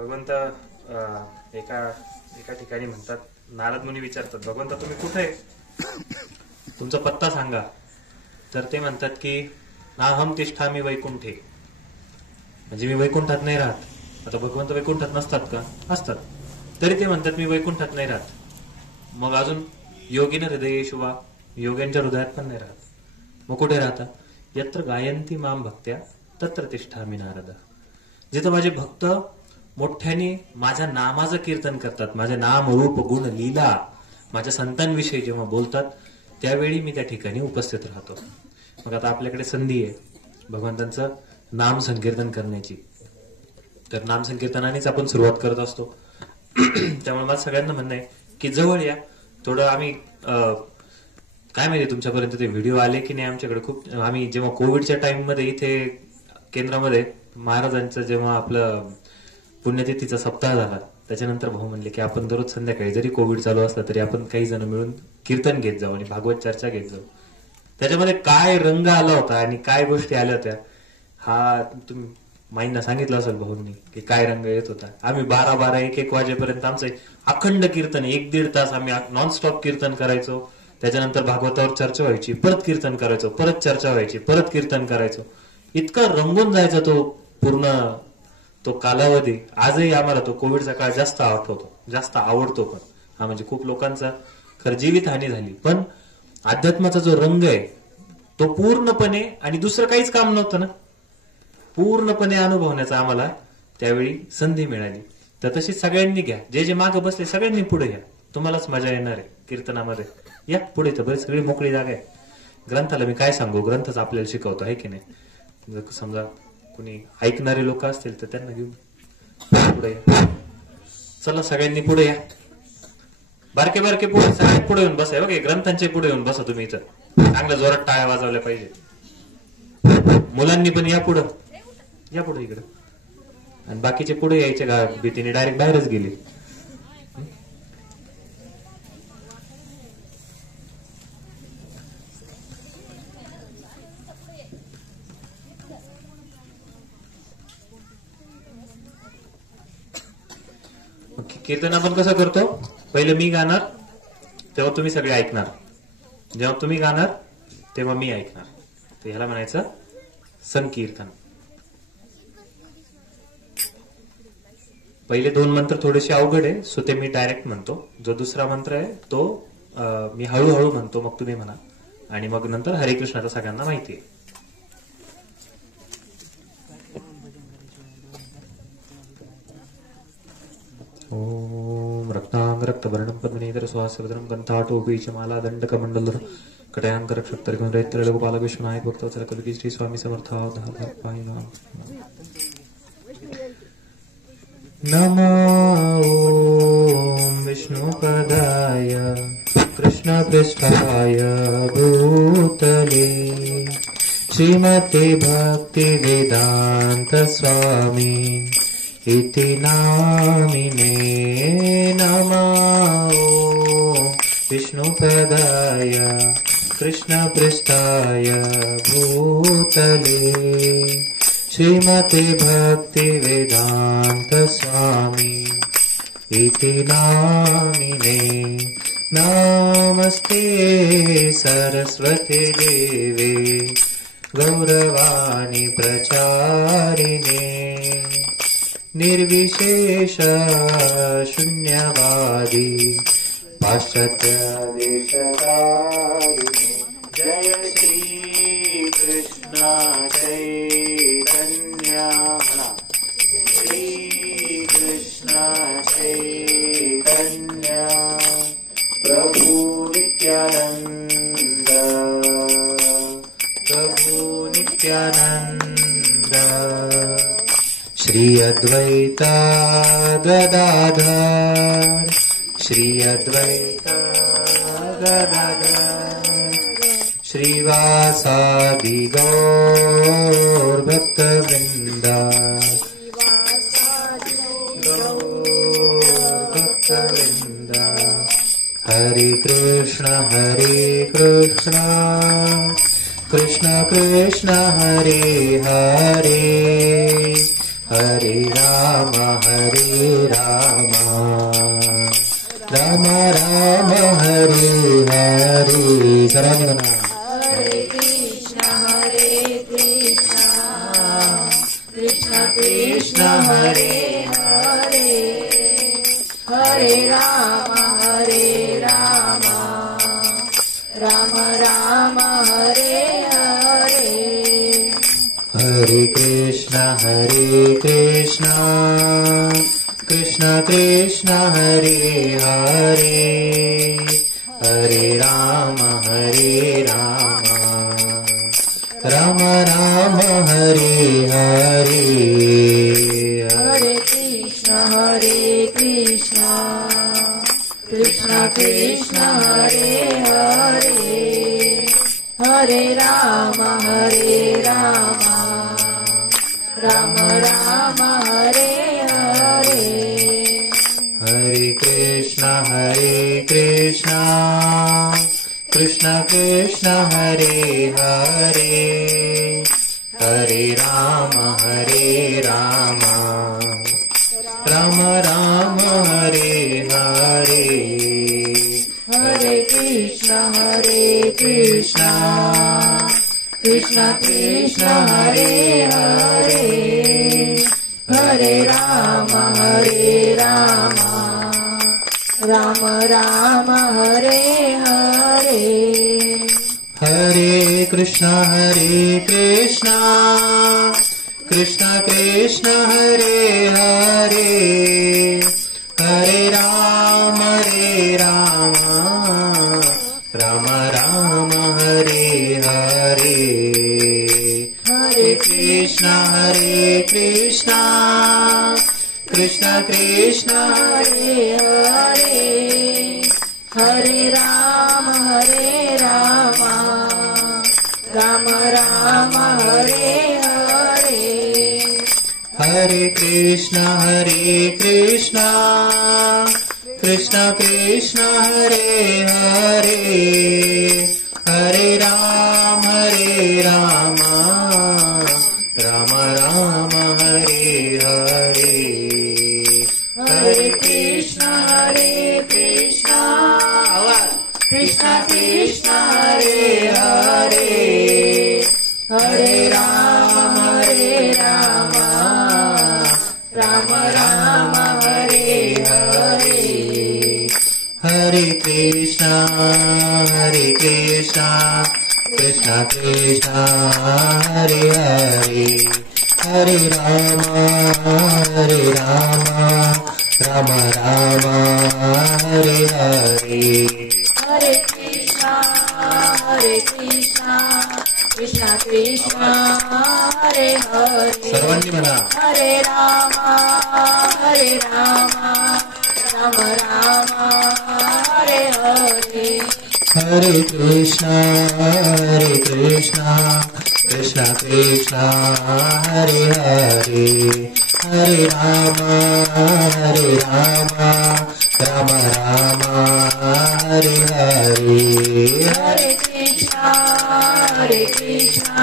भगवंत एका एका ठिकाणी म्हणतात, नारद मुनी विचारतात, भगवंत तुम्ही कुठे आहे, तुमचा पत्ता सांगा. तर ते म्हणतात की नाहम तिष्ठामि वैकुंठे, म्हणजे मी वैकुंठात नाही राहत. आता भगवंत वैकुंठात नसतात का? असतात. तरी ते म्हणतात मी वैकुंठात नाही राहत. मग अजून योगिन हृदयेषु वा, योग्यांच्या हृदयात पण नाही राहत. मग कुठे राहता? यत्र गायन्ति माम भक्त्या तत्र तिष्ठामि नारद. जिथं माझे भक्त मोठ्याने माझ्या नामाचं कीर्तन करतात, माझे नाम रूप गुण लीला माझ्या संतांविषयी जेव्हा बोलतात, त्यावेळी मी त्या ठिकाणी उपस्थित राहतो. मग आता आपल्याकडे संधी आहे भगवंतांचं नाम संकीर्तन करण्याची. तर नाम संकीर्तनानेच आपण सुरुवात करत असतो. त्यामुळे मला सगळ्यांना म्हणणं आहे की जवळ या. थोडं आम्ही काय माहिती तुमच्यापर्यंत ते व्हिडिओ आले की नाही आमच्याकडे. खूप आम्ही जेव्हा कोविडच्या टाइम मध्ये इथे केंद्रामध्ये महाराजांचं जेव्हा आपलं पुण्यतिथीचा सप्ताह झाला, त्याच्यानंतर भाऊ म्हणले की आपण दररोज संध्याकाळी जरी कोविड चालू असला तरी आपण काही जण मिळून कीर्तन घेत जाऊ आणि भागवत चर्चा घेत जाऊ. त्याच्यामध्ये काय रंग आला होता आणि काय गोष्टी आल्या होत्या, हा तुम्ही माईंना सांगितलं असेल भाऊंनी की काय रंग येत होता. आम्ही 12-12, 1-1 वाजेपर्यंत आमचं अखंड कीर्तन, 1-1.5 तास आम्ही नॉनस्टॉप कीर्तन करायचो. त्याच्यानंतर भागवतावर चर्चा व्हायची, परत कीर्तन करायचो, परत चर्चा व्हायची, परत कीर्तन करायचो. इतका रंगून जायचा तो पूर्ण तो कालावधी. आजही आम्हाला तो कोविडचा काळ जास्त आठवतो, जास्त आवडतो. पण हा म्हणजे खूप लोकांचा खरं जीवित हानी झाली, पण अध्यात्माचा जो रंग आहे तो पूर्णपणे, आणि दुसरं काहीच काम नव्हतं ना, पूर्णपणे अनुभवण्याचा आम्हाला त्यावेळी संधी मिळाली. तर तशी सगळ्यांनी घ्या. जे जे मागे बसले सगळ्यांनी पुढे घ्या, तुम्हालाच मजा येणार आहे कीर्तनामध्ये. या पुढे, तर बरी सगळी मोकळी जागा आहे. ग्रंथाला मी काय सांगू, ग्रंथच आपल्याला शिकवतो आहे की नाही. जर समजा कुणी ऐकणारे लोक असतील तर त्यांना घेऊन पुढे या. चला सगळ्यांनी पुढे या. बारके बारके पुढे, सगळे पुढे येऊन बसा. बघा ग्रंथांचे पुढे येऊन बसा तुम्ही. इथं चांगल्या जोरात टाळ्या वाजवल्या पाहिजे. मुलांनी पण या पुढं, या पुढे इकडं. आणि बाकीचे पुढे यायच्या भीतीने डायरेक्ट बाहेरच गेले. कीर्तन आपण कसं करतो, पहिले मी गाणार तेव्हा तुम्ही सगळे ऐकणार, जेव्हा तुम्ही गाणार तेव्हा मी ऐकणार. तर ह्याला म्हणायचं संकीर्तन. पहिले 2 मंत्र थोडेसे अवघड आहे, सो ते मी डायरेक्ट म्हणतो. जो दुसरा मंत्र आहे तो मी हळूहळू म्हणतो, मग तुम्ही म्हणा. आणि मग नंतर हरे कृष्णाचा सगळ्यांना माहिती आहे. ओम रक्तांग रक्तवर्णं पद्मनेत्र सुहासवदनं कंठाटोपीचमाला दंडकमण्डलधर कटयांकरक्षत्रैत्र विश्वनायक भक्तवत्सल कलकी श्री स्वामी समर्थ नमो ओम विष्णुपदाय कृष्णपृष्ठाय भूतले श्रीमते भक्ति वेदांत स्वामी इति नामिने. नमो विष्णुपदाय कृष्णपृष्ठाय भूतले श्रीमते भक्ति वेदांत स्वामी इति नामिने. नमस्ते सरस्वती देवे गौरवाणी प्रचारिणे निर्विशेष शून्यवादी पाश्चात्य देशकारिणे. जय श्री कृष्ण चैतन्य श्री कृष्ण चैतन्य प्रभु नित्यानंद प्रभु नित्यानंद श्री अद्वैता गदाधर श्री अद्वैता गदाधर श्रीवासादि गौर भक्तवृंद भक्तवृंद. हरे कृष्ण कृष्ण कृष्ण हरे हरे हरे राम राम राम हरे हरे। सर्वांगना हरे कृष्ण कृष्ण कृष्ण हरे हरे, हरे राम राम राम हरे हरे। हरे कृष्ण कृष्ण कृष्ण हरे हरे, हरे राम राम राम हरे हरे। हरे कृष्ण कृष्ण कृष्ण हरे हरे, हरे राम राम राम हरे हरे। हरे कृष्ण कृष्ण कृष्ण हरे हरे, हरे राम राम राम हरे हरे। हरे कृष्ण कृष्ण कृष्ण हरे हरे, हरे राम राम राम हरे हरे। हरे कृष्ण कृष्ण कृष्ण हरे हरे, हरे राम राम राम हरे हरे। हरे कृष्ण कृष्ण कृष्ण हरे हरे, हरे राम राम राम हरे हरे। हरे कृष्ण कृष्ण कृष्ण हरे हरे, हरे राम राम राम हरे हरे। हरे कृष्ण कृष्ण कृष्ण हरे हरे, हरे राम राम राम हरे हरे। हरे कृष्ण कृष्ण कृष्ण हरे हरे, हरे राम राम राम हरे हरे। हरे कृष्ण कृष्ण कृष्ण हरे हरे। सर्वांनी म्हणा हरे राम राम राम हरे हरे। हरे कृष्ण कृष्ण कृष्ण हरे हरे, हरे राम राम राम हरे हरे। हरे कृष्ण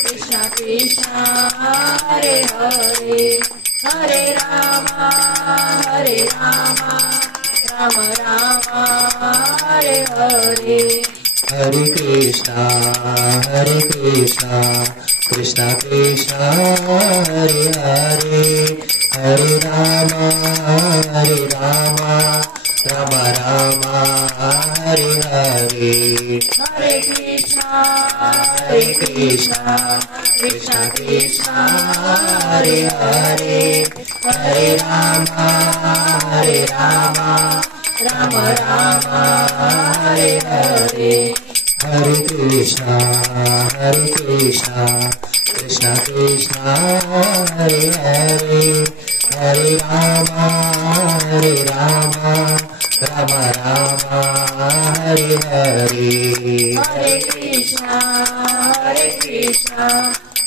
कृष्ण कृष्ण हरे हरे, हरे राम राम राम हरे हरे। हरे कृष्ण कृष्ण कृष्ण हरे हरे, हरे राम राम राम हरे हरे। हरे कृष्ण कृष्ण कृष्ण हरे हरे, हरे राम राम राम हरे हरे। हरे कृष्ण कृष्ण कृष्ण हरे हरे, हरे राम राम राम हरे हरे। हरे कृष्ण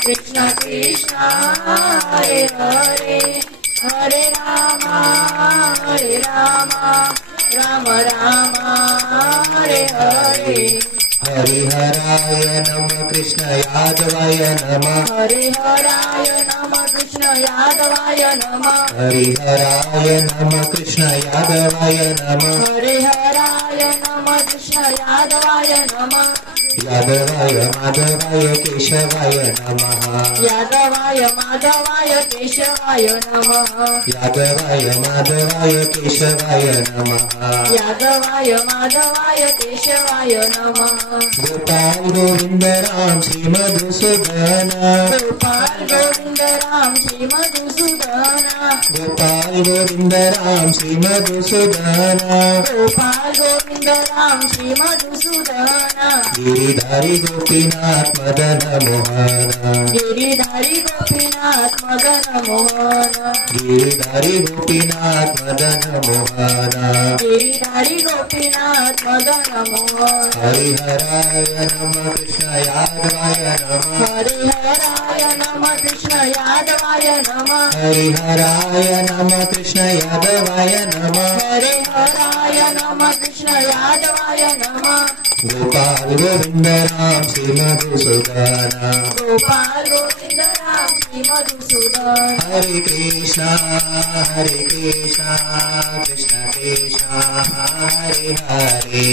कृष्ण कृष्ण हरे हरे, हरे राम राम राम हरे हरे। हरिहराय नमः कृष्ण यादवाय नमः, हरिहराय नमः कृष्ण यादवाय नमः हरिहराय नमः कृष्ण यादवाय नमः हरिहराय नमः कृष्ण यादवाय नमः यादवाय माधवाय केशवाय नमः यादवाय माधवाय केशवाय नमः यादवाय माधवाय केशवाय नमः यादवाय माधवाय केशवाय नमः गोपाल गोविंद राम श्री मधुसूदन गोपाल गोविंद राम श्री मधुसूदन गोपाल गोविंद राम श्री मधुसूदन गोपाल गोविंद राम श्री मधुसूदन गिरिधारी गोपीनाथ मदन मोहन गिरिधारी गोपीनाथ मदन मोहन गिरिधारी गोपीनाथ मदन मोहन गिरिधारी गोपीनाथ मदन मोहन हरिहराय नमः कृष्ण यादवाय नमः हरिहराय नमः कृष्ण यादवाय नमः हरिहराय नमः कृष्ण यादवाय नमः हरिहराय नमः कृष्ण यादवाय नमः गोपाल गोविंद राम श्री मधुसूदन गोपाल गोविंद राम श्री मधुसूदन हरे कृष्णा कृष्ण कृष्णा हरे हरे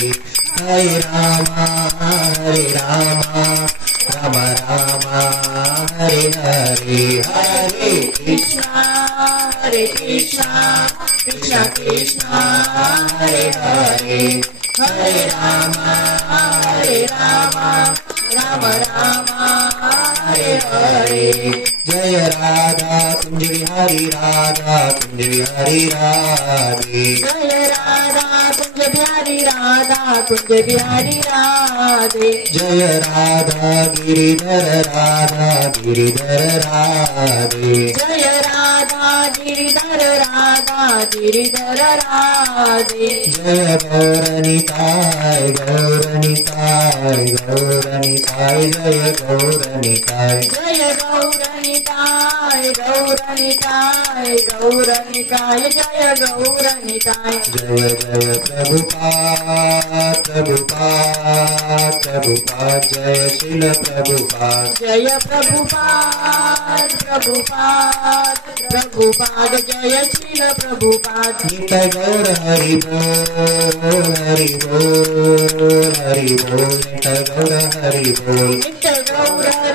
हरे राम राम राम हरे हरे हरे कृष्णा कृष्ण कृष्ण हरे हरे हरे राम राम राम हरे हरे जय राधा कुंज बिहारी राधे जय राधा कुंज बिहारी राधे जय राधा गिरिधर राधे जय राधा गिरिधर राधे जय गौरनिताय जय गौरनिताय जय गौरनिताय जय गौरनिताय जय जय प्रभुपाद जय श्रील प्रभुपाद जय प्रभुपाद जय श्रील प्रभुपाद नित गौर हरि बोल नित गौर हरि बोल नित्य गौर हरि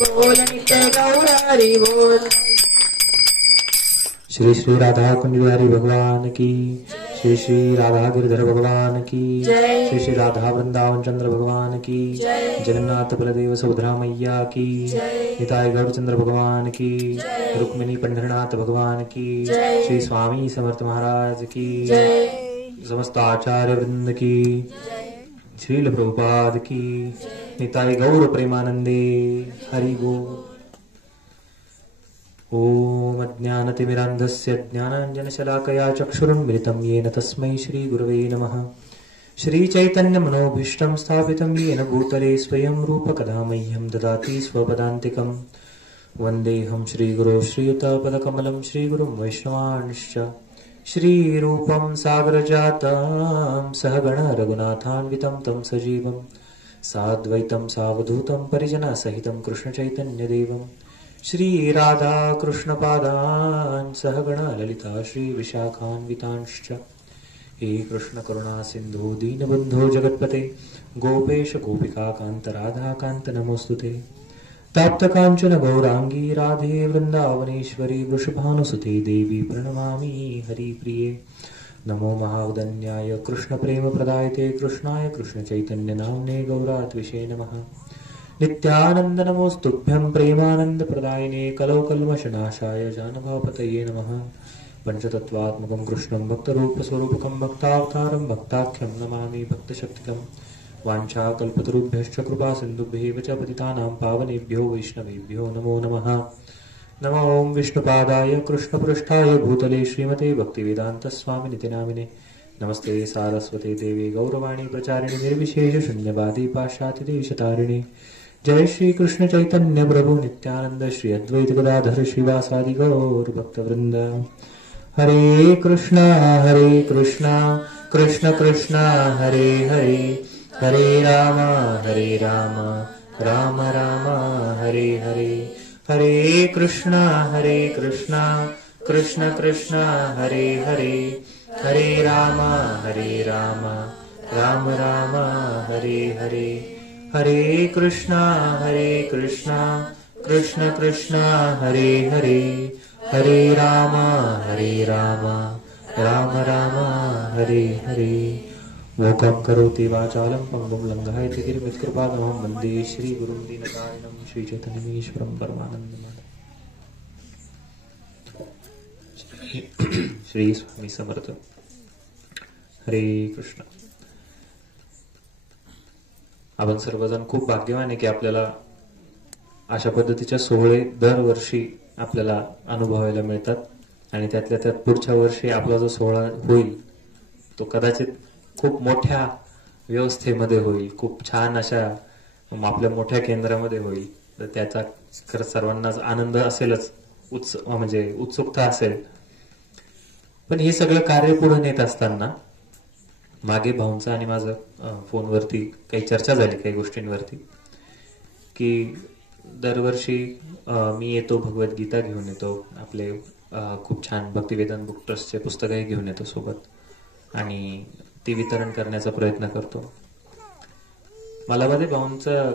बोल नित्य गौर हरि बोल श्री श्री राधा कुंज बिहारी भगवान की श्री श्री राधा गिरधर भगवान की जय। श्री श्री राधा वृंदावन चंद्र भगवान की जय। जगन्नाथ बलदेव सुभद्रा मैया की जय। निताय गौरचंद्र भगवान की रुक्मिणी पंढरनाथ भगवान की जय। श्री स्वामी समर्थ महाराज की जय समस्त आचार्य वृंद की श्रील प्रभुपाद की निताय गौर प्रेमानंदे हरि बोल। ओम अज्ञानतिमिरान्धस्य ज्ञानाञ्जनशलाकया चक्षुरुन्मिलितं येन तस्मै श्रीगुरवे नमः। श्रीचैतन्यमनोभीष्टं स्थापितं येन भूतले स्वयं रूपकदा मह्यं ददाति स्वपदान्तिकं। वन्देऽहं श्रीगुरो श्रीयुतपदकमलं श्रीगुरुं वैष्णवांश्च श्रीरूपं सागरजातं सहगण रघुनाथान्वितं तं सजीवं साद्वैतं सावधूतं परिजनसहितं कृष्णचैतन्यदेवं श्री राधा कृष्ण पादान् सहगण ललिता श्री विशाखान्वितांश्च। हे कृष्ण करुणा सिंधु दीनबंधो जगत्पते गोपेश गोपिका कांत राधा कांत नमोस्तुते। ताप्त कांचन गौरांगी राधे वृंदावनेश्वरी वृषभानुसुते देवी प्रणमामि हरिप्रिये। नमो महावदन्याय कृष्ण प्रेम प्रदायते कृष्णाय कृष्ण चैतन्य नाम्ने गौरात्विषे नमः। नित्यानंद नमोस्तुभ्यं प्रेमानंद प्रदायिने कलौ कल्मषनाशाय जानभापतये नमः। पंचतत्वात्मकं कृष्णं भक्तरूपस्वरूपकं भक्तावतारं भक्ताख्यं नमामि भक्तशक्तिकं। वाञ्छाकल्पतरुभ्यश्च कृपा सिन्धुभ्येव च पतितानां पावनेभ्यो वैष्णवेभ्यो नमो नमः। नमो ओं विष्णुपादाय कृष्णपृष्ठाय भूतले श्रीमते भक्तिवेदान्तस्वामिनिति नामिने। नमस्ते सारस्वते देवे गौरवाणी प्रचारिणि निर्विशेष शून्यवादी पाश्चात्यदेशतारिणि। जय श्री कृष्ण चैतन्य प्रभु नित्यानंद श्री अद्वैत गदाधर श्रीवासादि गौर भक्तवृंद। हरे कृष्णा कृष्ण कृष्ण हरे हरे हरे राम राम राम हरे हरे, हरे कृष्णा कृष्ण कृष्ण हरे हरे, हरे राम राम राम हरे हरे, हरे कृष्णा कृष्ण कृष्ण हरे हरे, हरे राम राम राम हरे हरे. मूकं करोति वाचालं पंगुं लङ्घयति गिरिमित्कृपातमहं वन्दे श्रीगुरुं दीनकारिणं श्रीचैतन्यमीश्वरं परमानन्दमाधवं. श्री स्वामी समर्थ. हरे कृष्ण. आपण सर्वजण खूप भाग्यवान आहे की आपल्याला अशा पद्धतीच्या सोहळे दरवर्षी आपल्याला अनुभवायला मिळतात. आणि त्यातल्या त्यात पुढच्या वर्षी आपला जो सोहळा होईल तो कदाचित खूप मोठ्या व्यवस्थेमध्ये होईल, खूप छान अशा आपल्या मोठ्या केंद्रामध्ये होईल. तर त्याचा खरंच सर्वांनाच आनंद असेलच, म्हणजे उत्सुकता असेल. पण हे सगळं कार्य पुढे नेत असताना मागे भाऊंचा आणि माझं फोनवरती काही चर्चा झाली काही गोष्टींवरती, की दरवर्षी मी येतो, भगवद्गीता घेऊन येतो, आपले खूप छान भक्तिवेदांत बुक ट्रस्टचे पुस्तकही घेऊन येतो सोबत आणि ती वितरण करण्याचा प्रयत्न करतो. मला मध्ये भाऊंचं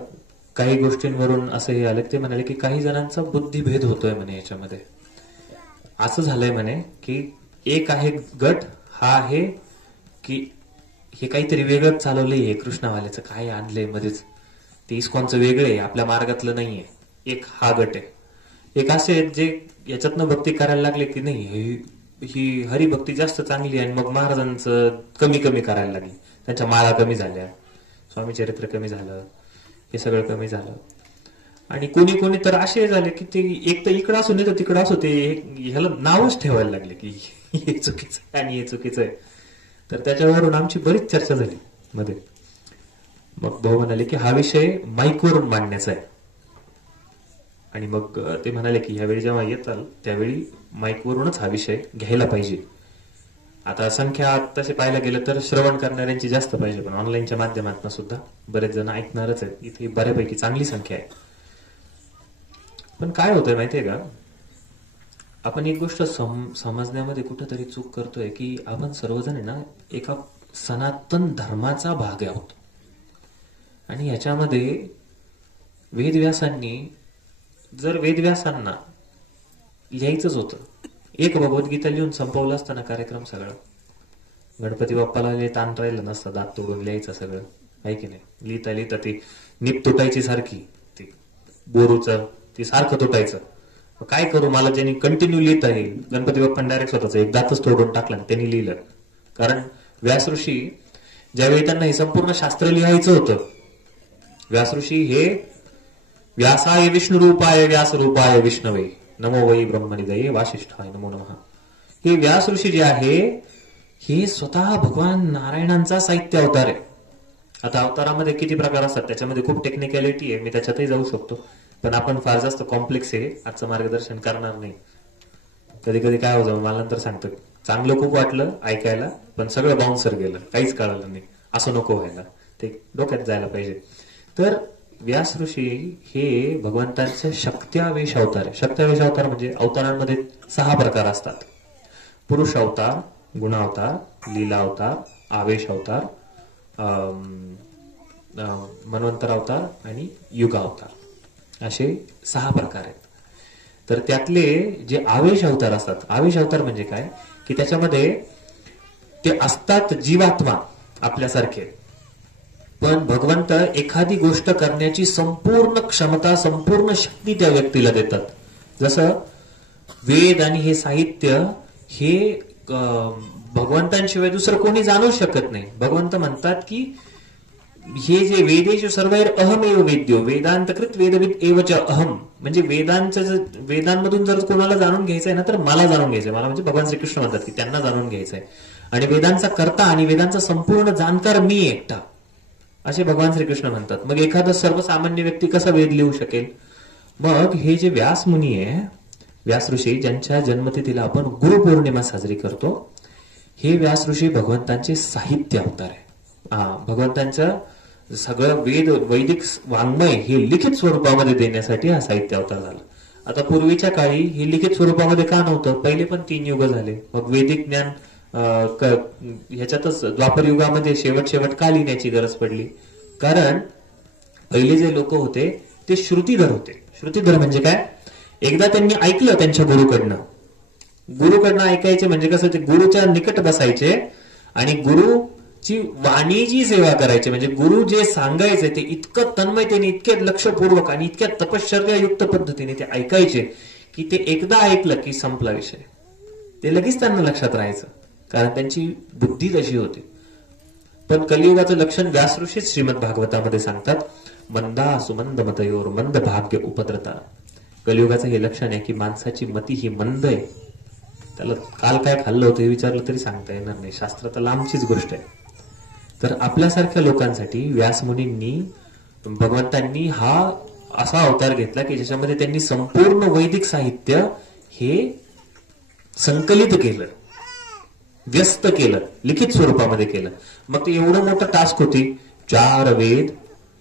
काही गोष्टींवरून असं हे आलं, ते म्हणाले की काही जणांचा बुद्धिभेद होतोय म्हणे याच्यामध्ये. असं झालंय म्हणे की एक आहे गट हा आहे की हे काहीतरी वेगळं चालवलंय, हे कृष्णावाल्याचं काय आणलंय मध्येच, ते इस्कॉनचं वेगळं आहे, आपल्या मार्गातलं नाहीये. एक हा गट आहे. एक असे आहेत जे याच्यातनं भक्ती करायला लागले की नाही ही हरिभक्ती जास्त चांगली आहे, आणि मग महाराजांचं कमी कमी करायला लागली, त्यांच्या माळा कमी झाल्या, स्वामी चरित्र कमी झालं, हे सगळं कमी झालं. आणि कोणी कोणी तर असे झाले की ते एक तर इकडं असू नाही तर तिकडं असू, ते ह्याला नावच ठेवायला लागले की हे चुकीचं आहे आणि हे चुकीचं आहे. तर त्याच्यावरून आमची बरीच चर्चा झाली मध्ये. मग भाऊ म्हणाले की हा विषय माईकवरून मांडण्याचा आहे. आणि मग ते म्हणाले की ह्यावेळी जेव्हा येताल त्यावेळी माईकवरूनच हा विषय घ्यायला पाहिजे. आता संख्या तसे पाहायला गेलं तर श्रवण करणाऱ्यांची जास्त पाहिजे, पण ऑनलाईनच्या माध्यमातून सुद्धा बरेच जण ऐकणारच आहेत. इथे बऱ्यापैकी चांगली संख्या आहे. पण काय होतंय माहितीये का, आपण एक गोष्ट समजण्यामध्ये कुठेतरी चूक करतोय की आपण सर्वजण आहे ना एका सनातन धर्माचा भाग आहोत. आणि याच्यामध्ये वेदव्यासांनी जर वेदव्यासांना लिहायचंच होतं, एक भगवद्गीता लिहून संपवलं असताना कार्यक्रम सगळा, गणपती बाप्पाला ताण राहिलं नसतं, दात तोडून लिहायचं सगळं, आहे की नाही. लिहिता लिहिता ती निप तुटायची सारखी, ती बोरूचं ती सारखं तुटायचं. काय करू, मला ज्यांनी कंटिन्यू लिहिता येईल, गणपती बाप्पाने डायरेक्ट स्वतःच एक दातच तोडून टाकला, त्यांनी लिहिलं. कारण व्यास ऋषी ज्यावेळी त्यांना हे संपूर्ण शास्त्र लिहायचं होतं, व्यास ऋषी हे व्यासाय विष्णू रूपाय व्यास रूपाय विष्णवे नमो वै ब्रह्मनिधये वासिष्ठाय नमो नमः. हे व्यास ऋषी जे आहे हे स्वतः भगवान नारायणांचा साहित्य अवतार आहे. आता अवतारामध्ये किती प्रकार असतात, त्याच्यामध्ये खूप टेक्निकॅलिटी आहे, मी त्याच्यातही जाऊ शकतो, पण आपण फार जास्त कॉम्प्लेक्स आहे, आजचं मार्गदर्शन करणार नाही. कधी कधी काय होतं मला नंतर सांगतं, चांगलं खूप वाटलं ऐकायला पण सगळं बाउन्सर गेलं, काहीच कळालं नाही. असं नको व्हायला, ते डोक्यात जायला पाहिजे. तर व्यास ऋषी हे भगवंतांचे शक्त्यावेश अवतार आहे. शक्त्यावेश अवतार म्हणजे अवतारांमध्ये 6 प्रकार असतात: पुरुष अवतार, गुणावतार, लीला अवतार, आवेश अवतार, मन्वंतर अवतार आणि युग अवतार, असे 6 प्रकार आहेत. तर त्यातले जे आवेश अवतार असतात, आवेश अवतार म्हणजे काय की त्याच्यामध्ये ते असतात जीवात्मा आपल्यासारखे, पण भगवंत एखादी गोष्ट करण्याची संपूर्ण क्षमता, संपूर्ण शक्ती त्या व्यक्तीला देतात. जसं वेद आणि हे साहित्य हे भगवंतांशिवाय दुसरं कोणी जाणू शकत नाही. भगवंत म्हणतात की हे जे वेदेश सर्वैर अहमेव वेद्यो वेदांतकृत वेदविद एवच अहम, म्हणजे वेदांमधून जर कोणाला जाणून घ्यायचंय ना तर मला जाणून घ्यायचंय. मला म्हणजे भगवान श्रीकृष्ण म्हणतात की त्यांना जाणून घ्यायचंय, आणि वेदांचा कर्ता आणि वेदांचा संपूर्ण जाणकार मी एकटा, असे भगवान श्रीकृष्ण म्हणतात. मग एखादा सर्वसामान्य व्यक्ती कसा वेद लिहू शकेल? मग हे जे व्यास मुनी आहे, व्यास ऋषी, ज्यांच्या जन्मतिथीला आपण गुरुपौर्णिमा साजरी करतो, हे व्यास ऋषी भगवंतांचे साहित्य अवतार आहे. भगवंतांचं सगळं वैदिक वाङ्मय हे लिखित स्वरूपामध्ये देण्यासाठी हा साहित्य अवतार झाला. आता पूर्वीच्या काळी हे लिखित स्वरूपामध्ये का नव्हतं? पहिले पण 3 युग झाले, मग वैदिक ज्ञान ह्याच्यातच द्वापर युगामध्ये शेवट का लिहिण्याची गरज पडली? कारण पहिले जे लोक होते ते श्रुतीधर होते. श्रुतीधर म्हणजे काय? एकदा त्यांनी ऐकलं त्यांच्या गुरुकडनं ऐकायचे म्हणजे कसं, ते गुरुच्या निकट बसायचे आणि गुरुची वाणीची सेवा करायची. म्हणजे गुरु जे सांगायचे ते इतकं तन्मयतेने, इतक्या लक्षपूर्वक आणि इतक्या तपश्चर्यायुक्त पद्धतीने ते ऐकायचे की ते एकदा ऐकलं की संपला विषय. ते लगेच त्यांना लक्षात राहायचं, कारण त्यांची बुद्धी तशी होती. पण कलियुगाचं लक्षण व्यास ऋषीच श्रीमद भागवतामध्ये सांगतात, मंदा सुमंद मतयोर मंद भाग्य उपद्रता. कलियुगाचं हे लक्षण आहे की माणसाची मती ही मंद आहे. त्याला काल काय खाल्लं होतं हे विचारलं तरी सांगता येणार नाही. शास्त्र तर लांबचीच गोष्ट आहे. तर आपल्यासारख्या लोकांसाठी व्यासमुनींनी, भगवंतांनी हा असा अवतार घेतला की ज्याच्यामध्ये त्यांनी संपूर्ण वैदिक साहित्य हे संकलित केलं, व्यस्त केलं, लिखित स्वरूपामध्ये केलं. मग ते एवढं मोठं टास्क होती. 4 वेद,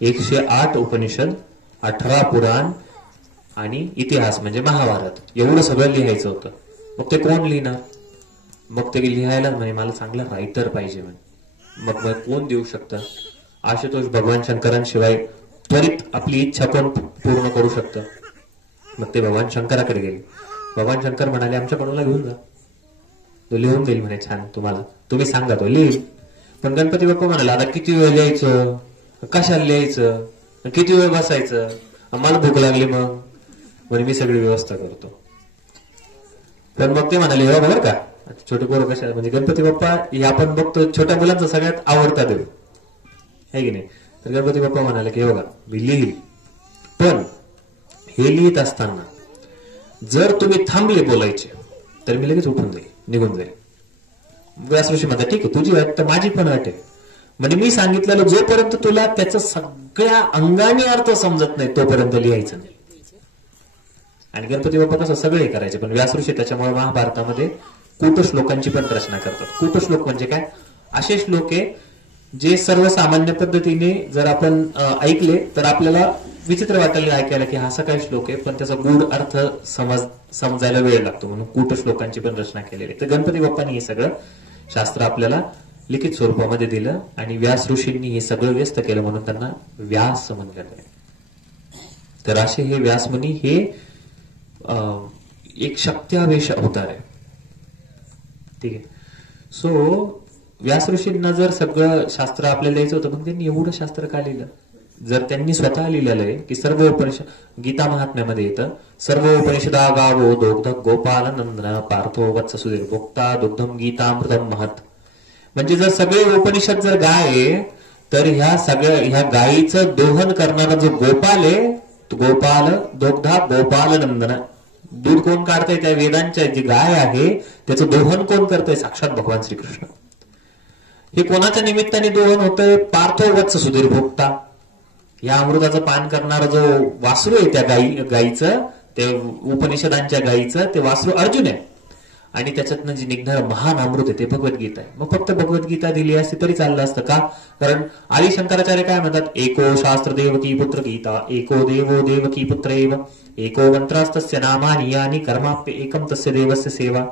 108 उपनिषद, 18 पुराण आणि इतिहास म्हणजे महाभारत, एवढं सगळं लिहायचं होतं. मग ते कोण लिहिणार? मग ते लिहायला म्हणे मला चांगला रायटर पाहिजे म्हणे. मग कोण देऊ शकतं? आशुतोष भगवान शंकरांशिवाय त्वरित आपली इच्छा कोण पूर्ण करू शकतं? मग ते भगवान शंकराकडे गेले. भगवान शंकर म्हणाले आमच्याकडून घेऊन जा, तो लिहून देईल म्हणे छान तुम्हाला, तुम्ही सांगा तो लिहिल. पण गणपती बाप्पा म्हणाला आता किती वेळ लिहायचं, कशाला लिहायचं, किती वेळ बसायचं, मला भूक लागली मग म्हणे मी सगळी व्यवस्था करतो. पण मग ते म्हणाले हो बरं का, छोटे पोरं कशा, म्हणजे गणपती बाप्पा हे आपण बघतो छोट्या मुलांचा सगळ्यात आवडता देव आहे की नाही. तर गणपती बाप्पा म्हणाले की बघा मी लिहिल, पण हे लिहित असताना जर तुम्ही थांबले बोलायचे तर मी लगेच उठून जाईल, निघून जाईल. व्यास ऋषी म्हणतात ठीक आहे, तुझी अट तर माझी पण अट आहे. म्हणजे मी सांगितलेलं जोपर्यंत तुला त्याचा सगळ्या अंगाने अर्थ समजत नाही तोपर्यंत लिहायचं नाही. आणि गणपती बाप्पा कसं सगळे करायचे, पण व्यास ऋषी त्याच्यामुळे महाभारतामध्ये कूटश्लोकांची पण रचना करतात. कूटश्लोक म्हणजे काय? असे श्लोक आहे जे सर्वसामान्य पद्धतीने जर आपण ऐकले तर आपल्याला विचित्र वाटेल ऐकायला की हा असा काय श्लोक आहे, पण त्याचा गूढ अर्थ समजायला वेळ लागतो, म्हणून कूटश्लोकांची पण रचना केलेली. तर गणपती बाप्पांनी हे सगळं शास्त्र आपल्याला लिखित स्वरूपामध्ये दिलं आणि व्यास ऋषींनी हे सगळं व्यस्त केलं, म्हणून त्यांना व्यास म्हणलं आहे. तर असे हे व्यासमुनी हे एक शक्त्यावेश अवतार आहे. ठीक आहे. सो व्यास ऋषींना जर सगळं शास्त्र आपल्याला द्यायचं होतं, मग त्यांनी एवढं शास्त्र का लिहिलं? जर त्यांनी स्वतः लिहिलेलं आहे की सर्व उपनिषद, गीता महात्म्यामध्ये येतं, सर्व उपनिषदा गावो दोग्ध गोपाल नंदन पार्थो वत्स सुधीर भोक्ता दुग्धम गीतामृतम महत. म्हणजे जर सगळे उपनिषद जर गाय आहे तर ह्या गायीचं दोहन करणारा जो गोपाल आहे, गोपाल दोग्धा गोपाल नंदन, दूध कोण काढतंय? त्या वेदांच्या जी गाय आहे त्याचं दोहन कोण करतंय? साक्षात भगवान श्रीकृष्ण. हे कोणाच्या निमित्ताने दोहन होतंय? पार्थो वत्स सुधीर भोक्ता, या अमृताचं पान करणारा जो वासरू आहे त्या गायीचं, ते उपनिषदांच्या गायीचं ते वासरू अर्जुन आहे. आणि त्याच्यातनं जे निघणारं महान अमृत आहे ते भगवद्गीता आहे. मग फक्त भगवद्गीता दिली असती तरी चाललं असतं का? कारण आदि शंकराचार्य काय म्हणतात? एको शास्त्र देवकी पुत्र गीता, एको देवो देवकी पुत्र एव, एको मंत्रास्तस्य नामानि यानि कर्माप्य एकम तस्य देवस्य सेवा.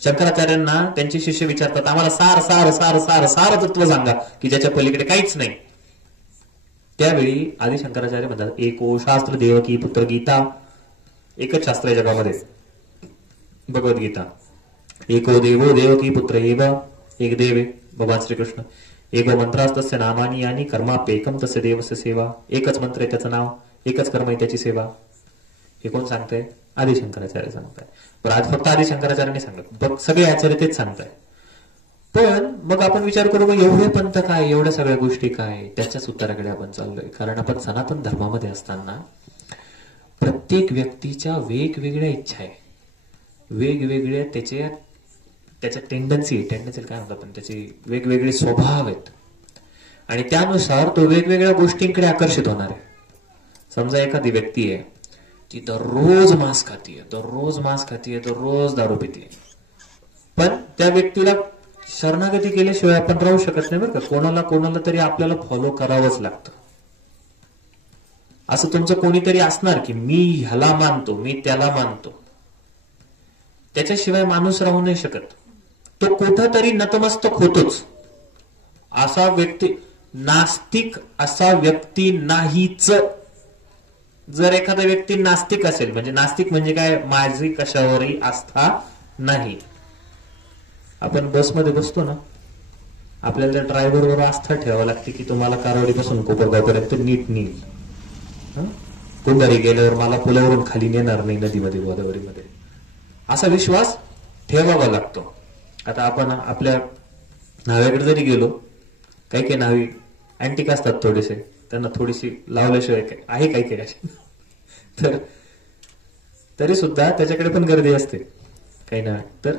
शंकराचार्यांना त्यांचे शिष्य विचारतात आम्हाला सार सार सार सार सार तत्व सांगा की ज्याच्या पलीकडे काहीच नाही. त्यावेळी आदि शंकराचार्य म्हणतात एको शास्त्र देवकी पुत्र गीता, एकच शास्त्र आहे जगामध्ये भगवद्गीता. एको देवो देवकी पुत्र एव, एक देव आहे भगवान श्रीकृष्ण. एको मंत्रास्तस्य नामानि यानि कर्माप्य एकम तस्य देवस्य सेवा, एकच मंत्र आहे त्याचं नाव, एकच कर्म आहे त्याची सेवा. हे कोण सांगताय? आदि शंकराचार्य सांगताय. पण आज फक्त आदि शंकराचार्यांनी सांगत, सगळे आचार्य तेच सांगताय. पण मग आपण विचार करू मग एवढे पंथ काय, एवढ्या सगळ्या गोष्टी काय? त्याच्याच उत्तराकडे आपण चाललोय. कारण आपण सनातन धर्मामध्ये असताना प्रत्येक व्यक्तीच्या वेगवेगळ्या इच्छा आहे, वेगवेगळ्या त्याच्या टेंडन्सी काय म्हणतात आपण, त्याचे वेगवेगळे स्वभाव आहेत आणि त्यानुसार तो वेगवेगळ्या गोष्टींकडे आकर्षित होणार आहे. समजा एखादी व्यक्ती आहे ती दररोज मांस खातीये, दररोज दारू पितीये, पण त्या व्यक्तीला शरणागती केल्याशिवाय आपण राहू शकत नाही बरं का. कोणाला कोणाला तरी आपल्याला फॉलो करावंच लागतं. असं तुमचं कोणीतरी असणार की मी ह्याला मानतो, मी त्याला मानतो, त्याच्याशिवाय माणूस राहू नाही शकत. तो कुठंतरी नतमस्तक होतोच. असा व्यक्ती नास्तिक असा व्यक्ती नाहीच. जर एखादा व्यक्ती नास्तिक असेल, म्हणजे नास्तिक म्हणजे काय, माझी कशावरही आस्था नाही. आपण बसमध्ये बसतो ना, आपल्याला त्या ड्रायव्हरवर आस्था ठेवावी लागते की तुम्हाला कारवाडीपासून कोपरगावपर्यंत नीट नेईल. कोंढारी गेल्यावर मला पुलावरून खाली नेणार नाही नदीमध्ये गोदावरीमध्ये, असा विश्वास ठेवावा लागतो. आता आपण आपल्या न्हाव्याकडे जरी गेलो, काही काही न्हावी अँटिक असतात थोडेसे, त्यांना थोडीशी लावल्याशिवाय आहे काही काही असे, तर तरी सुद्धा त्याच्याकडे पण गर्दी असते काही ना. तर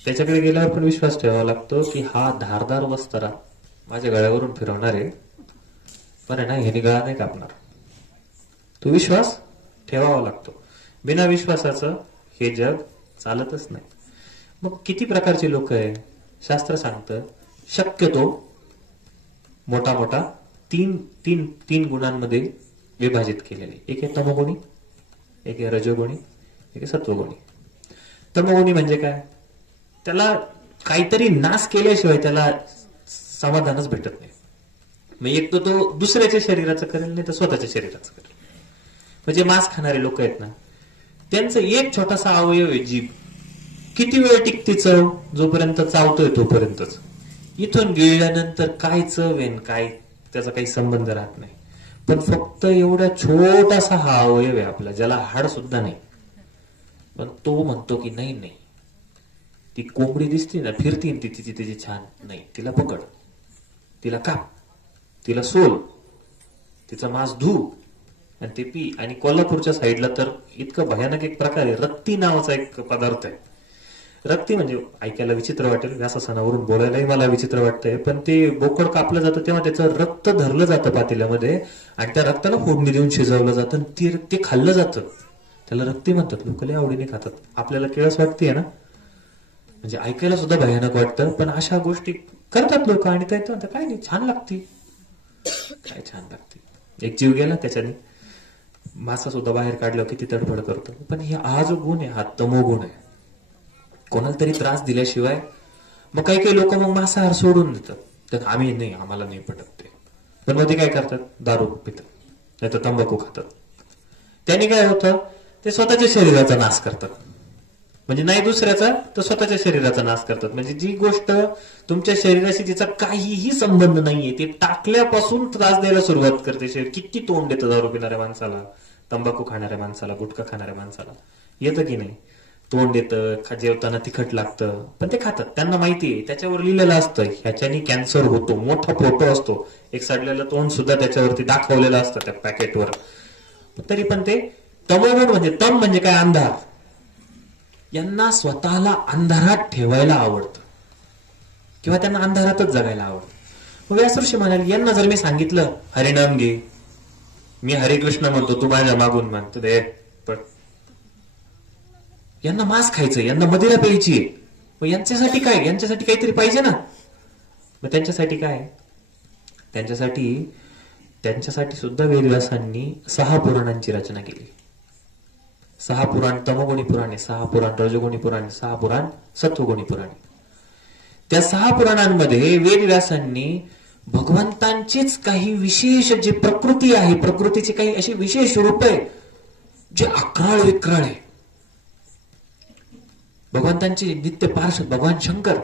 त्याच्याकडे गेल्यावर पण विश्वास ठेवावा लागतो की हा धारदार वस्तारा माझ्या गळ्यावरून फिरवणार आहे, पण आहे ना ह्यानी गळा नाही कापणार. तो विश्वास ठेवावा लागतो. बिना विश्वासाचं हे जग चालतच नाही. मग किती प्रकारचे लोक आहे शास्त्र सांगतं, शक्यतो मोठा मोठा तीन गुणांमध्ये विभाजित केलेले. एक आहे तमोगुणी, एक आहे रजोगुणी, एक आहे सत्वगुणी. तमोगुणी म्हणजे काय, त्याला काहीतरी नाश केल्याशिवाय त्याला समाधानच भेटत नाही. मग एक तर तो दुसऱ्याच्या शरीराचं करेल, नाही तर स्वतःच्या शरीराचं करेल. म्हणजे मांस खाणारे लोक आहेत ना, त्यांचं एक छोटासा अवयव आहे जीभ. किती वेळ टिकते चव, जोपर्यंत चावतोय तोपर्यंतच. इथून गिळल्यानंतर काय चव आहे, काय त्याचा काही संबंध राहत नाही. पण फक्त एवढा छोटासा हा अवयव आहे आपला, ज्याला हाड सुद्धा नाही, पण तो म्हणतो की नाही नाही, ती कोंबडी दिसते ना फिरती तिची छान, नाही तिला पकड, तिला काप, तिला सोल, तिचा मांस धू आणि ते पी. आणि कोल्हापूरच्या साईडला तर इतकं भयानक एक प्रकार आहे, रक्ती नावाचा एक पदार्थ आहे. रक्ती म्हणजे ऐकायला विचित्र वाटेल, व्यासनावरून बोलायलाही मला विचित्र वाटतंय, पण ते बोकड कापलं जातं तेव्हा त्याचं रक्त धरलं जातं पातेल्यामध्ये आणि त्या रक्ताला फोडणी देऊन शिजवलं जातं, ते खाल्लं जातं. त्याला रक्ती म्हणतात. लोक लय आवडीने खातात. आपल्याला केळस वाटते ना, म्हणजे ऐकायला सुद्धा भयानक वाटतं, पण अशा गोष्टी करतात लोक. आणि ते काय नाही, छान लागते, काय छान लागते. एक जीव गेला त्याच्याने, मासा सुद्धा बाहेर काढल्यावर किती तडफड करतो. पण हा जो गुण आहे हा तमोगुण आहे. कोणाला तरी त्रास दिल्याशिवाय मग काही काही लोक मग मांसाहार सोडून देतात, तर आम्ही नाही, आम्हाला नाही पटत ते. पण मग ते काय करतात, दारू पितात, नाही तर तंबाखू खातात. त्यांनी काय होतं, ते स्वतःच्या शरीराचा नाश करतात. म्हणजे नाही दुसऱ्याचा, तर स्वतःच्या शरीराचा नाश करतात. म्हणजे जी गोष्ट तुमच्या शरीराशी तिचा काहीही संबंध नाहीये, ती टाकल्यापासून त्रास द्यायला सुरुवात करते. शरीर किती तोंड देतं दारू पिणाऱ्या माणसाला, तंबाखू खाणाऱ्या माणसाला, गुटखा खाणाऱ्या माणसाला. येतं की नाही, तोंड येतं, जेवताना तिखट लागतं, पण ते खातात. त्यांना माहितीये, त्याच्यावर लिहिलेलं असतं ह्याच्यानी कॅन्सर होतो, मोठा फोटो असतो, एक सडलेलं तोंड सुद्धा त्याच्यावरती दाखवलेलं असतं त्या पॅकेटवर. तरी पण ते तमोगुण म्हणजे, तम म्हणजे काय, अंधार. यांना स्वतःला अंधारात ठेवायला आवडतं किंवा त्यांना अंधारातच जगायला आवडतं. मग व्यासऋषी म्हणाले, यांना जर मी सांगितलं हरिनाम घे, मी हरिकृष्ण म्हणतो, तू माझ्या मागून म्हणतो दे, पण यांना मांस खायचं, यांना मदिरा प्यायची आहे. मग यांच्यासाठी काय, यांच्यासाठी काहीतरी पाहिजे ना. मग त्यांच्यासाठी काय, त्यांच्यासाठी सुद्धा वेदव्यासांनी 6 पुराणांची रचना केली. 6 पुराण तमोगुणी पुराणे, 6 पुराण रजोगुणी पुराणे, 6 पुराण सत्वगुणी पुराणे. त्या 6 पुराणांमध्ये वेदव्यासांनी भगवंतांचीच काही विशेष जी प्रकृती आहे, प्रकृतीची काही अशी विशेष रूप आहे जे अक्राळ विक्राळ आहे. भगवंतांची नित्य पार्षद भगवान शंकर,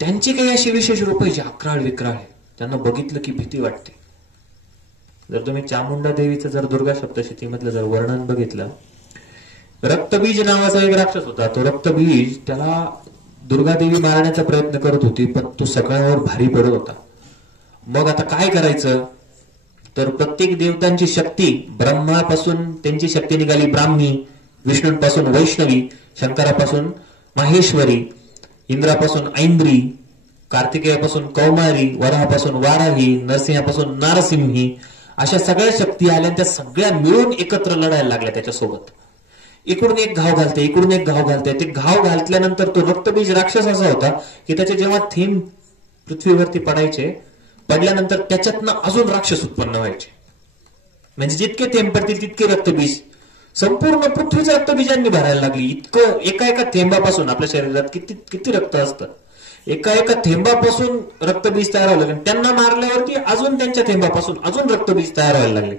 त्यांची काही अशी विशेष रूप आहे जे अक्राळ विक्राळ आहे, त्यांना बघितलं की भीती वाटते. जर तुम्ही चामुंडा देवीचं जर दुर्गा सप्तशतीमधलं जर वर्णन बघितलं, रक्तबीज नावाचा एक राक्षस होता. तो रक्तबीज, त्याला दुर्गादेवी मारण्याचा प्रयत्न करत होती, पण तो सगळ्यावर भारी पडत होता. मग आता काय करायचं, तर प्रत्येक देवतांची शक्ती, ब्रह्मापासून त्यांची शक्ती निघाली ब्राह्मी, विष्णूंपासून वैष्णवी, शंकरापासून माहेश्वरी, इंद्रापासून ऐंद्री, कार्तिकेयापासून कौमारी, वराहापासून वाराही, नरसिंहापासून नारसिंही, अशा सगळ्या शक्ती आल्या. त्या सगळ्या मिळून एकत्र लढायला लागल्या त्याच्यासोबत. इकडून एक घाव घालते, इकडून एक घाव घालते. ते घाव घातल्यानंतर तो रक्तबीज राक्षस असा होता की त्याचे जेव्हा थेंब पृथ्वीवरती पडल्यानंतर त्याच्यातनं अजून राक्षस उत्पन्न व्हायचे. म्हणजे जितके थेंब पडतील तितके रक्तबीज संपूर्ण पृथ्वीच रक्तबीजांनी भरायला लागली. इतकं एका थेंबापासून आपल्या शरीरात किती किती रक्त असतं, एका थेंबापासून रक्तबीज तयार व्हायला लागले. त्यांना मारल्यावरती अजून त्यांच्या थेंबापासून अजून रक्तबीज तयार व्हायला लागले.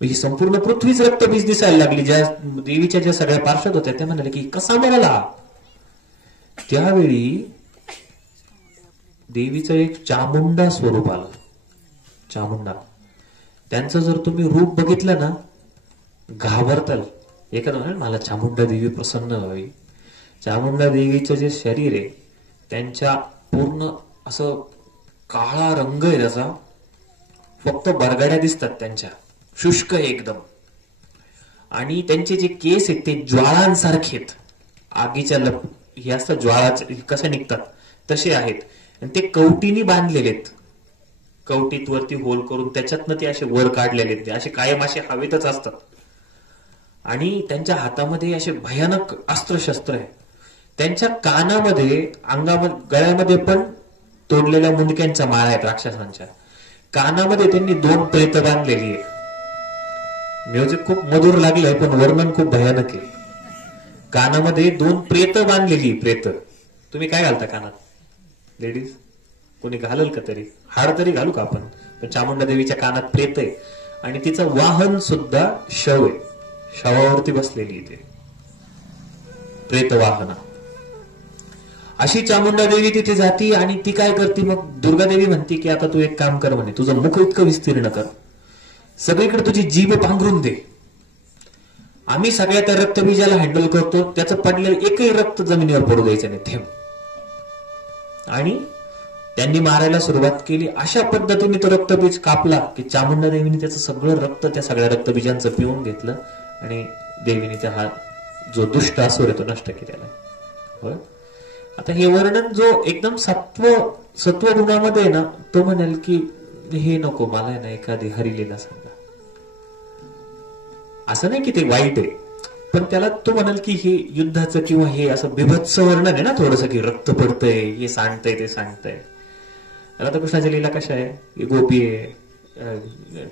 ही संपूर्ण पृथ्वीच रक्तबीज दिसायला लागली. ज्या देवीच्या ज्या सगळ्या पार्षद होत्या त्या म्हणाले की कसा मिळाला. त्यावेळी देवीचं एक चामुंडा स्वरूप आलं. चामुंडा त्यांचं जर तुम्ही रूप बघितलं ना घाबरताल. एखादं म्हणाल मला चामुंडा देवी प्रसन्न व्हावी. चामुंडा देवीचं जे शरीर आहे त्यांच्या पूर्ण असं काळा रंग आहे त्याचा, फक्त बरगड्या दिसतात त्यांच्या, शुष्क आहे एकदम. आणि त्यांचे जे केस आहेत ते ज्वाळांसारखे आहेत. आगीच्या हे असतात ज्वाळाचे कसे निघतात तसे आहेत. आणि ते कवटीनी बांधलेले आहेत. कवटीत वरती होल करून त्याच्यातनं ते असे वर काढलेले आहेत. ते असे कायम असे हवेतच असतात. आणि त्यांच्या हातामध्ये असे भयानक अस्त्रशस्त्र आहे. त्यांच्या कानामध्ये अंगामध्ये गळ्यामध्ये पण तोडलेल्या मुंडक्यांच्या माळा आहेत राक्षसांच्या. कानामध्ये त्यांनी 2 प्रेत बांधलेली आहे. म्युझिक खूप मधुर लागलंय पण वर्णन खूप भयानक आहे. कानामध्ये 2 प्रेत बांधलेली. प्रेत तुम्ही काय घालता कानात लेडीज? कोणी घालल का तरी? हाड तरी घालू का आपण? पण चामुंडा देवीच्या कानात प्रेत आहे आणि तिचं वाहन सुद्धा शव आहे. शवावरती बसलेली ते प्रेत वाहना. अशी चामुंडा देवी तिथे जाती आणि ती काय करते मग दुर्गा देवी म्हणते की आता तू एक काम कर म्हणे, तुझं मुख इतकं विस्तीर्ण कर, सगळीकडे तुझी जीभ पांघरून दे, आम्ही सगळ्या त्या रक्तबीजाला हँडल करतो, त्याचं पडलेलं एकही रक्त जमिनीवर पडू द्यायचं नाही थेंब. आणि त्यांनी मारायला सुरुवात केली. अशा पद्धतीने तो रक्तबीज कापला की चामुंडा देवीने त्याचं सगळं रक्त त्या सगळ्या रक्तबीजांचं पिऊन घेतलं आणि देवीने त्या हा जो दुष्ट असुर आहे तो नष्ट केलेला आहे. आता हे वर्णन जो एकदम सत्व गुणामध्ये आहे ना तो म्हणेल की हे नको, मला आहे ना एखादी हरिलीला सांगा. असं नाही की ते वाईट आहे, पण त्याला तो म्हणाल की हे युद्धाचं किंवा हे असं बिभत्स वर्णन आहे ना थोडस की रक्त पडतंय, हे सांगतंय ते सांगतंय. राधाकृष्णाच्या लीला कशा आहे, गोपी आहे,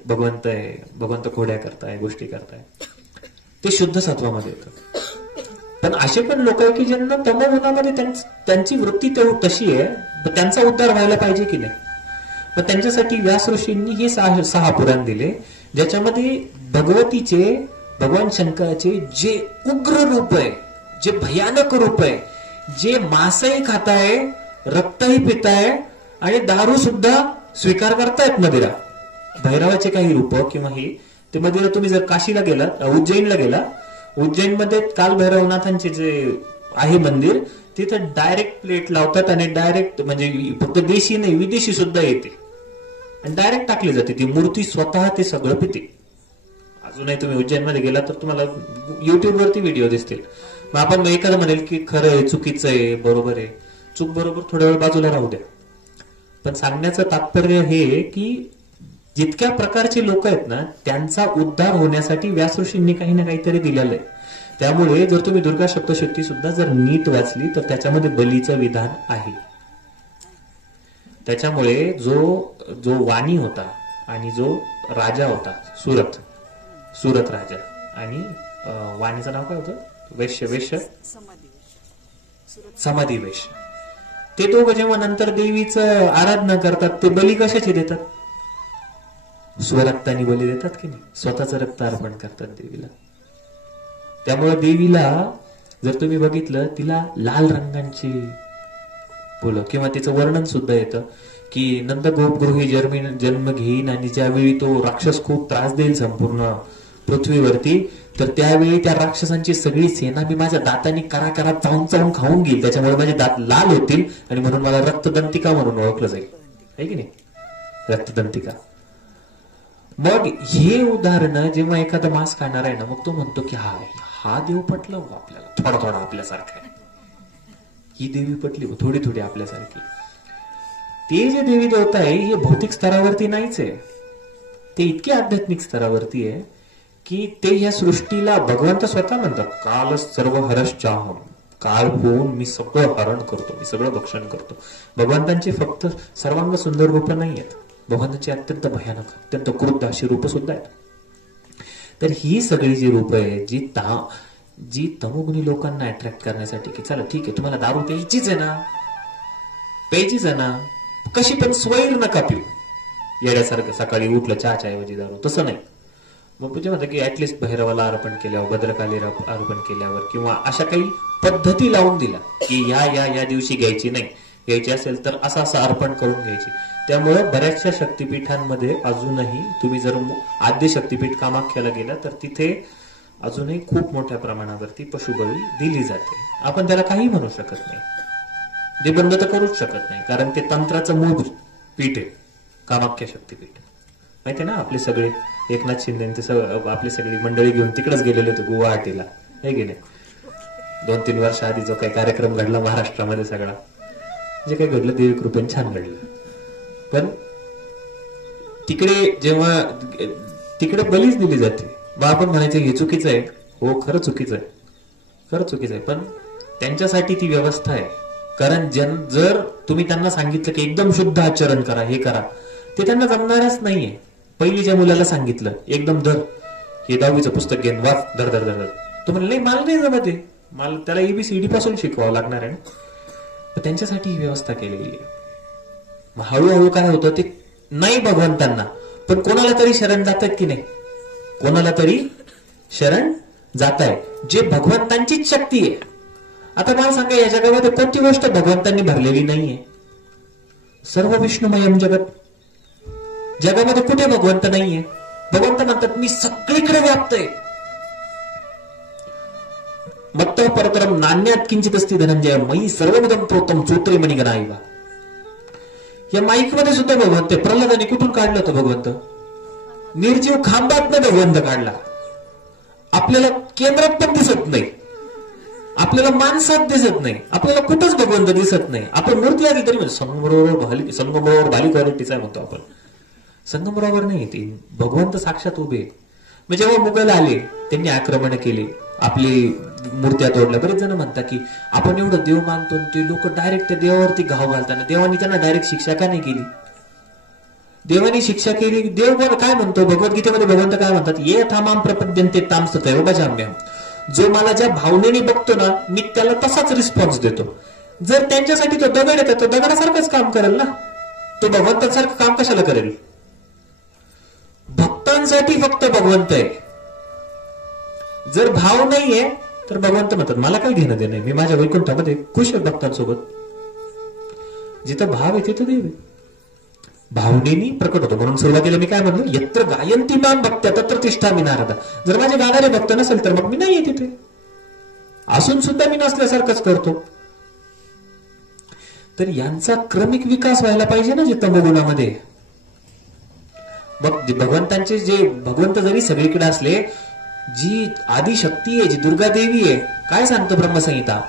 भगवंत आहे, भगवंत खोड्या करताय, गोष्टी करताय, ते शुद्ध सत्वामध्ये येतं. पण असे पण लोक आहे की ज्यांना तमोगुणामध्ये त्यांची वृत्ती तशी आहे, त्यांचा उद्धार व्हायला पाहिजे की नाही. पण त्यांच्यासाठी व्यास ऋषींनी हे 6 पुराण दिले ज्याच्यामध्ये भगवतीचे, भगवान शंकराचे जे उग्र रूप आहे, जे भयानक रूप आहे, जे मांसही खाताय, रक्तही पिताय आणि दारू सुद्धा स्वीकार करतायत, मदिरा, भैरवाचे काही रूप किंवा हे ते मदिरा. तुम्ही जर काशीला गेलात, उज्जैनला गेला, उज्जैनमध्ये काल भैरवनाथांचे जे आहे मंदिर, तिथे डायरेक्ट प्लेट लावतात आणि डायरेक्ट म्हणजे फक्त देशी नाही विदेशी सुद्धा येते आणि डायरेक्ट टाकली जाते ती मूर्ती, स्वतः ते सगळं पिते. अजूनही तुम्ही उज्जैनमध्ये गेला तर तुम्हाला युट्यूबवरती व्हिडिओ दिसतील. मग आपण एखादं म्हणेल की खरं आहे, चुकीचं आहे, बरोबर आहे, चूक बरोबर थोड्या वेळ बाजूला राहू द्या. पण सांगण्याचं तात्पर्य हे की जितक्या प्रकारचे लोक आहेत ना त्यांचा उद्धार होण्यासाठी व्यास ऋषींनी काही ना काहीतरी दिलेलं आहे. त्यामुळे जर तुम्ही दुर्गा सप्तशती सुद्धा जर नीट वाचली तर त्याच्यामध्ये बलीचं विधान आहे. त्याच्यामुळे जो वाणी होता आणि जो राजा होता सुरत राजा, आणि वाणीचं नाव काय होतं, वेश्य समाधी वेश्य, ते दोघं जेव्हा नंतर देवीचं आराधना करतात ते बली कशाची देतात, स्वरक्तानी बली देतात की नाही, स्वतःचं रक्त अर्पण करतात देवीला. त्यामुळे देवीला जर तुम्ही बघितलं तिला लाल रंगांची फुलं, किंवा तिचं वर्णन सुद्धा येतं की नंद गोपगृही जन्म घेईन आणि ज्यावेळी तो राक्षस खूप त्रास देईल संपूर्ण पृथ्वीवरती, तर त्यावेळी त्या राक्षसांची सगळी सेना मी माझ्या दातांनी कराकरात चावून खाऊन घेईल, त्याच्यामुळे माझे दात लाल होतील आणि म्हणून मला रक्तदंतिका म्हणून ओळखलं जाईल, आहे की नाही, रक्तदंतिका. मग हे उदाहरण जेव्हा एखादा मांस खाणार आहे ना मग तो म्हणतो की हा देव पटला आपल्याला, थोडा आपल्यासारखा आहे, ही देवी पटली थोडी थोडी आपल्यासारखी. ते जे देवी देवता आहे हे भौतिक स्तरावरती नाहीच आहे, ते इतके आध्यात्मिक स्तरावरती आहे की ते या सृष्टीला भगवंत स्वतः म्हणतात काल सर्व हरश्चाहम, काळ होऊन मी सगळं हरण करतो, मी सगळं भक्षण करतो. भगवंतांची फक्त सर्वांग सुंदर रूप नाही आहेत, भगवंतांची अत्यंत भयानक, अत्यंत क्रुद्ध अशी रूप सुद्धा आहेत. तर ही सगळी जी रूप आहे जी तमोगुणी लोकांना अट्रॅक्ट करण्यासाठी, की चला ठीक आहे तुम्हाला दारू प्यायचीच आहे ना, कशी पण स्वैर नका पिऊ, येड्यासारखं सकाळी उठलं चहाच्या ऐवजी दारू, तसं नाही. मग पूजा म्हणतात की ऍटलिस्ट भैरवाला अर्पण केल्यावर, भद्रकालीला अर्पण केल्यावर, किंवा अशा काही पद्धती लावून दिल्या की या दिवशी घ्यायची नाही, घ्यायची असेल तर असं अर्पण करून घ्यायची. त्यामुळे बऱ्याचशा शक्तिपीठांमध्ये अजूनही तुम्ही जर आद्य शक्तिपीठ कामाख्याला गेला तर तिथे अजूनही खूप मोठ्या प्रमाणावरती पशुबळी दिली जाते. आपण त्याला काही म्हणू शकत नाही, ते बंद तर करूच शकत नाही, कारण ते तंत्राचं मूळ पीठ आहे कामाख्या शक्तिपीठ. माहिती ना, आपले सगळे एकनाथ शिंदे आपली सगळी मंडळी घेऊन तिकडेच गेलेले होते गुवाहाटीला, हे गेले 2-3 वर्ष आधी जो काही कार्यक्रम घडला महाराष्ट्रामध्ये, सगळा जे काही घडलं देवी कृपेने छान घडलं. पण जेव्हा तिकडे बलीच दिली जाते, मग आपण म्हणायचं हे चुकीचं आहे. हो, खरं चुकीचं आहे, पण त्यांच्यासाठी ती व्यवस्था आहे. कारण जर तुम्ही त्यांना सांगितलं की एकदम शुद्ध आचरण करा, हे करा, ते त्यांना जमणारच नाहीये. पहिलीच्या मुलाला सांगितलं एकदम धर, हे 10वीचं पुस्तक घेऊन वाच, धर धर धर, तो म्हणलं नाही मला नाही जमत आहे, मला त्याला ABCD पासून शिकवावं लागणार आहे. त्यांच्यासाठी ही व्यवस्था केलेली आहे. मग हळूहळू काय होतं, ते नाही भगवंतांना पण कोणाला तरी शरण जातात की नाही, कोणाला तरी शरण जात आहे, जे भगवंतांचीच शक्ती आहे. आता मला सांगा, या जगामध्ये कोणती गोष्ट भगवंतांनी भरलेली नाहीये? सर्व विष्णुमयम जगत, जगामध्ये कुठे भगवंत नाहीये? भगवंत म्हणतात मी सगळीकडे व्याप्त आहे. मत्त परतरम नान्यात किंचित अस्ति धनंजय मयी सर्वविधम प्रोतम चोत्रे मणिगणाईवा. या माईक मध्ये सुद्धा भगवंत, प्रल्हादाने कुठून काढलं होतं भगवंत? निर्जीव खांबातनं भगवंत काढला. आपल्याला केंद्रात पण दिसत नाही, आपल्याला माणसात दिसत नाही, आपल्याला कुठंच भगवंत दिसत नाही. आपण मूर्ती आली तरी संगमबरोबर भाली क्वालिटीचा आहे म्हणतो आपण, संगमबरोबर नाही, ती भगवंत साक्षात उभे. मग जेव्हा मुघल आले, त्यांनी आक्रमण केले, आपली मूर्त्या तोडल्या. बरेच जण म्हणतात की आपण एवढं देव मानतो, ते लोक डायरेक्ट त्या देवावरती घाव घालताना देवानी त्यांना डायरेक्ट शिक्षा का नाही केली? देवानी शिक्षा केली. देव काय म्हणतो भगवद्गीतेमध्ये, भगवंत काय म्हणतात, ये थामाम प्रपद्यंते ताम सतैव भजाम्यहम. जो मला ज्या भावनेने बघतो ना, मी त्याला तसाच रिस्पॉन्स देतो. जर त्यांच्यासाठी तो दगड येतो, तो दगडासारखंच काम करेल ना, तो भगवंतांसारखं काम कशाला करेल? भक्तांसाठी फक्त भगवंत आहे. जर भाव नाहीये तर भगवंत म्हणतात मला काय घेणं देणं, मी माझ्या वैकुंठामध्ये खुश आहे भक्तांसोबत. जिथं भाव आहे तिथं देव आहे, भावनेनी प्रकट होतो. म्हणून सुरुवातीला मी काय म्हणलो, यत्र गायंती माम भक्त्या तत्र तिष्ठामि नारद. जर माझे गाणारे भक्त नसेल तर मग मी नाहीये तिथे, असून सुद्धा मी नसल्यासारखंच करतो. तर यांचा क्रमिक विकास व्हायला पाहिजे ना, जे तमोगुणामध्ये. मग भगवंतांचे जे भगवंत जरी सगळीकडे असले, जी आदिशक्ती आहे, जी दुर्गा देवी आहे, काय सांगतो ब्रह्मसंहिता,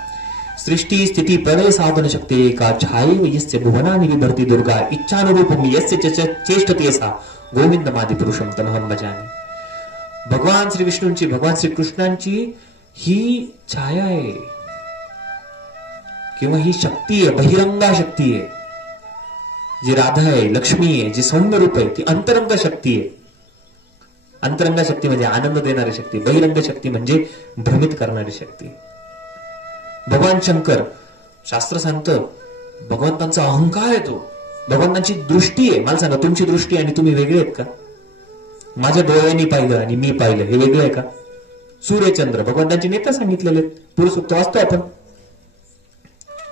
सृष्टी स्थिती प्रलय साधन शक्ती का छायेव यस्य भुवनानि विभर्ति दुर्गा इच्छानुरूपम यस्य चेष्टते सा गोविंदमादि पुरुषम तमहं भजामि. भगवान श्री विष्णूंची, भगवान श्री कृष्णांची ही छाया आहे किंवा ही शक्ती आहे, बहिरंगा शक्ती आहे. जी राधा आहे, लक्ष्मी आहे, जी सौम्य रूप आहे, ती अंतरंग शक्ती आहे. अंतरंग शक्ती म्हणजे आनंद देणारी शक्ती, बहिरंग शक्ती म्हणजे भ्रमित करणारी शक्ती. भगवान शंकर, शास्त्र सांगतं भगवंतांचा अहंकार आहे, तो भगवंतांची दृष्टी आहे. मला सांगा, तुमची दृष्टी आणि तुम्ही वेगळे आहेत का? माझ्या डोळ्यांनी पाहिलं आणि मी पाहिलं हे वेगळं आहे का? सूर्यचंद्र भगवंतांची नेता सांगितलेले, पुरुष सुक्त वाचतो आपण.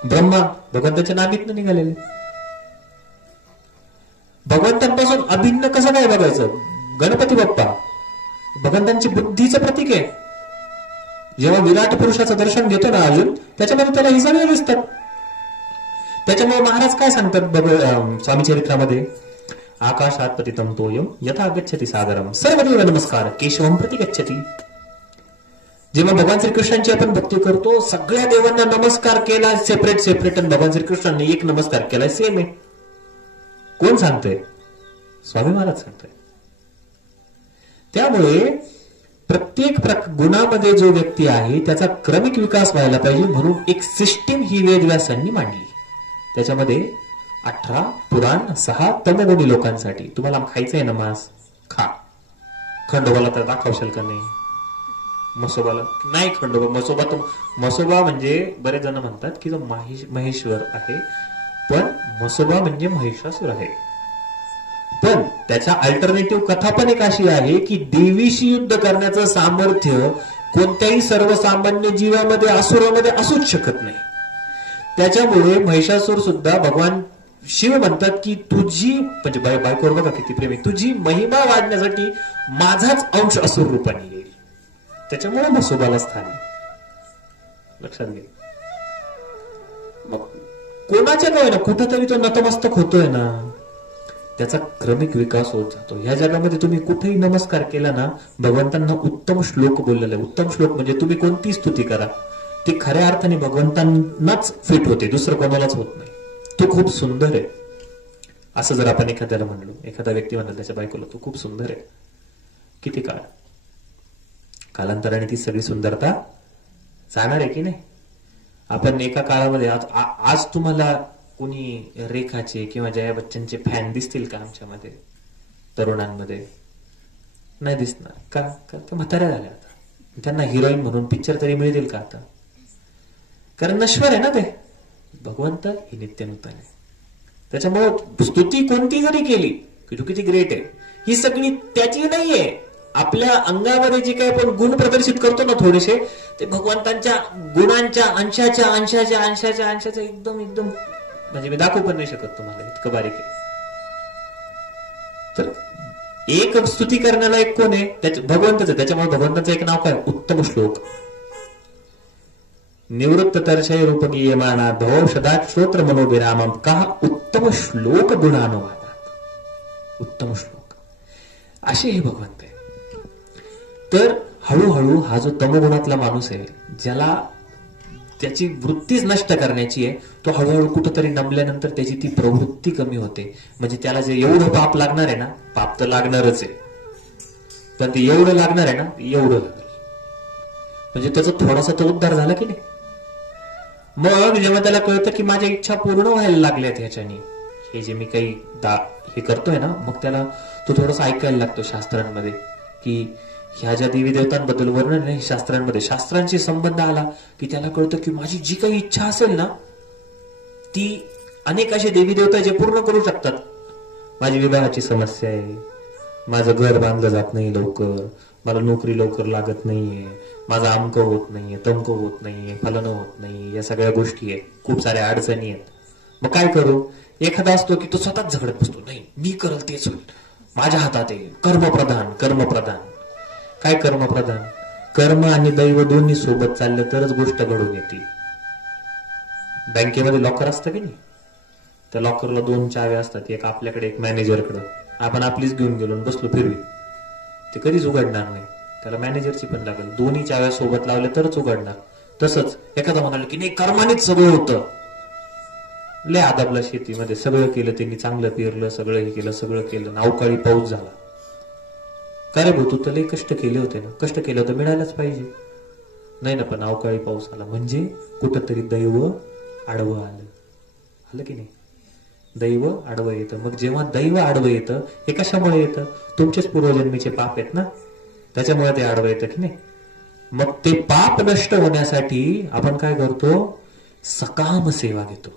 ब्रह्मा भगवंताच्या नाभीतनं निघालेले. भगवंतांपासून अभिन्न कसं काय बघायचं? गणपती बाप्पा भगवंतांची बुद्धीचं प्रतीक आहे. जेव्हा विराट पुरुषाचं दर्शन घेतो ना अर्जुन, त्याच्यामध्ये त्याला ही सगळे दिसतात. त्याच्यामुळे महाराज काय सांगतात स्वामी चरित्रामध्ये, आकाशात पतितं तोयम यथा गच्छति सागरम सर्वदेव नमस्कार केशवम प्रति गच्छति. जेव्हा भगवान श्रीकृष्णांची आपण भक्ती करतो, सगळ्या देवांना नमस्कार केला सेपरेट सेपरेट, आणि भगवान श्रीकृष्णांनी एक नमस्कार केलाय सेम आहे. कोण सांगतोय? स्वामी महाराज सांगतोय. त्यामुळे प्रत्येक गुणामध्ये जो व्यक्ती आहे त्याचा क्रमिक विकास व्हायला पाहिजे, म्हणून एक सिस्टीम ही वेदव्यासांनी मांडली. त्याच्यामध्ये 18 पुराण, 6 तमगुणी लोकांसाठी. तुम्हाला खायचंय ना मांस, खा. खंडोबाला तर दाखवशाल का नाही? मसोबाला नाही. खंडोबा मसोबा म्हणजे बरेच जण म्हणतात की जो महेश्वर आहे, पण मसोबा म्हणजे महिषासूर आहे. पण त्याच्या अल्टरनेटिव्ह कथा पण एक अशी आहे की देवीशी युद्ध करण्याचं सामर्थ्य कोणत्याही सर्वसामान्य जीवामध्ये, असुरामध्ये असूच शकत नाही. त्याच्यामुळे महिषासूर सुद्धा भगवान शिव म्हणतात की तुझी म्हणजे बायकोवर बघा किती प्रेम आहे, तुझी महिमा वाढण्यासाठी माझाच अंश असुर रूपाने येईल. त्याच्यामुळे मसोबाला स्थान आहे. लक्षात घे. मग कोणाच्या काय ना कुठंतरी तो नतमस्तक होतोय ना, त्याचा क्रमिक विकास होत जातो. ह्या जगामध्ये तुम्ही कुठेही नमस्कार केला ना, भगवंतांना उत्तम श्लोक बोललेला आहे. उत्तम श्लोक म्हणजे तुम्ही कोणती स्तुती करा ती खऱ्या अर्थाने भगवंतांनाच फिट होते, दुसरं कोणालाच होत नाही. तू खूप सुंदर आहे असं जर आपण एखाद्याला म्हणलो, एखादा व्यक्ती म्हणाल त्याच्या बायकोला तू खूप सुंदर आहे, किती काळ कालांतराने ती सगळी सुंदरता जाणार आहे की नाही? आपण एका काळामध्ये आज तुम्हाला कोणी रेखाचे किंवा जया बच्चनचे फॅन दिसतील का आमच्यामध्ये तरुणांमध्ये? नाही दिसणार. का? कारण म्हाताऱ्या झाल्या आता. त्यांना हिरोईन म्हणून पिक्चर तरी मिळतील का आता? कारण नश्वर आहे ना ते. भगवंत ही नित्य नूतन आहे. त्याच्यामुळे स्तुती कोणती जरी केली की तू किती ग्रेट आहे, ही सगळी त्याची नाहीये. आपल्या अंगामध्ये जे काही आपण गुण प्रदर्शित करतो ना थोडेसे, ते भगवंतांच्या गुणांच्या अंशाच्या एकदम म्हणजे मी दाखवू पण नाही शकत तुम्हाला, इतकं बारीक आहे. तर एक स्तुती करण्याला एक कोण आहे? भगवंतच आहे. त्याच्यामुळे भगवंताचं एक नाव काय? उत्तम श्लोक. निवृत्त तरशय रूप गीयमाना भवौषधात श्रोत्र मनोभिरामम का उत्तम श्लोक गुणानुवादात. उत्तम श्लोक असे हे भगवंत आहे. तर हळूहळू हा जो तमगुणातला माणूस आहे, ज्याला त्याची वृत्तीच नष्ट करण्याची आहे, तो हळूहळू कुठंतरी नमल्यानंतर त्याची ती प्रवृत्ती कमी होते. म्हणजे त्याला जे एवढं पाप लागणार आहे ना, पाप तर लागणारच आहे, पण ते एवढं लागणार आहे ना, एवढं लागेल. म्हणजे त्याचा थोडासा तो उद्धार झाला की नाही. मग जेव्हा त्याला कळतं की माझ्या इच्छा पूर्ण व्हायला लागल्यात ह्याच्यानी, हे जे मी काही हे करतोय ना, मग त्याला तो थोडासा ऐकायला लागतो शास्त्रांमध्ये की ह्या ज्या देवी देवतांबद्दल वर्णन आहे शास्त्रांमध्ये, शास्त्रांशी संबंध आला की त्याला कळतं की माझी जी काही इच्छा असेल ना, ती अनेक असे देवी देवता जे पूर्ण करू शकतात. माझी विवाहाची समस्या आहे, माझं घर बांधलं जात नाही लवकर, मला नोकरी लवकर लागत नाहीये, माझं अमकं होत नाहीये, तमकं होत नाहीये, फलनं होत नाही, या सगळ्या गोष्टी आहेत, खूप साऱ्या अडचणी आहेत. मग काय करू? एखादा असतो की तो स्वतःच झगडत बसतो, नाही मी करल तेच होईल, माझ्या हातात आहे, कर्मप्रधान. काय कर्मप्रधान? कर्म आणि दैव दोन्ही सोबत चालले तरच गोष्ट घडून येते. बँकेमध्ये लॉकर असतं की नाही, त्या लॉकरला 2 चाव्या असतात, एक आपल्याकडे एक मॅनेजरकडे. आपण आपलीच घेऊन गेलो बसलो फिरवी, ते कधीच उघडणार नाही. त्याला मॅनेजरची पण लागेल. दोन्ही चाव्या सोबत लावल्या तरच उघडणार. तसंच एखादा म्हणाल की नाही कर्मानेच सगळं होतं, लय आदाबला शेतीमध्ये सगळं केलं त्यांनी, चांगलं पेरलं, सगळं हे केलं, सगळं केलं, अवकाळी पाऊस झाला. काय रे भाऊ, तू तर लय कष्ट केले होते ना, कष्ट केलं होतं मिळायलाच पाहिजे. नाही ना, पण अवकाळी पाऊस आला म्हणजे कुठंतरी दैव आडवं आलं की नाही? दैव आडवं येतं. मग जेव्हा दैव आडवं येतं, हे कशामुळे येतं? तुमचेच पूर्वजन्मीचे पाप आहेत ना, त्याच्यामुळे ते आडवं येतं की नाही? मग ते पाप नष्ट होण्यासाठी आपण काय करतो? सकाम सेवा घेतो.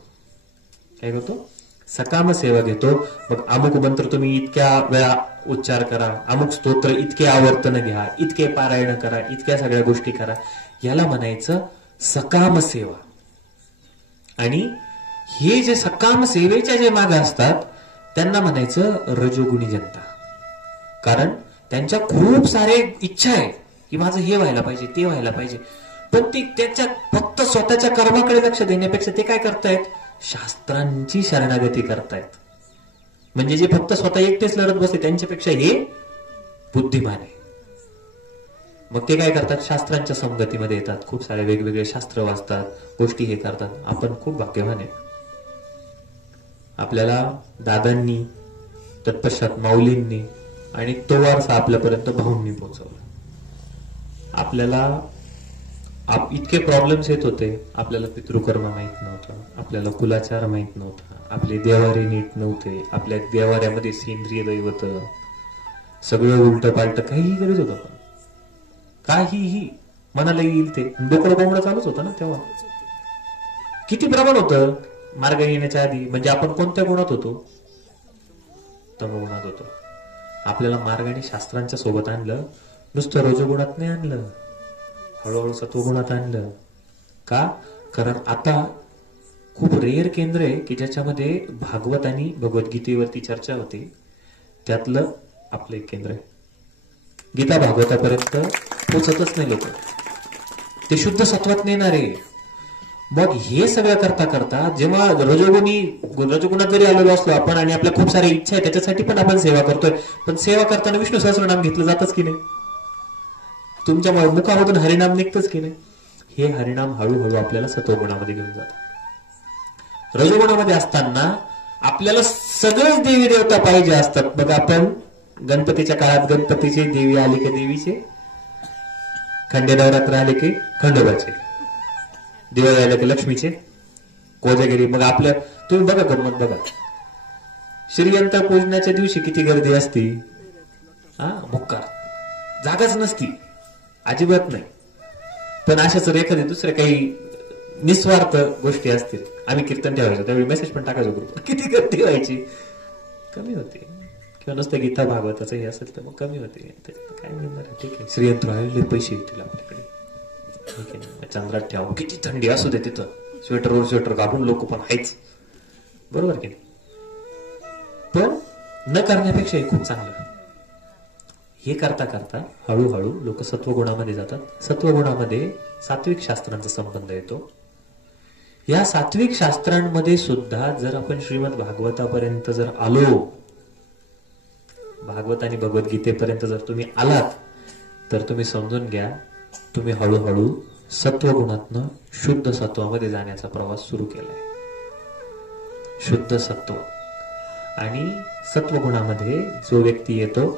काय करतो? सकाम सेवा घेतो. मग अमुक मंत्र तुम्ही इतक्या वेळा उच्चार करा, अमुक स्तोत्र इतके आवर्तन घ्या, इतके पारायण करा, इतक्या सगळ्या गोष्टी करा, याला म्हणायचं सकाम सेवा. आणि हे जे सकाम सेवेच्या जे मागे असतात त्यांना म्हणायचं रजोगुणी जनता. कारण त्यांच्या खूप सारे इच्छा आहे की माझं हे व्हायला पाहिजे, ते व्हायला पाहिजे, पण ती त्याच्या फक्त स्वतःच्या कर्माकडे लक्ष देण्यापेक्षा ते काय करतायत? शास्त्रांची शरणागती करतायत. म्हणजे जे फक्त स्वतः एकटेच लढत बसते त्यांच्यापेक्षा हे बुद्धिमान आहे. मग ते काय करतात? शास्त्रांच्या संगतीमध्ये येतात, खूप सारे वेगवेगळे शास्त्र वाचतात, गोष्टी हे करतात. आपण खूप भाग्यवान आहे. आपल्याला दादांनी, तत्पश्चात माऊलींनी आणि तो वारसा आपल्यापर्यंत भाऊंनी पोहोचवला. आपल्याला इतके प्रॉब्लेम्स येत होते. आपल्याला पितृकर्म माहित नव्हतं, आपल्याला कुलाचार माहित नव्हता, आपले देवारे नीट नव्हते, आपल्या देवाऱ्यामध्ये सेंद्रिय दैवत सगळं उलट पालट काहीही करीत होतं. आपण काहीही मनाला येईल ते बोकडं कोंबडं चालूच होतं ना तेव्हा. किती प्रमाण होतं मार्ग येण्याच्या आधी. म्हणजे आपण कोणत्या गुणात होतो? तमोगुणात होतो. आपल्याला मार्गाने शास्त्रांच्या सोबत आणलं, नुसतं रजोगुणात नाही आणलं, हळूहळू सत्वगुणात आणलं. का? कारण आता खूप रेअर केंद्र आहे की ज्याच्यामध्ये भागवत आणि भगवद्गीतेवरती चर्चा होते. त्यातलं आपलं एक केंद्र आहे. गीता भागवतापर्यंत पोचतच नाही लोक, ते शुद्ध सत्वात नेणारे. मग हे सगळं करता करता जेव्हा रजोगुणात जरी आलेलो असलो आपण आणि आपल्या खूप साऱ्या इच्छा आहे त्याच्यासाठी पण आपण सेवा करतोय, पण सेवा करताना विष्णू सहस्रनाम घेतलं जातच की नाही? तुमच्या मुखामधून हरिनाम निघतच की नाही? हे हरिनाम हळूहळू आपल्याला सत्वगुणामध्ये घेऊन जातात. रजोगुणामध्ये असताना आपल्याला सगळेच देवी देवता पाहिजे असतात. बघा आपण गणपतीच्या काळात गणपतीचे, देवी आली की देवीचे, खंडे नवरात्र आले की खंडोबाचे, दिवाळी आले की लक्ष्मीचे, कोजागिरी. मग आपल्या तुम्ही बघा गंमत बघा, श्रीयंत पूजनाच्या दिवशी किती गर्दी असती. मुक्कार जागाच नसती, अजिबात नाही. पण अशाच एखादी दुसऱ्या काही निस्वार्थ गोष्टी असतील. आम्ही कीर्तन ठेवायचो त्यावेळी मेसेज पण टाकायचो ग्रुप, किती गर्दी व्हायची. कमी होते. किंवा नुसतं गीता भागवताचं हे असेल तर मग कमी होते. काय म्हणणार, ठीक आहे श्रीयंत राहिले पैसे येतील आपल्याकडे, ठीक आहे चंद्रात ठेवा, किती थंडी असू दे तिथं, स्वेटरवर स्वेटर काढून लोक पण आहेच, बरोबर की नाही? पण न करण्यापेक्षा हे खूप चांगलं. हे करता करता हळूहळू लोक सत्वगुणामध्ये जातात. सत्वगुणामध्ये सात्विक शास्त्रांचा संबंध येतो. या सात्विक शास्त्रांमध्ये सुद्धा जर आपण श्रीमद भागवतापर्यंत जर आलो, भागवत आणि भगवद्गीतेपर्यंत जर तुम्ही आलात, तर तुम्ही समजून घ्या तुम्ही हळूहळू सत्वगुणातनं शुद्ध सत्वामध्ये जाण्याचा प्रवास सुरू केलाय. शुद्ध सत्व आणि सत्वगुणामध्ये जो व्यक्ती येतो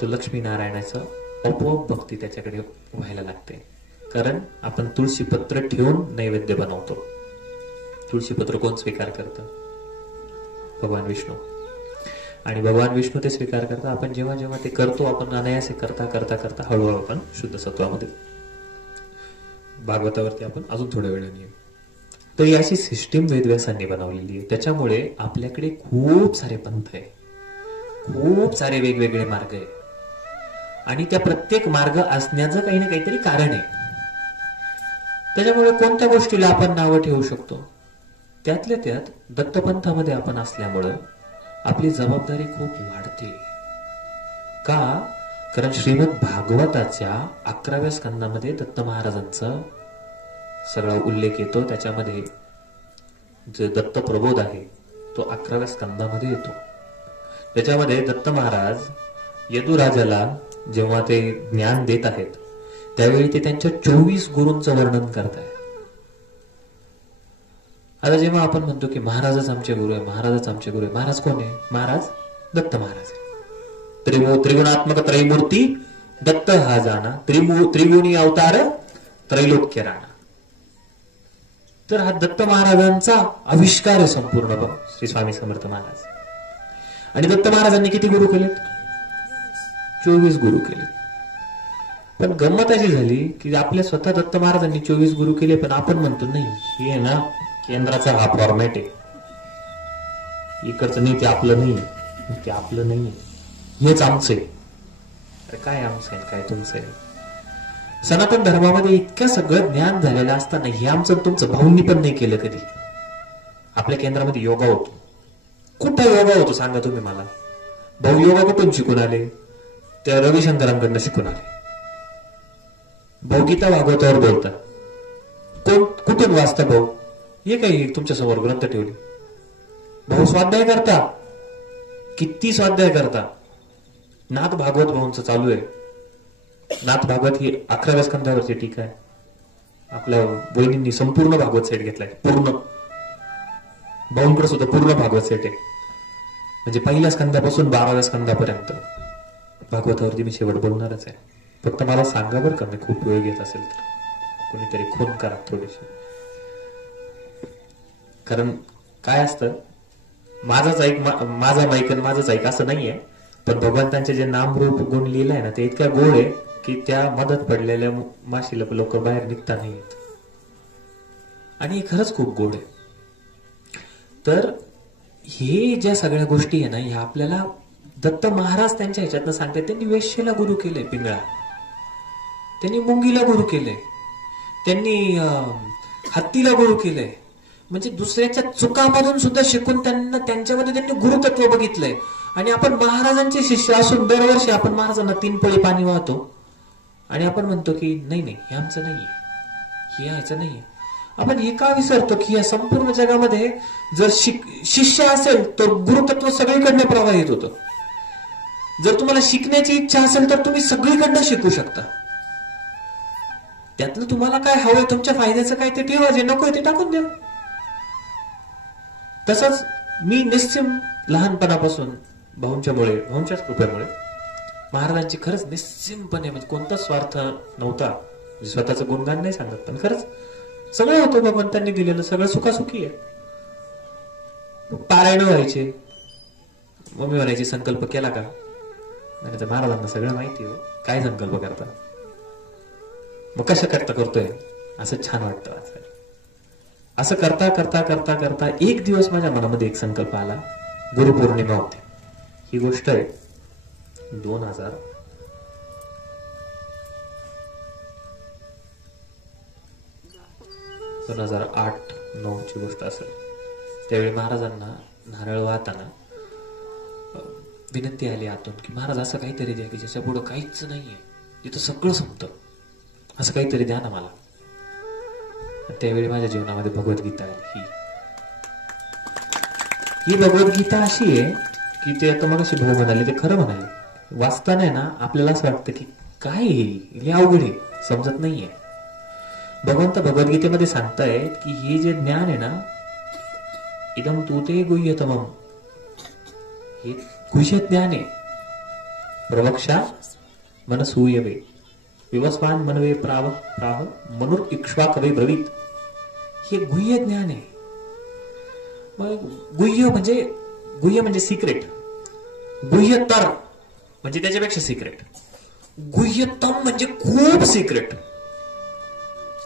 तो लक्ष्मीनारायणाचं आपोआप भक्ती त्याच्याकडे व्हायला लागते. कारण आपण तुळशीपत्र ठेवून नैवेद्य बनवतो. तुळशीपत्र कोण स्वीकार करतं? भगवान विष्णू. आणि भगवान विष्णू ते स्वीकार करता. आपण जेव्हा जेव्हा ते करतो, आपण अनायासे करता करता करता हळूहळू आपण शुद्ध सत्वामध्ये, भागवतावरती आपण अजून थोड्या वेळाने येऊ. तर ही अशी सिस्टीम वेदव्यासांनी बनवलेली आहे. त्याच्यामुळे आपल्याकडे खूप सारे पंथ आहे, खूप सारे वेगवेगळे मार्ग आहे. आणि त्या प्रत्येक मार्ग असण्याचं काही ना काहीतरी कारण आहे. त्याच्यामुळे कोणत्या गोष्टीला आपण नावं ठेवू शकतो. त्यातल्या त्यात दत्तपंथामध्ये आपण असल्यामुळं आपली जबाबदारी खूप वाढते. का? कारण श्रीमद भागवताच्या 11व्या स्कंदामध्ये दत्त महाराजांचा सगळा उल्लेख येतो. त्याच्यामध्ये जे दत्त प्रबोध आहे तो 11व्या स्कंदामध्ये येतो. त्याच्यामध्ये दत्त महाराज यदुराजाला जेव्हा ते ज्ञान देत आहेत त्यावेळी ते त्यांच्या 24 गुरूंचं वर्णन करताय. आता जेव्हा आपण म्हणतो की महाराजच आमचे गुरु आहे, महाराजच आमचे गुरु आहे, महाराज कोण आहे? महाराज दत्त महाराज आहे. त्रिगुणात्मक त्रैमूर्ती दत्त हा जाणा, त्रिगुणी अवतार त्रैलोक्य राणा. तर हा दत्त महाराजांचा आविष्कार आहे संपूर्ण श्री स्वामी समर्थ महाराज. आणि दत्त महाराजांनी किती गुरु केलेत? 24 गुरु केले. पण गंमत अशी झाली की आपल्या स्वतः दत्त महाराजांनी 24 गुरु केले, पण आपण म्हणतो नाही हे ना केंद्राचा हा फॉर्मॅट आहे, इकडचं नाही, ते आपलं नाही, ते आपलं नाही, हेच आमचं आहे. अरे काय आमचं आहे, काय तुमचं आहे? सनातन धर्मामध्ये इतकं सगळं ज्ञान झालेलं असताना हे आमचं तुमचं भाऊंनी पण नाही केलं कधी. आपल्या केंद्रामध्ये योगा होतो. कुठं योगा होतो सांगा तुम्ही मला? भाऊ योगा कुठून शिकून आले? त्या रविशंकरांकडनं शिकून आले. भाऊ गीता भागवतावर बोलतात. कोण कुठून वाचता भाऊ? हे काही तुमच्या समोर ग्रंथ ठेवले. भाऊ स्वाध्याय करता, किती स्वाध्याय करता. नाथ भागवत भाऊंचं चालू आहे. नाथ भागवत ही 11व्या स्कंदावरची टीका आहे. आपल्या बहिणींनी संपूर्ण भागवत सेट घेतलाय. पूर्ण भाऊंकडे सुद्धा पूर्ण भागवत सेट आहे. म्हणजे पहिल्या स्कंदापासून 12व्या स्कंदापर्यंत भागवतावरती मी शेवट बोलणारच आहे. फक्त मला सांगा बरं का, मी खूप वेळ घेत असेल तर कोणीतरी खून करा थोडीशी. कारण काय असतं, माझाच ऐक माझा माईक आणि माझंच ऐक असं नाहीये, पण भगवंतांचे जे नामरूप गुण लिहिलाय ना ते इतक्या गोड आहे की त्या मदत पडलेल्या माशीला लोक बाहेर निघता नाही येत. आणि हे खरंच खूप गोड आहे. तर हे ज्या सगळ्या गोष्टी आहे ना, ह्या आपल्याला दत्त महाराज त्यांच्या ह्याच्यातनं सांगतात. त्यांनी वेश्येला गुरु केले पिंगळा, त्यांनी मुंगीला गुरु केले, त्यांनी हत्तीला गुरु केले. म्हणजे दुसऱ्याच्या चुकामधून सुद्धा शिकून त्यांना त्यांच्यामध्ये त्यांनी गुरुतत्व बघितलंय. आणि आपण महाराजांचे शिष्य असून दरवर्षी आपण महाराजांना 3 पळी पाणी वाहतो आणि आपण म्हणतो की नाही नाही हे आमचं नाहीये, हे यायचं नाहीये. आपण हे का विसरतो की या संपूर्ण जगामध्ये जर शिष्य असेल तर गुरुतत्व सगळीकडनं प्रवाहित होतं. जर तुम्हाला शिकण्याची इच्छा असेल तर तुम्ही सगळीकडनं शिकू शकता. त्यातलं तुम्हाला काय हवंय, तुमच्या फायद्याचं काय ते ठेवा, जे नकोय ते टाकून द्या. तसंच मी निश्चिम लहानपणापासून भाऊंच्याच कृपेमुळे महाराजांची खरंच निश्चिमपणे, म्हणजे कोणताच स्वार्थ नव्हता. म्हणजे स्वतःचं गुणगान नाही सांगत, पण खरंच सगळं होतं भगवंतांनी दिलेलं, सगळं सुखासुखी आहे. पारायण व्हायचे, मम्मी म्हणायची संकल्प केला का, नाही तर महाराजांना सगळं माहिती हो काय संकल्प करता, मग कशा करता करतोय असं छान वाटतं. असं करता करता करता करता एक दिवस माझ्या मनामध्ये एक संकल्प आला. गुरुपौर्णिमा होती, ही गोष्ट आहे 2008-9 ची गोष्ट असेल. त्यावेळी महाराजांना नारळ वाहताना विनंती आली आतून की महाराज असं काहीतरी द्या की ज्याच्या पुढं काहीच नाहीये, जिथं सगळं संपतं, असं काहीतरी द्या ना मला. त्यावेळी माझ्या जीवनामध्ये भगवद्गीता आली. ही भगवद्गीता अशी आहे की ते आता मग भाऊ म्हणाले ते खरं म्हणाले. वाचताना ना आपल्याला असं वाटतं की काय हे अवघड आहे, समजत नाहीये. भगवंत भगवद्गीतेमध्ये सांगतायत की हे जे ज्ञान आहे ना, इदम तू ते गुह्यतमम, हे गुह्य ज्ञान आहे. प्रवक्षा मनसूयवे विवस्वान मनवे प्राव प्राव मनुर इक्ष्वाकवे ब्रवीत, हे गुह्य ज्ञान आहे. मग गुह्य म्हणजे सिक्रेट, गुह्यतर म्हणजे त्याच्यापेक्षा सिक्रेट, गुह्यतम म्हणजे खूप सिक्रेट.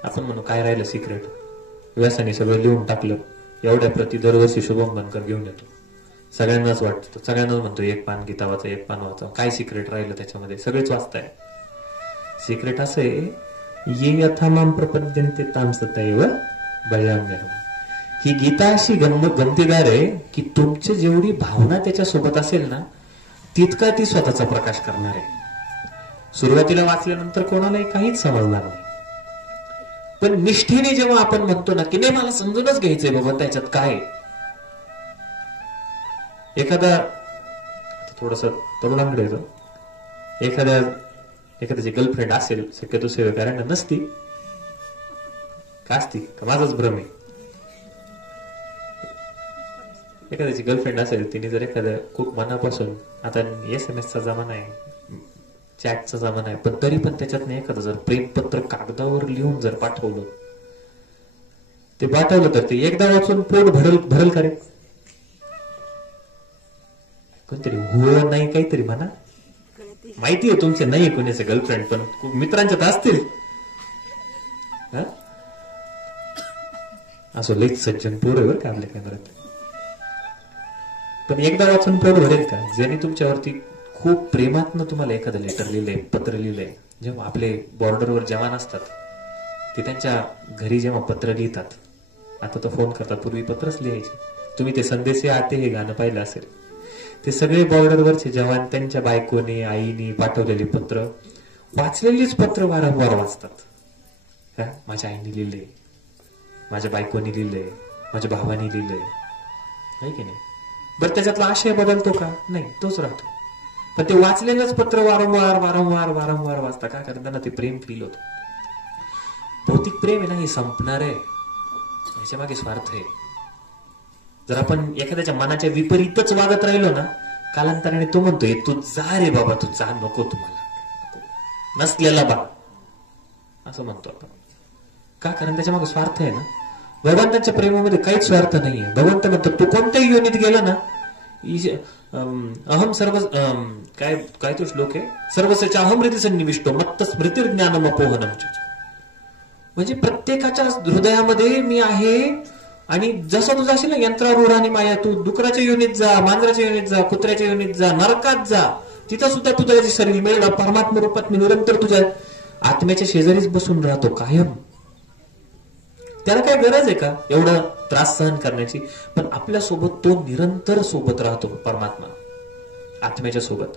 आपण म्हणू काय राहिलं सिक्रेट, व्यासाने सगळं लिहून टाकलं, एवढ्या प्रति दरवर्षी शुभम बनकर घेऊन येतो, सगळ्यांनाच वाटतं, सगळ्यांनाच म्हणतो एक पान गीता वाचा, एक पान वाचा. काय सिक्रेट राहिलं त्याच्यामध्ये, सगळेच वाचताय. सिक्रेट असे ये यथामाम प्रपद्यन्ते ताम सतैव भयाम्यहम्. ही गीता अशी गमतीदार आहे की तुमची जेवढी भावना त्याच्या सोबत असेल ना, तितका ती स्वतःचा प्रकाश करणार आहे. सुरुवातीला वाचल्यानंतर कोणालाही काहीच समजणार नाही, पण निष्ठेने जेव्हा आपण म्हणतो ना की नाही मला समजूनच घ्यायचंय बाबा त्याच्यात काय. एखादा थोडस तरुणांकडे येतो, एखाद्याची गर्लफ्रेंड असेल, शक्यतो सेवेकऱ्यांना नसती का, असती का माझाच भ्रम आहे. एखाद्याची गर्लफ्रेंड असेल, तिने जर एखाद्या खूप मनापासून, आता SMS चा जमाना आहे, चॅटचा जमाना आहे, पण तरी पण त्याच्यात नाही एखादं जर प्रेमपत्र कागदावर लिहून जर पाठवलं, ते पाठवलं तर ते एकदा वाचून पोट भरल का रे? कोणतरी हो नाही काहीतरी म्हणा. माहिती आहे तुमचे नाही कोणाचे गर्लफ्रेंड, पण मित्रांच्यात असतील. असं लईच सज्जन पोर आहे बरं का आपल्या केंद्रात. पण एकदा वाचून पोट भरेल का? ज्याने तुमच्यावरती खूप प्रेमातनं तुम्हाला एखादं लेटर लिहिलंय, पत्र लिहिलंय. जेव्हा आपले बॉर्डरवर जवान असतात ते त्यांच्या घरी जेव्हा पत्र लिहितात, आता तर फोन करतात, पूर्वी पत्रच लिहायचे. तुम्ही ते संदेश आते हे गाणं पाहिलं असेल. ते सगळे बॉर्डरवरचे जवान त्यांच्या बायकोने, आईने पाठवलेली पत्र, वाचलेलीच पत्र वारंवार वाचतात. माझ्या आईने लिहिलंय, माझ्या बायकोने लिहिलंय, माझ्या भावाने लिहिलंय, आहे की नाही? बरं त्याच्यातला आशय बदलतो का? नाही, तोच राहतो. पण ते वाचलेलंच पत्र वारंवार वारंवार वारंवार वाचता का? कारण त्यांना ते प्रेम फील होतं. भौतिक प्रेम आहे ना, हे संपणार आहे, याच्या मागे स्वार्थ आहे. जर आपण एखाद्याच्या मनाच्या विपरीतच वागत राहिलो ना, कालांतराने तो म्हणतोय तू जा रे बाबा, तू जा, नको तुम्हाला. नसलेला बाळ असं म्हणतो आपण. का? कारण त्याच्या मागे स्वार्थ आहे ना. भगवंतांच्या प्रेमामध्ये काहीच स्वार्थ नाहीये. भगवंत म्हणतात तू कोणत्याही योनीत गेला ना, अहम सर्व काय काय तो श्लोक आहे, सर्वस्याच्या अहम हृदय सन्निविष्टो मत्त स्मृती ज्ञानम अपोहनम. म्हणजे प्रत्येकाच्या हृदयामध्ये मी आहे. आणि जसं तू जाशील ना यंत्रारूढ आणि माया, तू डुकराच्या योनीत जा, मांजराच्या योनीत जा, कुत्र्याच्या योनीत जा, नरकात जा, तिथं सुद्धा तुझं जे शरीर मिळेल परमात्मा रूपात मी निरंतर तुझ्या आत्म्याच्या शेजारीच बसून राहतो कायम. त्याला काय गरज आहे का एवढा त्रास सहन करण्याची? पण आपल्या सोबत तो निरंतर सोबत राहतो परमात्मा आत्म्याच्या सोबत.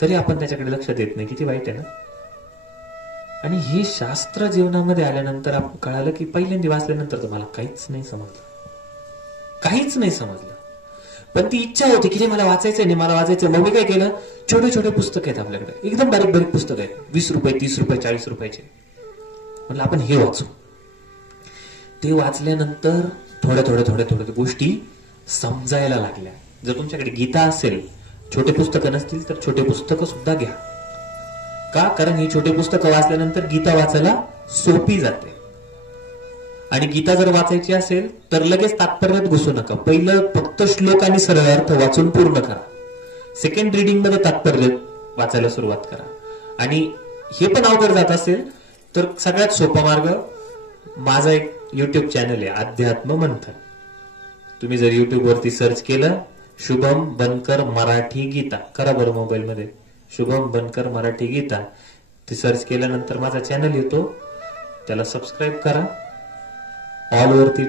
तरी आपण त्याच्याकडे लक्ष देत नाही. किती वाईट आहे ना. आणि हे शास्त्र जीवनामध्ये आल्यानंतर आपण कळालं की पहिल्यांदा वाचल्यानंतर तर मला काहीच नाही समजलं, काहीच नाही समजलं. पण ती इच्छा होती की मला वाचायचंय नाही, मला वाचायचं. मग मी काय केलं, छोटे छोटे पुस्तक आहेत आपल्याकडे, एकदम बारीक बारीक पुस्तक आहेत, 20 रुपये 30 रुपये 40 रुपयाचे. म्हटलं आपण हे वाचू. ते वाचल्यानंतर थोड्या थोड्या थोड्या थोड्या गोष्टी समजायला लागल्या. जर तुमच्याकडे गीता असेल, छोटे पुस्तकं नसतील तर छोटे पुस्तकं सुद्धा घ्या. का? कारण ही छोटे पुस्तकं वाचल्यानंतर गीता वाचायला सोपी जाते. आणि गीता जर वाचायची असेल तर लगेच तात्पर्यात घुसू नका. पहिलं फक्त श्लोक आणि सरळ अर्थ वाचून पूर्ण करा. सेकंड रिडिंग मध्ये तात्पर्य वाचायला सुरुवात करा. आणि हे पण अवघड जात असेल तर सगळ्यात सोपा मार्ग, माझा एक युट्यूब चॅनल आहे अध्यात्म मंथन. तुम्ही जर युट्यूब वरती सर्च केलं शुभम बनकर मराठी गीता, करा बरं मोबाईल मध्ये शुभम बनकर मराठी गीता, ते सर्च केल्यानंतर माझा चॅनल येतो. त्याला सबस्क्राईब करा, ऑल वरती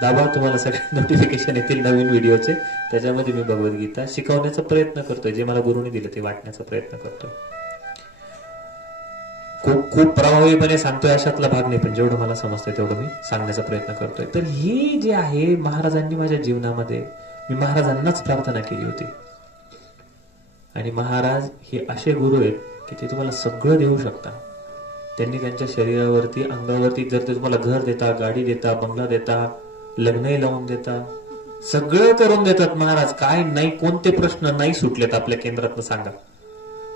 दाबा, तुम्हाला सगळे नोटिफिकेशन येतील नवीन व्हिडिओचे. त्याच्यामध्ये मी भगवद्गीता शिकवण्याचा प्रयत्न करतोय, जे मला गुरुने दिलं ते वाटण्याचा प्रयत्न करतोय. खूप खूप प्रभावीपणे सांगतोय अशातला भाग नाही, पण जेवढं मला समजतंय तेवढं मी सांगण्याचा प्रयत्न करतोय. तर हे जे आहे महाराजांनी माझ्या जीवनामध्ये, मी महाराजांनाच प्रार्थना केली होती. आणि महाराज हे असे गुरु आहेत की ते तुम्हाला सगळं देऊ शकता. त्यांनी त्यांच्या शरीरावरती, अंगावरती, जर ते तुम्हाला घर देता, गाडी देता, बंगला देता, लग्नही लावून देता, सगळं करून देतात महाराज. काय नाही, कोणते प्रश्न नाही सुटलेत आपल्या केंद्रातनं सांगा.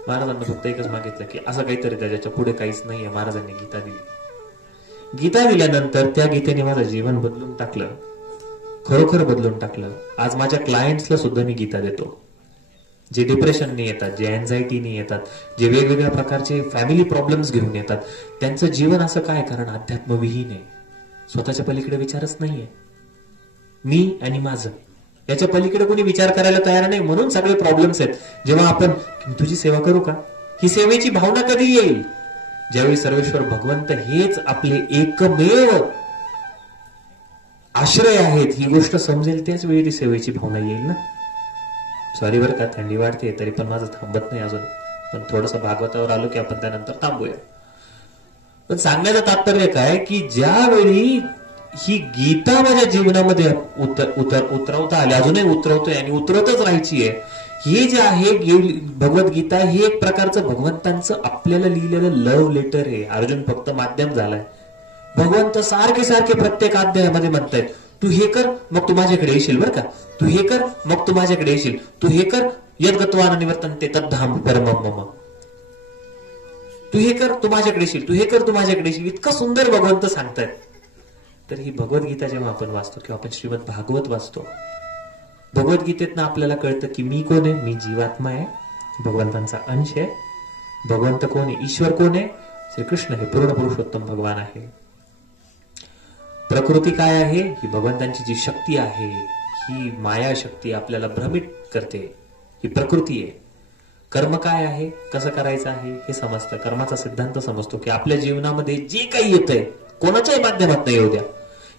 महाराजांना फक्त एकच मागितलं की असं काहीतरी त्याच्या पुढे काहीच नाहीये. महाराजांनी गीता दिली. गीता दिल्यानंतर त्या गीतेने माझं जीवन बदलून टाकलं, खरोखर बदलून टाकलं. आज माझ्या क्लायंट्सला सुद्धा मी गीता देतो, जे डिप्रेशनने येतात, जे अँझायटीने येतात, जे वेगवेगळ्या प्रकारचे फॅमिली प्रॉब्लेम्स घेऊन येतात. त्यांचं जीवन असं काय? कारण अध्यात्मविहीन आहे. स्वतःच्या पलीकडे विचारच नाहीये. मी आणि माझं, याच्या पलीकडे कोणी विचार करायला तयार नाही. म्हणून सगळे प्रॉब्लेम्स आहेत. जेव्हा आपण तुझी सेवा करू का, ही सेवेची भावना कधी येईल? ज्यावेळी सर्वेश्वर भगवंत हेच आपले एकमेव आश्रय आहेत ही गोष्ट समजेल, त्याच वेळी ती सेवेची भावना येईल ना. सॉरी बरं का, थंडी वाढते तरी पण माझं थांबत नाही अजून. पण थोडस भागवतावर आलो की आपण त्यानंतर थांबूया. पण सांगण्याचं तात्पर्य काय की ज्यावेळी ही गीता माझ्या जीवनामध्ये उतरवता आली, अजूनही उतरवतोय आणि उतरवतच राहायची आहे. हे जे आहे भगवद्गीता, हे एक प्रकारचं भगवंतांचं आपल्याला लिहिलेलं लव्ह लेटर आहे. अर्जुन फक्त माध्यम झालाय. भगवंत सारखे सारखे प्रत्येक अध्यायामध्ये म्हणतायत, तू हे कर मग तू माझ्याकडे येशील बरं का, तू हे कर मग तू माझ्याकडे येशील, तू हे कर यद्गत्वा निवर्तन्ते तद्धाम परमं मम, तू हे कर तू माझ्याकडे येशील, तू हे कर तू माझ्याकडे येशील. इतकं सुंदर भगवंत सांगतायत. तर ही भगवद्गीता जेव्हा आपण वाचतो किंवा आपण श्रीमद भागवत वाचतो, भगवद्गीतेतनं आपल्याला कळतं की मी कोण आहे. मी जीवात्मा आहे, भगवंतांचा अंश आहे. भगवंत कोण आहे? ईश्वर कोण आहे? श्रीकृष्ण हे पूर्ण पुरुषोत्तम भगवान आहे. प्रकृती काय आहे? ही भगवंतांची जी शक्ती आहे, ही माया शक्ती आपल्याला भ्रमित करते, ही प्रकृती आहे. कर्म काय आहे, कसं करायचं आहे हे समजतं. कर्माचा सिद्धांत समजतो की आपल्या जीवनामध्ये जे काही येतंय कोणाच्याही माध्यमात येऊ द्या,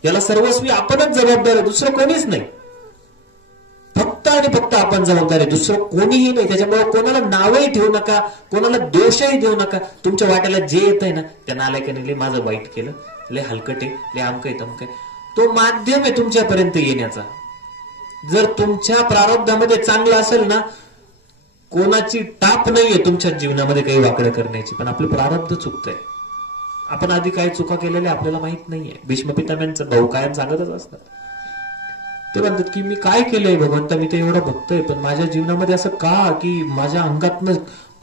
याला सर्वस्वी आपणच जबाबदार आहे, दुसरं कोणीच नाही. फक्त आणि फक्त आपण जबाबदार आहे, दुसरं कोणीही नाही. त्याच्यामुळे कोणाला नावही ठेवू नका, कोणाला दोषही देऊ नका. तुमच्या वाट्याला जे येत आहे ना, त्या नालायकाने लय माझं वाईट केलं, लय हलकट आहे, लय अमकय तमकय, तो माध्यम आहे तुमच्यापर्यंत येण्याचा. जर तुमच्या प्रारब्धामध्ये चांगलं असेल ना, कोणाची टाप नाहीये तुमच्या जीवनामध्ये काही वाकडं करण्याची, पण आपलं प्रारब्ध चुकतंय. आपण आधी काही चुका केलेल्या आपल्याला माहित नाहीये. भीष्म पितामहांचा भाऊ कायम सांगतच असतात. ते म्हणतात की मी काय केलंय भगवंता, मी तर एवढं बघतोय, पण माझ्या जीवनामध्ये असं का की माझ्या अंगातनं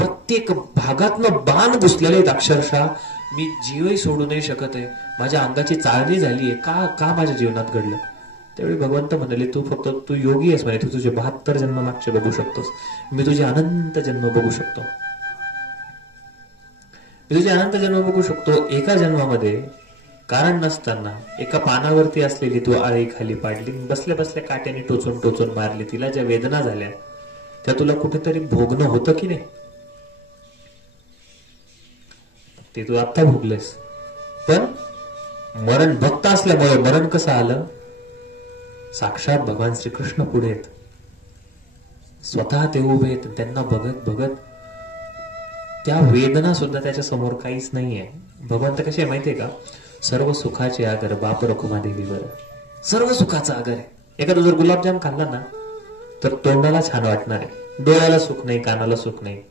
प्रत्येक भागातनं बाण घुसलेले आहेत अक्षरशः. मी जीवही सोडू नाही शकत आहे, माझ्या अंगाची चाळणी झालीये. का का माझ्या जीवनात घडलं? त्यावेळी भगवंत म्हणाले, तू योगी आहेस म्हणे, तू तुझे 72 जन्म मागचे बघू शकतोस, मी तुझे अनंत जन्म बघू शकतो. मी तुझे अनंत जन्म बघू शकतो. एका जन्मामध्ये कारण नसताना एका पानावरती असलेली तू आळी खाली पाडली, बसल्या बसल्या काट्याने टोचून टोचून मारली, तिला ज्या वेदना झाल्या त्या तुला कुठेतरी भोगणं होतं की नाही? ते तू आत्ता भोगलेस. पण मरण भक्त असल्यामुळे मरण कसं आलं? साक्षात भगवान श्रीकृष्ण पुढे आहेत, स्वतः ते उभे आहेत. त्यांना बघत बघत त्या वेदना सुद्धा त्याच्या समोर काहीच नाहीये. भगवंत कसे माहितीये का? सर्व सुखाचे आगर बाप रखुमा देवीवर. सर्व सुखाचा आगर आहे. एखादा जर गुलाबजाम खाल्ला ना तर तोंडाला छान वाटणार आहे, डोळ्याला सुख नाही, कानाला सुख नाही.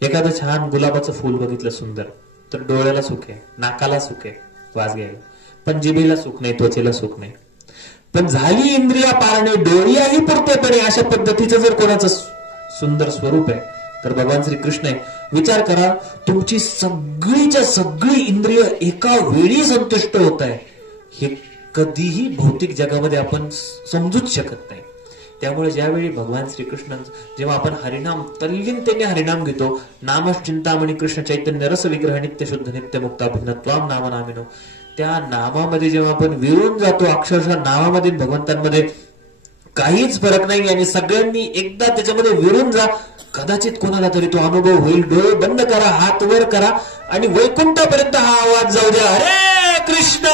एखादं छान गुलाबाचं फुल बघितलं सुंदर तर डोळ्याला सुख आहे, नाकाला सुख आहे वास घ्यायला, पण जिभेला सुख नाही, त्वचेला सुख नाही. पण झाली इंद्रिया पारणे डोळ्याही पुरतेपणे, अशा पद्धतीचं जर कोणाचं सुंदर स्वरूप आहे तर भगवान श्रीकृष्ण आहे. विचार करा, तुमची सगळीच्या सगळी इंद्रिय एका वेळी संतुष्ट होत आहे, हे कधीही भौतिक जगामध्ये आपण समजूच शकत नाही. त्यामुळे ज्यावेळी भगवान श्रीकृष्ण, जेव्हा आपण हरिनाम तल्लीनतेने हरिनाम घेतो, नामच चिंतामणी कृष्ण चैतन्य रस विग्रह नित्य शुद्ध नित्य मुक्ता भिन्नत्वाम नाम नामिनो, त्या नामामध्ये जेव्हा आपण विरून जातो, अक्षरशः नामामध्ये भगवंतांमध्ये काहीच फरक नाही, आणि सगळ्यांनी एकदा त्याच्यामध्ये विरून जा, कदाचित कोणाला तरी तो अनुभव होईल. डोळे बंद करा, हात वर करा आणि वैकुंठापर्यंत हा आवाज जाऊ द्या, हरे कृष्ण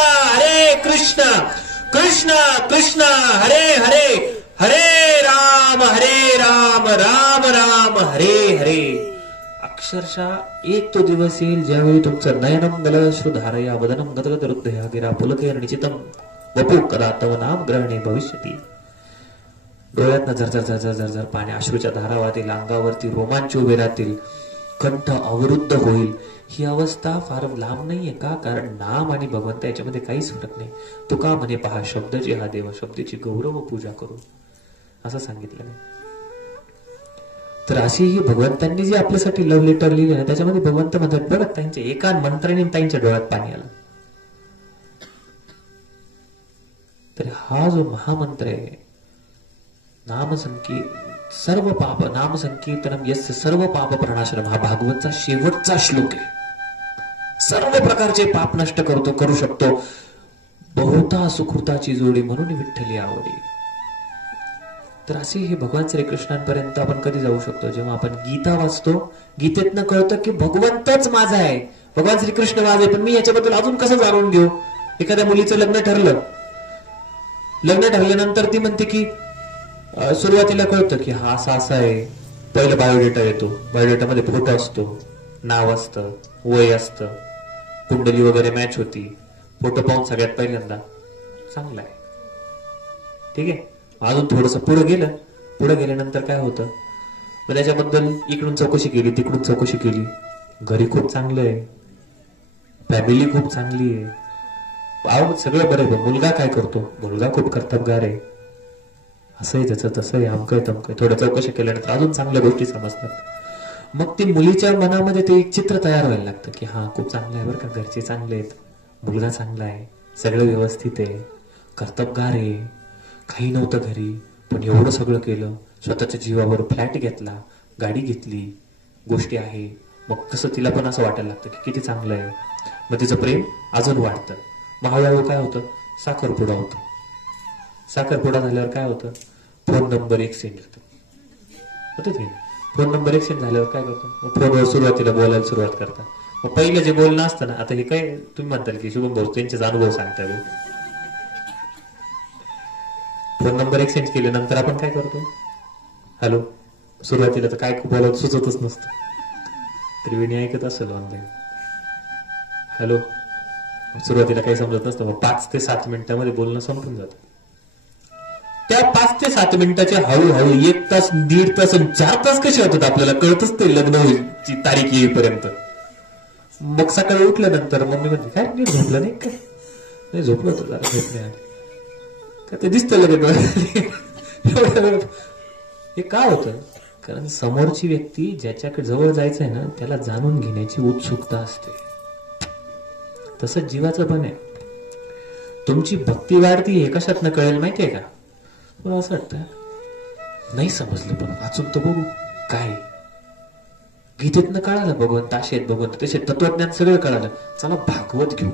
कृष्ण कृष्ण हरे हरे, हरे राम राम राम हरे हरे. अक्षरशः एक तो दिवस येईल ज्यावेळी तुमचं नयनम गलश्रुधारया वदनम गदगद हृदया गिरा पुलकेर निचितम वपु कदा तव नाम ग्रहणे भविष्यती. डोळ्यातनं झरझर झरझर झरझर पाणी, अश्रूच्या धारा वाहतील, अंगावरती रोमांच उभे राहतील, कंठ अवरुद्ध होईल. ही अवस्था फार लांब नाहीये का? कारण नाम आणि भगवंत याच्यामध्ये काहीच फरक नाही. तुका म्हणे, पहा शब्दची हा देव, शब्दाची गौरव पूजा करू, असं सांगितलं नाही. तर अशी ही भगवंतांनी जी आपल्यासाठी लव्ह लेटर लिहिली ना, त्याच्यामध्ये भगवंत म्हणतात बरं, त्यांच्या एका मंत्राने त्यांच्या डोळ्यात पाणी आलं. तर हा जो महामंत्र आहे, नाम सर्व पाप नाम संकीर्तनम यस्य सर्व पाप प्रणाशनम, हा भागवतचा शेवटचा श्लोक आहे. सर्व प्रकारचे पाप नष्ट करू शकतो. बहुता सुकृताची जोडी म्हणून विठ्ठली आवडी. तर असे हे भगवान श्रीकृष्णांपर्यंत आपण कधी जाऊ शकतो? जेव्हा आपण गीता वाचतो, गीतेतनं कळतं की भगवंतच माझा आहे, भगवान श्रीकृष्ण माझा आहे, पण मी याच्याबद्दल अजून कसं जाणून घेऊ? एखाद्या मुलीचं लग्न ठरलं, लग्न ठरल्यानंतर ती म्हणते की सुरुवातीला कळतं की हा असा आहे, पहिलं बायोडेटा येतो, बायोडेटामध्ये फोटो असतो, नाव असतं, वय असतं, कुंडली वगैरे मॅच होती, फोटो पाहून सगळ्यात पहिल्यांदा चांगला आहे, ठीक आहे. अजून थोडस पुढे गेल्यानंतर काय होतं, मग त्याच्याबद्दल इकडून चौकशी केली, तिकडून चौकशी केली, घरी खूप चांगलं आहे, फॅमिली खूप चांगली आहे, सगळं बरं आहे, मुलगा काय करतो, मुलगा खूप कर्तबगार आहे, असंही त्याचं तसं आहे, अमकंय तमकंय. थोडं चौकशी केल्यानंतर अजून चांगल्या गोष्टी समजतात. मग ती मुलीच्या मनामध्ये ते एक चित्र तयार व्हायला लागतं की हा खूप चांगलं आहे बरं का, घरचे चांगले आहेत, मुलगा चांगला आहे, सगळं व्यवस्थित आहे, कर्तबगार आहे, काही नव्हतं घरी पण एवढं सगळं केलं, स्वतःच्या जीवावर फ्लॅट घेतला, गाडी घेतली, गोष्टी आहे. मग कसं तिला पण असं वाटायला लागतं की किती चांगलं आहे. मग तिचं प्रेम अजून वाढतं. मग हळूहळू काय होतं, साखरपुडा होतो. साखरपुडा झाल्यावर काय होतं, फोन नंबर एक्सचेंज होतो. फोन नंबर एक्सचेंज झाल्यावर काय करतो, मग फोनवर सुरुवातीला बोलायला सुरुवात करतात. मग पहिलं जे बोलणं असतं ना, आता हे काय तुम्ही म्हणताल की शुभम भाऊ त्यांचे अनुभव सांगता, फोन नंबर एक्सचेंज केल्यानंतर आपण काय करतो, हॅलो, सुरुवातीला तर काय बोलावं सुचतच नसतं. त्रिवेणी ऐकत असेल ऑनलाईन, हॅलो, सुरुवातीला काही समजत नसतं. मग 5 ते 7 मिनिटांमध्ये बोलणं संपून जातं. त्या 5 ते 7 मिनिटाच्या हळूहळू 1 तास, 1.5 तास, 4 तास कसे होतात आपल्याला कळतच ते लग्न होईची तारीख येईपर्यंत. मग सकाळी उठल्यानंतर मम्मी म्हणते काय नीट झोपलं नाही काय, नाही झोपलं होतं जरा, झोपले आले का ते दिसतं लगेच. हे काय होतं, कारण समोरची व्यक्ती ज्याच्याकडे जवळ जायचंय ना त्याला जाणून घेण्याची उत्सुकता असते. तसंच जीवाचं पण आहे. तुमची भक्ती वाढती हे कशातनं कळेल माहितीये का? पण असं वाटतं नाही समजलं पण वाचून तर बघू काय. गीतेतनं कळालं भगवंत असे आहेत, भगवंत तसे, तत्वज्ञान सगळं कळालं. चला भागवत घेऊ.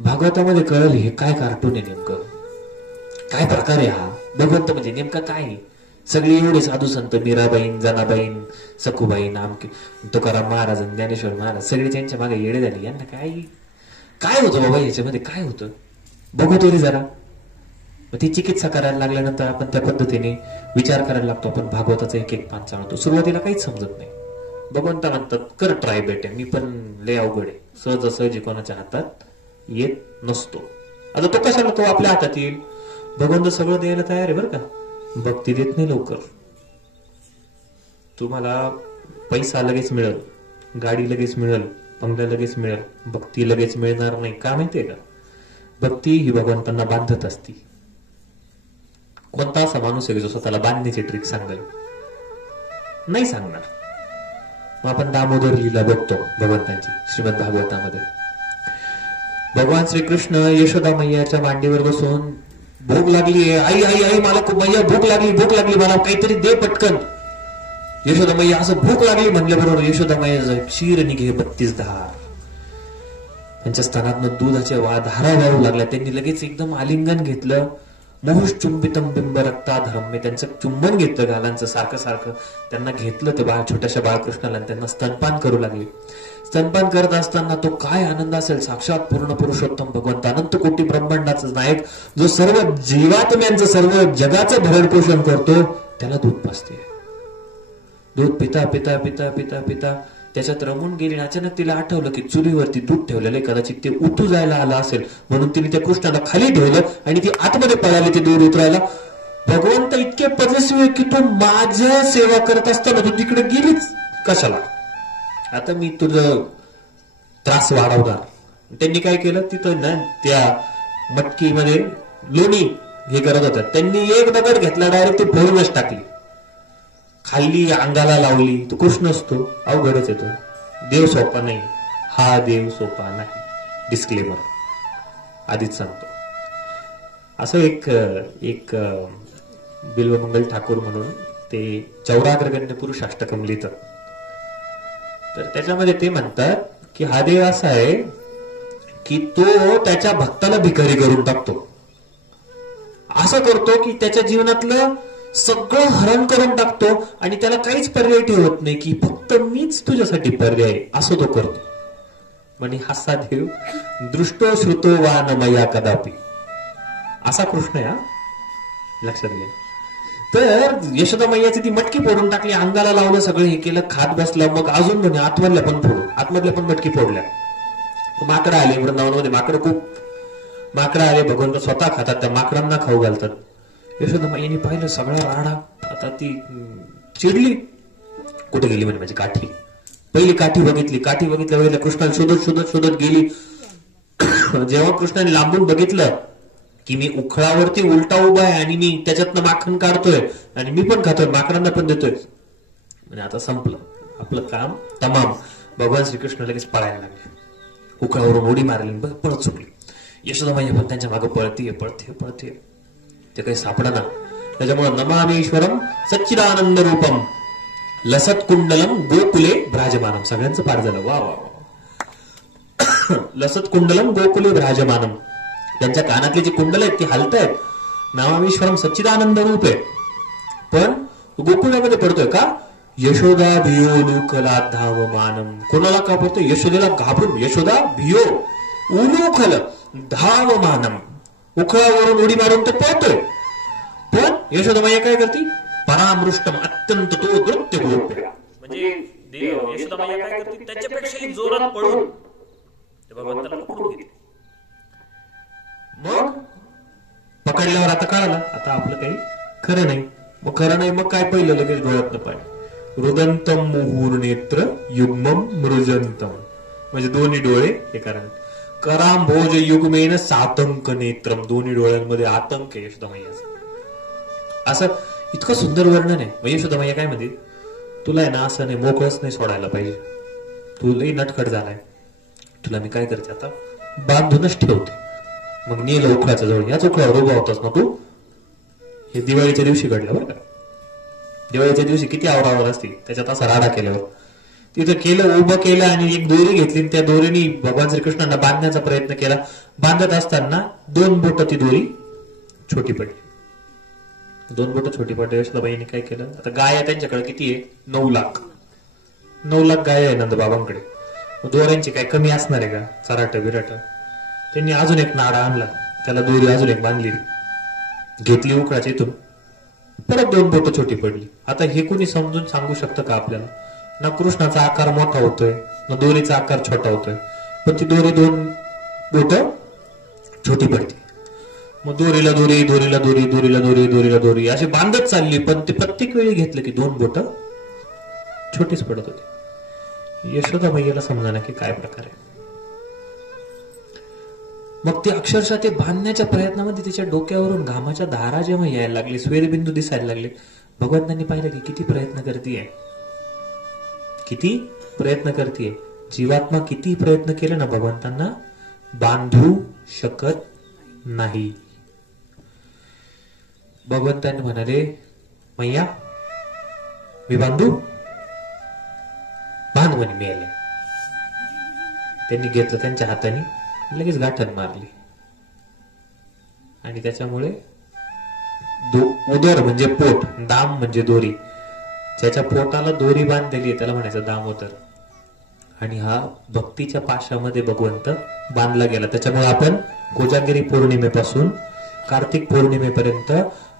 भागवतामध्ये कळलं हे काय कार्टून आहे नेमकं, काय प्रकार आहे हा भगवंत म्हणजे नेमका काय आहे. सगळे एवढे साधू संत मीराबाईन, जनाबाईन, सखूबाईन, आमके तुकाराम महाराज, ज्ञानेश्वर महाराज सगळे त्यांच्या मागे येडे झाले. यांना काय काय होतं बाबा याच्यामध्ये, काय होतं बघू तरी जरा. मग ती चिकित्सा करायला लागल्यानंतर आपण त्या पद्धतीने विचार करायला लागतो. आपण भागवताचा एक एक पान चालवतो. सुरुवातीला काहीच समजत नाही. भगवंत म्हणतात कर ट्राय बेटे, मी पण लय अवघड आहे, सहजासहजी कोणाच्या हातात येत नसतो. आता तो कशाला तो आपल्या हातात येईल. भगवंत सगळं द्यायला तयार आहे बरं का. भक्ती देत नाही लवकर. तुम्हाला पैसा लगेच मिळेल, गाडी लगेच मिळेल, बंगला लगेच मिळेल, भक्ती लगेच मिळणार नाही. का माहितीये का? भक्ती ही भगवंतांना बांधत असती. कोणता असा माणूस आहे जो स्वतःला बांधण्याची ट्रिक सांगेल? नाही सांगणार. मग आपण दामोदर लीला बघतो भगवंतांची श्रीमद भागवतामध्ये. भगवान श्रीकृष्ण यशोदा मैयाच्या मांडीवर बसून भूक लागली, आई आई आई मला खूप मैया भूक लागली, भूक लागली, मला काहीतरी दे पटकन. यशोदा मैया असं भूक लागली म्हणल्याबरोबर यशोदा मैया क्षीर निघे 32 धार. त्यांच्या स्तनातनं दुधाच्या धारा वाहू लागल्या. त्यांनी लगेच एकदम आलिंगन घेतलं. मोहुष चुंबितम बिंब रक्ताधरम, मी त्यांचं चुंबन घेतलं गालांचं सारखं सारखं. त्यांना घेतलं ते बाळ, छोट्याशा बाळकृष्णाला, त्यांना स्तनपान करू लागले. स्तनपान करत असताना तो काय आनंद असेल. साक्षात पूर्ण पुरुषोत्तम भगवंत, अनंत कोटी ब्रह्मांडाचा नायक, जो सर्व जीवात्म्यांचं, सर्व जगाचं भरण पोषण करतो, त्याला दूध पाजते. दूध पिता पिता पिता पिता पिता त्याच्यात रमून गेली. अचानक तिला आठवलं की चुलीवरती दूध ठेवलेलं, कदाचित ते उतू जायला आलं असेल, म्हणून तिने त्या कृष्णाला खाली ठेवलं आणि ती आतमध्ये पळाली ते दूध उतरायला. भगवंत इतके पदस्वी की तू माझ्या सेवा करत असताना तू तिकडे गेलीच कशाला, आता मी तुझं त्रास वाढवणार. त्यांनी काय केलं, तिथं ना त्या मटकीमध्ये लोणी हे करत होत्या, त्यांनी एक दगड घेतला, डायरेक्ट ती फोडूनच टाकली, खाल्ली, अंगाला लावली. तो कृष्ण असतो, अवघडच येतो. देव सोपा नाही, हा देव सोपा नाही. डिस्क्लेमर आधीच सांगतो. असं एक बिल्वमंगल ठाकूर म्हणून ते चौराग्रगण्य पुरुष अष्टकम लिहितात. तर त्याच्यामध्ये ते म्हणतात की हा देव असा आहे की तो त्याच्या भक्ताला भिकारी करून टाकतो. असं करतो की त्याच्या जीवनातलं सगळं हरण करून टाकतो आणि त्याला काहीच पर्याय ठेवत नाही की फक्त मीच तुझ्यासाठी पर्याय, असं तो करतो. म्हणे हासा देव दृष्टो श्रुतो वा न मया कदापि, असा कृष्ण या लक्षात घ्या. तर यशोदा मैयाची ती मटकी फोडून टाकली, अंगाला लावलं, सगळं हे केलं, खात बसलं. मग अजून म्हणे आतमधल्या पण फोडू, आतमधल्या पण मटकी फोडल्या. माकडं आले वृंदावनामध्ये, माकडं खूप माकडं आले. भगवंत स्वतः खातात, त्या माकडांना खाऊ घालतात. यशोदा मैयाने पाहिलं सगळा राडा. आता ती चिडली. कुठे गेली म्हणे माझी काठी. पहिली काठी बघितली, काठी बघितल्या कृष्णाला शोधत शोधत शोधत गेली. जेव्हा कृष्णाने लांबून बघितलं की मी उखळावरती उलटा उभा आहे आणि मी त्याच्यातनं माखण काढतोय आणि मी पण खातोय, माकडांना पण देतोय, म्हणजे आता संपलं आपलं काम तमाम. भगवान श्रीकृष्ण लगेच पळायला लागले, उखळावरून उडी मारली, पळत सुटली. यशोदा मैया पण त्यांच्या मागे पळतीये पळते पळते, ते काही सापडना. त्याच्यामुळे नमामीश्वरम सच्चिदानंद रूपम लसत कुंडलम गोकुले भ्राजमानम, सगळ्यांचं पार झालं. वा वा वा. लसत कुंडलम गोकुले भ्राजमानम, त्यांच्या कानातले जे कुंडल आहेत ते हलतायत. नमामीश्वरम सच्चिदानंद रूप आहे, पण गोकुळामध्ये पडतोय का? यशोदा भियो लुकला धावमानम. कोणाला का पडतोय? यशोदेला घाबरून. यशोदा भियो उलुखल धावमानम, उखळावरून उडी मारून तो पळतोय. पण यशोदा मैया काय करते? परामृष्टम अत्यंत तो नृत्य गोप्य, म्हणजे देव यशोदा मैया काय करते? त्याच्यापेक्षाही जोरात पळून भगवंताला पकडून घेते. मग पकडल्यावर आता कळालं आता आपलं काही खरं नाही. मग खरं नाही, मग काय पहिलं लगेच डोळ्यातलं पाय. रुदंतम मुहूर नेत्र युग्मम मृजंतम, म्हणजे दोन्ही डोळे हे कारण. करांभोज युग्मेन सातंक नेत्रम, दोन्ही डोळ्यांमध्ये आतंक आहे यशोदा मैयाचा. असं इतकं सुंदर वर्णन आहे. यशोदा मैया काय म्हणते, तुला आहे ना असं नाही, मोकळच नाही सोडायला पाहिजे, तू लई नटखट झालाय, तुला मी काय करते आता, बांधूनच ठेवते. मग नेलं उखळाच्या जवळ, याच उखळावर उभा होतास ना तू. हे दिवाळीच्या दिवशी घडलं बरं का. दिवाळीच्या दिवशी किती आवरावर असते, त्याच्यात असा राडा केल्यावर तिथं केलं, उभं केलं आणि एक दोरी घेतली, त्या दोरीने भगवान श्रीकृष्णांना बांधण्याचा प्रयत्न केला. बांधत असताना 2 बोटं ती दोरी छोटी पडली. 2 बोटं छोटी पडली. यशोदाबाईंनी काय केलं, आता गाय त्यांच्याकडे किती आहे, 9 लाख 9 लाख गाय आहे नंदबाबांकडे. दोऱ्यांची काय कमी असणार आहे का, चराट बिराट. त्यांनी अजून एक नाडा आणला, त्याला दोरी अजून एक बांधली, घेतली उकळाच्या इथून, परत 2 बोटं छोटी पडली. आता हे कोणी समजून सांगू शकतं का आपल्याला, ना कृष्णाचा आकार मोठा होतोय ना दोरीचा आकार छोटा होतोय, पण ती दोरी 2 बोटं छोटी पडते. मग दोरीला दोरी, दोरीला दोरी, दोरीला दोरी, दोरीला दोरी अशी बांधत चालली, पण ते प्रत्येक वेळी घेतलं की 2 बोटं छोटीच पडत होती. यशोदा मैयाला समजा की काय प्रकार आहे. मग ते अक्षरशः ते बांधण्याच्या प्रयत्नामध्ये तिच्या डोक्यावरून घामाच्या धारा जेव्हा यायला लागले, स्वेदबिंदू दिसायला लागले, भगवंतांनी पाहिलं की किती प्रयत्न करतीये, किती प्रयत्न करतीये. जीवात्मा किती प्रयत्न केले ना भगवंतांना बांधू शकत नाही. भगवंतांनी म्हणाले, मैया मी बांधू, बांध म्हणे मिळाले. त्यांनी घेतलं त्यांच्या हाताने, लगेच गाठण मारली आणि त्याच्यामुळे उदर म्हणजे पोट, दाम म्हणजे दोरी, ज्याच्या पोटाला दोरी बांधलेली त्याला म्हणायचं दामोदर. आणि हा भक्तीच्या पाशामध्ये भगवंत बांधला गेला. त्याच्यामुळे आपण कोजागिरी पौर्णिमेपासून कार्तिक पौर्णिमेपर्यंत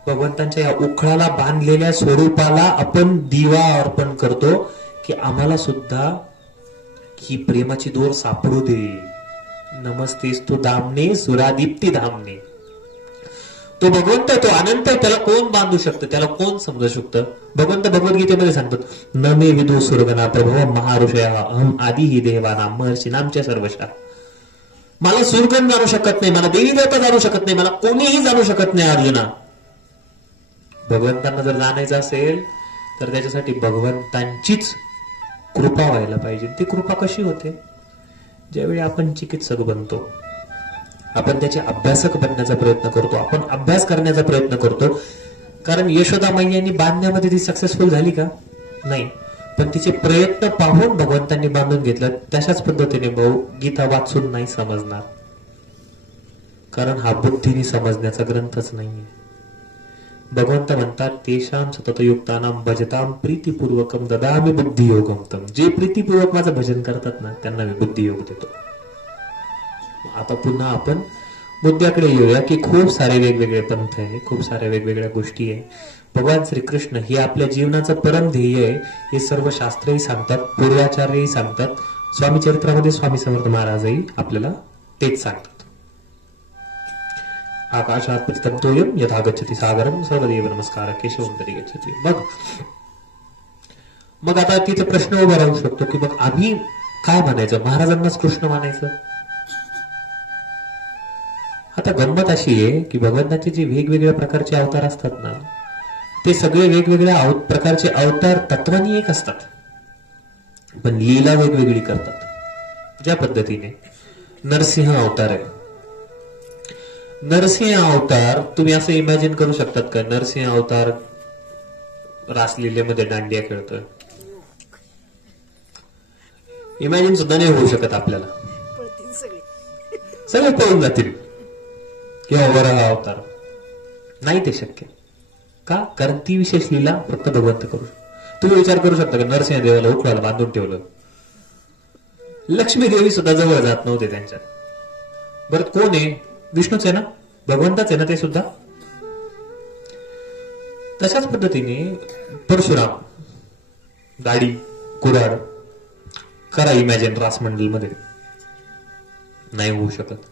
भगवंतांच्या या उखळाला बांधलेल्या स्वरूपाला आपण दिवा अर्पण करतो की आम्हाला सुद्धा ही प्रेमाची दोर सापडू दे. नमस्तेस्तु दामने सुरादीप्ती धामने. तो भगवंत, तो अनंत, त्याला कोण बांधू शकतं, त्याला कोण समजू शकतं. भगवंत भगवद्गीतेमध्ये सांगतात, न मे विदु सुरगना प्रभव महाऋषया अहम आदी ही देवानाम महर्षीनामच्या सर्वशा. मला सुरगण जाणू शकत नाही, मला देवी देवता जाणू शकत नाही, मला कोणीही जाणू शकत नाही अर्जुना. भगवंतांना जर जाणायचं असेल तर त्याच्यासाठी भगवंतांचीच कृपा व्हायला पाहिजे. ती कृपा कशी होते, ज्यावेळी आपण चिकित्सक बनतो, आपण त्याचे अभ्यासक बनण्याचा प्रयत्न करतो, आपण अभ्यास करण्याचा प्रयत्न करतो. कारण यशोदा मैयांनी बांधण्यामध्ये ती सक्सेसफुल झाली का, नाही, पण तिचे प्रयत्न पाहून भगवंतांनी बांधून घेतलं. तशाच पद्धतीने भाऊ गीता वाचून नाही समजणार, कारण हा बुद्धीने समजण्याचा ग्रंथच नाहीये. भगवंत म्हणतात, तेषाम सततयुक्तानाम भजताम प्रीतिपूर्वकम ददामी बुद्धियोगम तम. जे प्रीतिपूर्वक माझं भजन करतात ना त्यांना मी बुद्धियोग देतो. आता पुन्हा आपण मुद्द्याकडे येऊया की खूप सारे वेगवेगळे पंथ आहे, खूप साऱ्या वेगवेगळ्या गोष्टी आहे. भगवान श्रीकृष्ण हे आपल्या जीवनाचं परम ध्येय आहे, हे सर्व शास्त्रही सांगतात, पूर्वाचार्यही सांगतात, स्वामी चरित्रामध्ये स्वामी समर्थ महाराजही आपल्याला तेच सांगतात. आकाशात प्रतिस्तब्धोयम यथा गच्छति सागरम सर्वदेव नमस्कार केशवम तरी गच्छति. मग आता तिथे प्रश्न उभा राहू शकतो की मग आम्ही काय म्हणायचं, महाराजांनाच कृष्ण मानायचं. आता गंमत अशी आहे की भगवंताचे जे वेगवेगळ्या प्रकारचे अवतार असतात ना, ते सगळे वेगवेगळ्या प्रकारचे अवतार तत्वानी एक असतात, पण लीला वेगवेगळी करतात. ज्या पद्धतीने नरसिंह अवतार आहे, नरसिंह अवतार तुम्ही असं इमॅजिन करू शकतात का, नरसिंह अवतार रासलीलेमध्ये दांडिया खेळतोय, इमॅजिन सुद्धा नाही होऊ शकत आपल्याला. सगळे पळून जातील. किंवा वराह अवतार, नाही ते शक्य. का, कारण ती विशेष लीला फक्त भगवंत करू शकतो. तुम्ही विचार करू शकता की नरसिंह देवाला उखळाला बांधून ठेवलं, लक्ष्मी देवी सुद्धा जवळ जात नव्हते त्यांच्या. बरं कोण आहे, विष्णूच आहे ना, भगवंताच आहे ना ते सुद्धा. तशाच पद्धतीने परशुराम गाडी कुऱ्हाड करा इमॅजिन रासमंडल मध्ये, नाही होऊ शकत.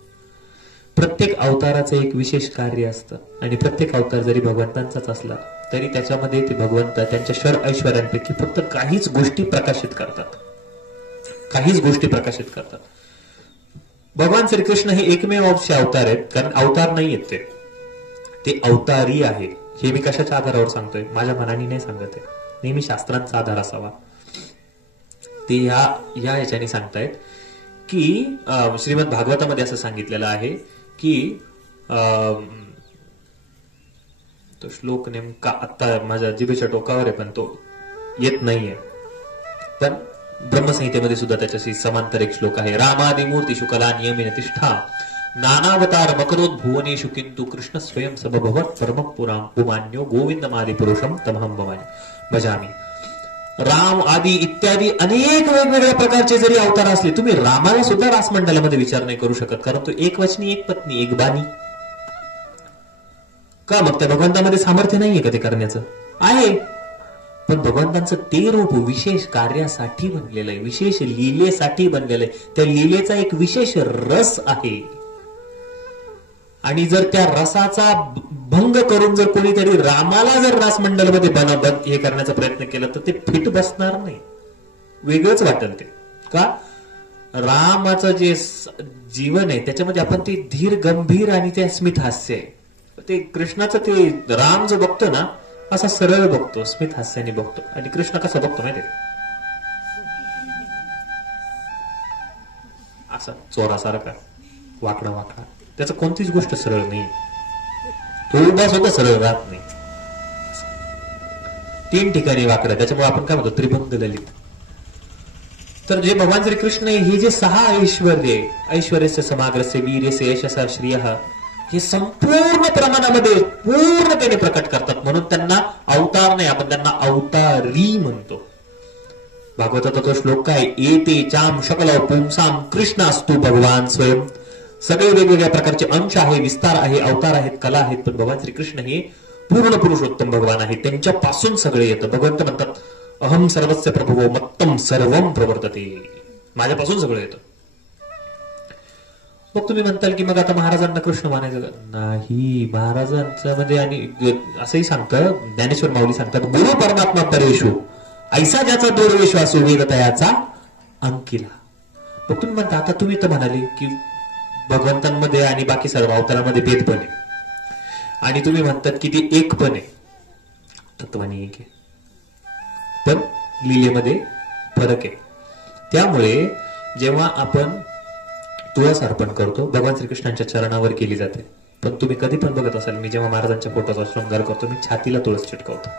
प्रत्येक अवताराचं एक विशेष कार्य असतं आणि प्रत्येक अवतार जरी भगवंतांचाच असला तरी त्याच्यामध्ये ते भगवंत त्यांच्या षड ऐश्वर्यांपैकी फक्त काहीच गोष्टी प्रकाशित करतात, काहीच गोष्टी प्रकाशित करतात. भगवान श्रीकृष्ण हे एकमेव अवतार आहेत, कारण अवतार नाही आहेत ते अवतारी आहे. हे मी कशाच्या आधारावर सांगतोय? माझ्या मनाने नाही सांगत आहे, नेहमी शास्त्रांचा आधार असावा. ते या याच्याने सांगतायत की श्रीमद भागवतामध्ये असं सांगितलेलं आहे की तो श्लोक नेमका आता माझ्या जिभेच्या टोकावर आहे पण तो येत नाहीये, पण ब्रह्मसंहितेमध्ये सुद्धा त्याच्याशी समांतर एक श्लोक आहे. रामादि मूर्ती शुकला नियमिन तिष्ठा नानावतार मकरोद भुवनेषु किंतु कृष्ण स्वयं सबभवत परम पुराम पुमान्यो गोविंदमादि पुरुषम तमहम भजामी. राम आदी इत्यादी अनेक वेगवेगळ्या प्रकारचे जरी अवतार असले, तुम्ही रामाला सुद्धा रासमंडलामध्ये विचार नाही करू शकत, कारण तो एक वचनी, एक पत्नी, एक बाणी. का मग त्या भगवंतामध्ये सामर्थ्य नाहीये का ते करण्याचं? आहे, पण भगवंतांचं ते रूप विशेष कार्यासाठी बनलेलं आहे, विशेष लीलेसाठी बनलेलं आहे. त्या लीलेचा एक विशेष रस आहे, आणि जर त्या रसाचा भंग करून जर कोणीतरी रामाला जर रासमंडलमध्ये हे करण्याचा प्रयत्न केला तर ते फिट बसणार नाही, वेगळंच वाटेल ते. का? रामाचं जे जीवन आहे त्याच्यामध्ये आपण ते धीर गंभीर आणि ते स्मित हास्य आहे. ते कृष्णाचं ते राम जो बघतो ना, असा सरळ बघतो, स्मित हास्याने बघतो. आणि कृष्ण कसा बघतो माहितीये? असा चोरासारखा वाकडा वाकडा. त्याचं कोणतीच गोष्ट सरळ नाही, तो उभा सुद्धा सरळ राहत नाही. 3 ठिकाणी वाकडा, त्याच्यामुळे आपण काय म्हणतो त्रिभंग ललित. तर जे भगवान श्रीकृष्ण हे जे 6 ऐश्वर्य, ऐश्वर्यस्य समाग्रस्य वीर्यस्य यशसा श्रिय, हे संपूर्ण प्रमाणामध्ये पूर्णतेने प्रकट करतात. म्हणून त्यांना अवतार नाही, आपण त्यांना अवतारी म्हणतो. भागवतात तो श्लोक काय? एते चाम शकल पुंसाम कृष्णास्तु भगवान स्वयं. सगळे वेगवेगळ्या प्रकारचे अंश आहे, विस्तार आहे, अवतार आहेत, कला आहेत, पण भगवान श्रीकृष्ण हे पूर्ण पुरुषोत्तम भगवान आहे. त्यांच्यापासून सगळे येतं. भगवंत म्हणतात अहम सर्वस्य प्रभवो मत्तम सर्वम प्रवर्तते, माझ्यापासून सगळं येतं. मग तुम्ही म्हणताल की मग आता महाराजांना कृष्ण मानायचं नाही? महाराजांच्या मध्ये आणि असंही सांगतं ज्ञानेश्वर माऊली सांगतात, गुरु परमात्मा परेशु ऐसा ज्याचा दुर्विश्वास वेद तयाचा अंकिला. मग तुम्ही म्हणता आता तुम्ही तर म्हणाले की भगवंतांमध्ये आणि बाकी सर्व अवतारामध्ये भेद पण आहे, आणि तुम्ही म्हणतात की ते एक पण आहे, तत्वाने एक आहे, पण लीलेमध्ये फरक आहे. त्यामुळे जेव्हा आपण तुळस अर्पण करतो, भगवान श्रीकृष्णांच्या चरणावर केली जाते. पण तुम्ही कधी पण बघत असाल, मी जेव्हा महाराजांच्या फोटोचा शृंगार करतो, मी छातीला तुळस चिटकवतो,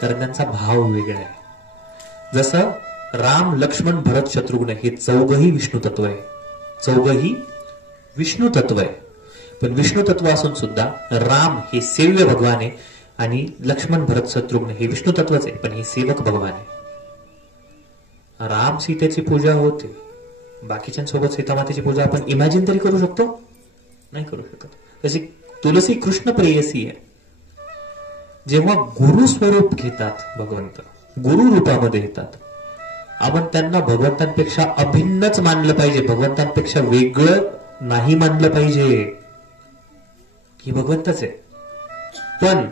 कारण त्यांचा भाव वेगळा आहे. जसं राम लक्ष्मण भरत शत्रुघ्न हे चौघही विष्णू तत्व आहे, चौघही विष्णू तत्व आहे. पण विष्णू तत्व असून सुद्धा राम हे सेव्य भगवान आहे, आणि लक्ष्मण भरत शत्रुघ्न हे विष्णू तत्वच आहे, पण हे सेवक भगवान आहे. राम सीतेची पूजा होते, बाकीच्यांसोबत सीतामातेची पूजा आपण इमॅजिन तरी करू शकतो? नाही करू शकत. तशी तुलसी कृष्ण प्रेयसी आहे. जेव्हा गुरु स्वरूप घेतात भगवंत, गुरु रूपामध्ये येतात, आपण त्यांना भगवंतांपेक्षा अभिन्नच मानलं पाहिजे, भगवंतांपेक्षा वेगळं नाही मानलं पाहिजे. ही भगवंतच आहे, पण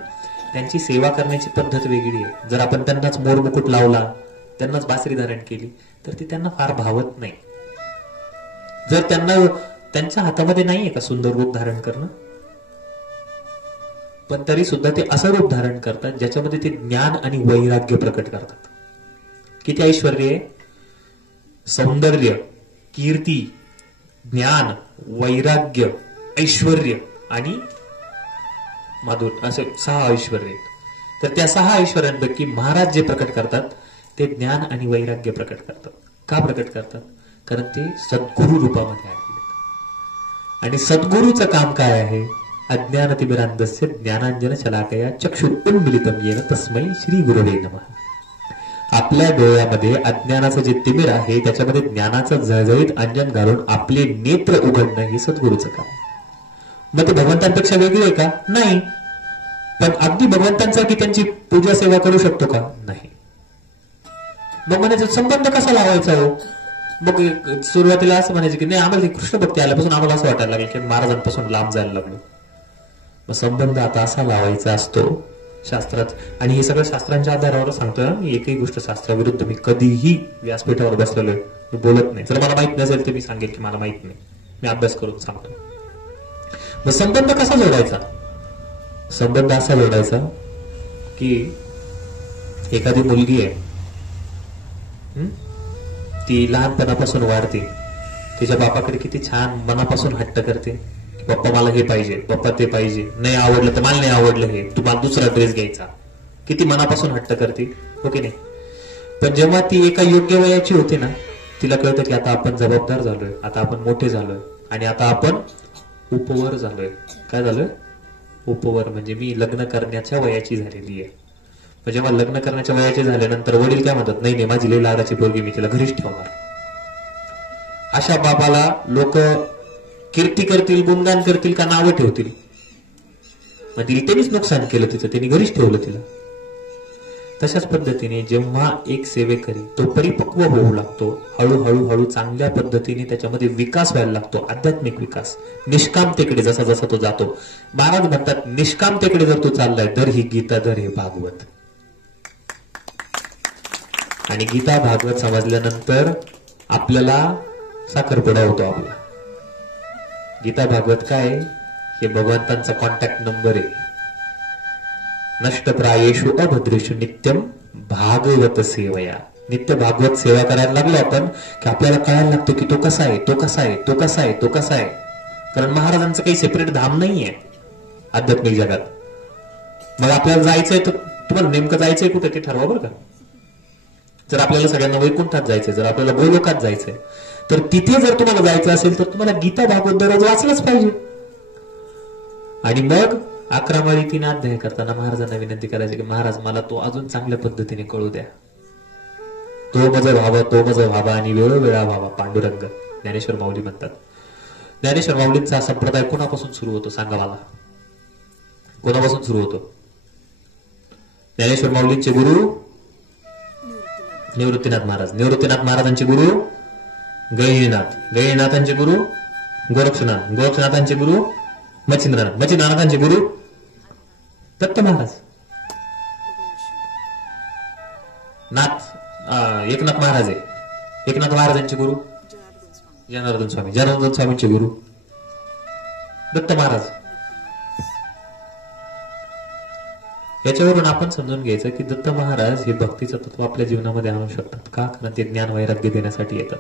त्यांची सेवा करण्याची पद्धत वेगळी आहे. जर आपण त्यांनाच मोरमुकुट लावला, त्यांनाच बासरी धारण केली, तर ती त्यांना फार भावत नाही. जर त्यांना त्यांच्या हातामध्ये नाहीये का सुंदर रूप धारण करणं, पण तरी सुद्धा ते असं रूप धारण करतात ज्याच्यामध्ये ते ज्ञान आणि वैराग्य प्रकट करतात. किती ऐश्वर्य आहे? सौंदर्य, कीर्ती, ज्ञान, वैराग्य, ऐश्वर्य आणि माधुर्य, असे 6 ऐश्वर्य आहेत. तर त्या 6 ऐश्वर्यांपैकी महाराज जे प्रकट करतात ते ज्ञान आणि वैराग्य प्रकट करतात. का प्रकट करतात? कारण ते सद्गुरु रूपामध्ये आलेले. आणि सद्गुरूचं काम काय आहे? अज्ञानतिमिरांधस्य ज्ञानांजन शलाकया चक्षुरुन्मीलितं येन तस्मै श्री गुरवे नमः. आपल्या डोळ्यामध्ये अज्ञानाचं जे तिमिर आहे त्याच्यामध्ये ज्ञानाचं जळजळीत अंजन घालून आपले नेत्र उघडणं हे सद्गुरूचं काम. मग ते भगवंतांपेक्षा वेगळे आहे का? नाही. पण अगदी भगवंतांसारखी त्यांची पूजा सेवा करू शकतो का? नाही. मग म्हणायचं संबंध कसा लावायचा हो? मग सुरुवातीला असं म्हणायचं की नाही, आम्हाला कृष्ण भक्ती आल्यापासून आम्हाला असं वाटायला लागलं की महाराजांपासून लांब जायला लागलो. मग संबंध आता असा लावायचा असतो शास्त्रात, आणि हे सगळं शास्त्रांच्या आधारावर सांगतोय. मी एकही गोष्ट शास्त्राविरुद्ध मी कधीही व्यासपीठावर बसलेलोय, मी बोलत नाही. जर मला माहित नसेल तर मी सांगेल की मला माहित नाही, मी अभ्यास करून सांगतो. मग संबंध कसा जोडायचा? संबंध असा जोडायचा की एखादी मुलगी आहे, ती लहानपणापासून वाढते, तिच्या बापाकडे किती छान मनापासून हट्ट करते की पप्पा मला हे पाहिजे, पप्पा ते पाहिजे, नाही आवडलं तर मला नाही आवडलं हे, तुम्हाला दुसरा ड्रेस घ्यायचा, किती मनापासून हट्ट करते, हो की नाही? पण जेव्हा ती एका योग्य वयाची होती ना, तिला कळतं की आता आपण जबाबदार झालोय, आता आपण मोठे झालोय आणि आता आपण उपवर झालोय. काय झालोय? उपवर, म्हणजे मी लग्न करण्याच्या वयाची झालेली आहे. मग जेव्हा लग्न करण्याच्या वयाचे झाल्यानंतर वडील काय म्हणतात, नाही नाही माझी लई लाडाची पोरगी, मी तिला घरीच ठेवणार. अशा बाबाला लोक कीर्ती करतील, गुणगान करतील का नावं ठेवतील? मग तिला त्यांनीच नुकसान केलं तिचं, त्यांनी घरीच ठेवलं तिला. तशाच पद्धतीने जेव्हा एक सेवेकरी तो परिपक्व होऊ लागतो, हळूहळू हळू चांगल्या पद्धतीने त्याच्यामध्ये विकास व्हायला लागतो, आध्यात्मिक विकास, निष्कामतेकडे जसा जसा तो जातो. महाराज म्हणतात निष्कामतेकडे जर तो चाललाय, दर ही गीता, दर हे भागवत. आणि गीता भागवत समजल्यानंतर आपल्याला साखरपुडा होतो आपला. गीता भागवत काय? हे भगवंतांचा कॉन्टॅक्ट नंबर आहे. नष्टप्रायेषु अभद्रेषु नित्यम भागवत सेवया. नित्य भागवत सेवा करायला लागलो आपण की आपल्याला कळायला लागतो की तो कसा आहे, तो कसा आहे, तो कसा आहे, तो कसा आहे. कारण महाराजांचं काही सेपरेट धाम नाहीये आध्यात्मिक जगात. मग आपल्याला जायचंय तर तुम्हाला नेमकं जायचंय कुठे ते ठरवा बरं का. जर आपल्याला सगळ्यांना वैकुंठात जायचंय, जर आपल्याला गोलोकात जायचंय, तर तिथे जर तुम्हाला जायचं असेल तर तुम्हाला गीता भागवत दररोज वाचलंच पाहिजे. आणि मग 11 माळी 3 अध्याय करताना महाराजांना विनंती करायची की महाराज मला तो अजून चांगल्या पद्धतीने कळू द्या, तो मज व्हावा, तो मज व्हावा आणि वेळोवेळा व्हावा पांडुरंग. ज्ञानेश्वर माऊली म्हणतात. ज्ञानेश्वर माऊलींचा संप्रदाय कोणापासून सुरू होतो सांगा मला? कोणापासून सुरू होतो? ज्ञानेश्वर माऊलींचे गुरु निवृत्तीनाथ महाराज, निवृत्तीनाथ महाराजांचे गुरु गहिनीनाथ, गहिनीनाथांचे गुरु गोरक्षनाथ, गोरक्षनाथांचे गुरु मच्छिंद्रनाथ, मच्छिंद्रनाथांचे गुरु दत्त महाराज. एकनाथ महाराज आहे, एकनाथ महाराजांचे गुरु जनार्दन स्वामी, जनार्दन स्वामींचे गुरु दत्त महाराज. याच्यावरून आपण समजून घ्यायचं की दत्त महाराज हे भक्तीचं तत्व आपल्या जीवनामध्ये आणू शकतात. का? कारण ते ज्ञान वैराग्य देण्यासाठी येतात.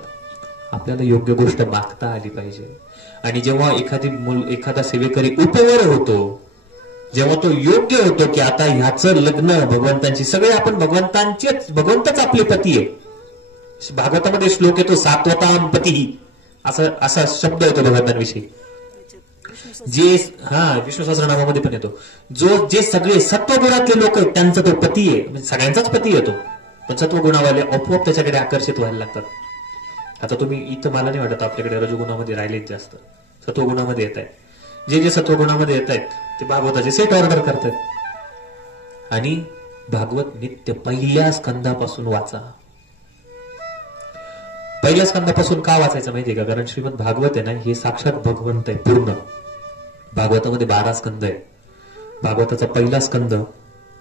आपल्याला योग्य गोष्ट मागता आली पाहिजे. आणि जेव्हा एखादा सेवेकरी उपवर होतो, जेव्हा तो योग्य होतो की आता ह्याचं लग्न भगवंतांची, सगळे आपण भगवंतांचेच, भगवंतच आपले पती आहे. भागवतामध्ये श्लोक येतो सात्वताम पती, असा शब्द येतो भगवंतांविषयी. जे विष्णू सहस्रनामामध्ये पण येतो. जे सगळे सत्वगुणातले लोक आहेत त्यांचा तो पती आहे, म्हणजे सगळ्यांचाच पती येतो. पण सत्वगुणावाले आपोआप त्याच्याकडे आकर्षित व्हायला लागतात. आता तुम्ही इथं मला नाही वाटत आपल्याकडे रजोगुणामध्ये राहिलेच जास्त, सत्वगुणामध्ये येत आहेत. जे सत्वगुणामध्ये येत आहेत ते भागवताचे सेट ऑर्डर करतात. आणि भागवत नित्य पहिल्या स्कंदापासून वाचा. पहिल्या स्कंदापासून का वाचायचं माहितीये का? कारण श्रीमद भागवत आहे ना, हे साक्षात भगवंत आहे पूर्ण. भागवतामध्ये 12 स्कंद आहे. भागवताचा पहिला स्कंद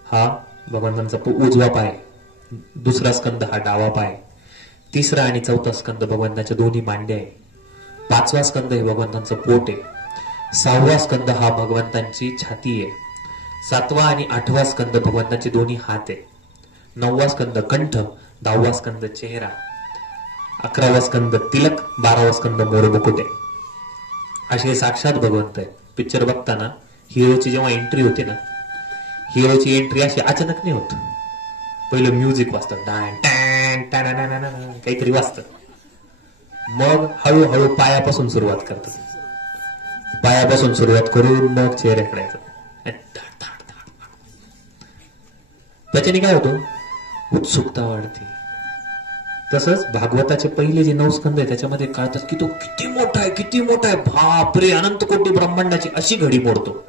हा भगवंतांचा उजवा पाय, दुसरा स्कंद हा डावा पाय, तिसरा आणि चौथा स्कंद भगवंताच्या दोन्ही मांड्या आहे, 5वा स्कंद हे भगवंतांचं पोट आहे, 6वा स्कंद हा भगवंतांची छाती आहे, 7वा आणि 8वा स्कंद भगवंतांचे दोन्ही हात आहे, 9वा स्कंद कंठ, 10वा स्कंद चेहरा, 11वा स्कंद तिलक, 12वा स्कंद मोरमुकुट आहे. असे साक्षात भगवंत आहे. पिक्चर बघताना हिरोची जेव्हा एंट्री होते ना, हिरोची एंट्री अशी अचानक नाही होत. पहिलं म्युझिक वाजतं, काहीतरी वाजतं, मग हळूहळू पायापासून सुरुवात करतात. पायापासून सुरुवात करून मग चेहऱ्याकडे यायचं. त्याच्याने काय होतं? उत्सुकता वाढते. तसंच भागवताचे पहिले जे 9 स्कंद आहे त्याच्यामध्ये कळतात की तो किती मोठा आहे, किती मोठा आहे, बापरे, अनंत कोटी ब्रह्मांडाची अशी घडी मोडतो.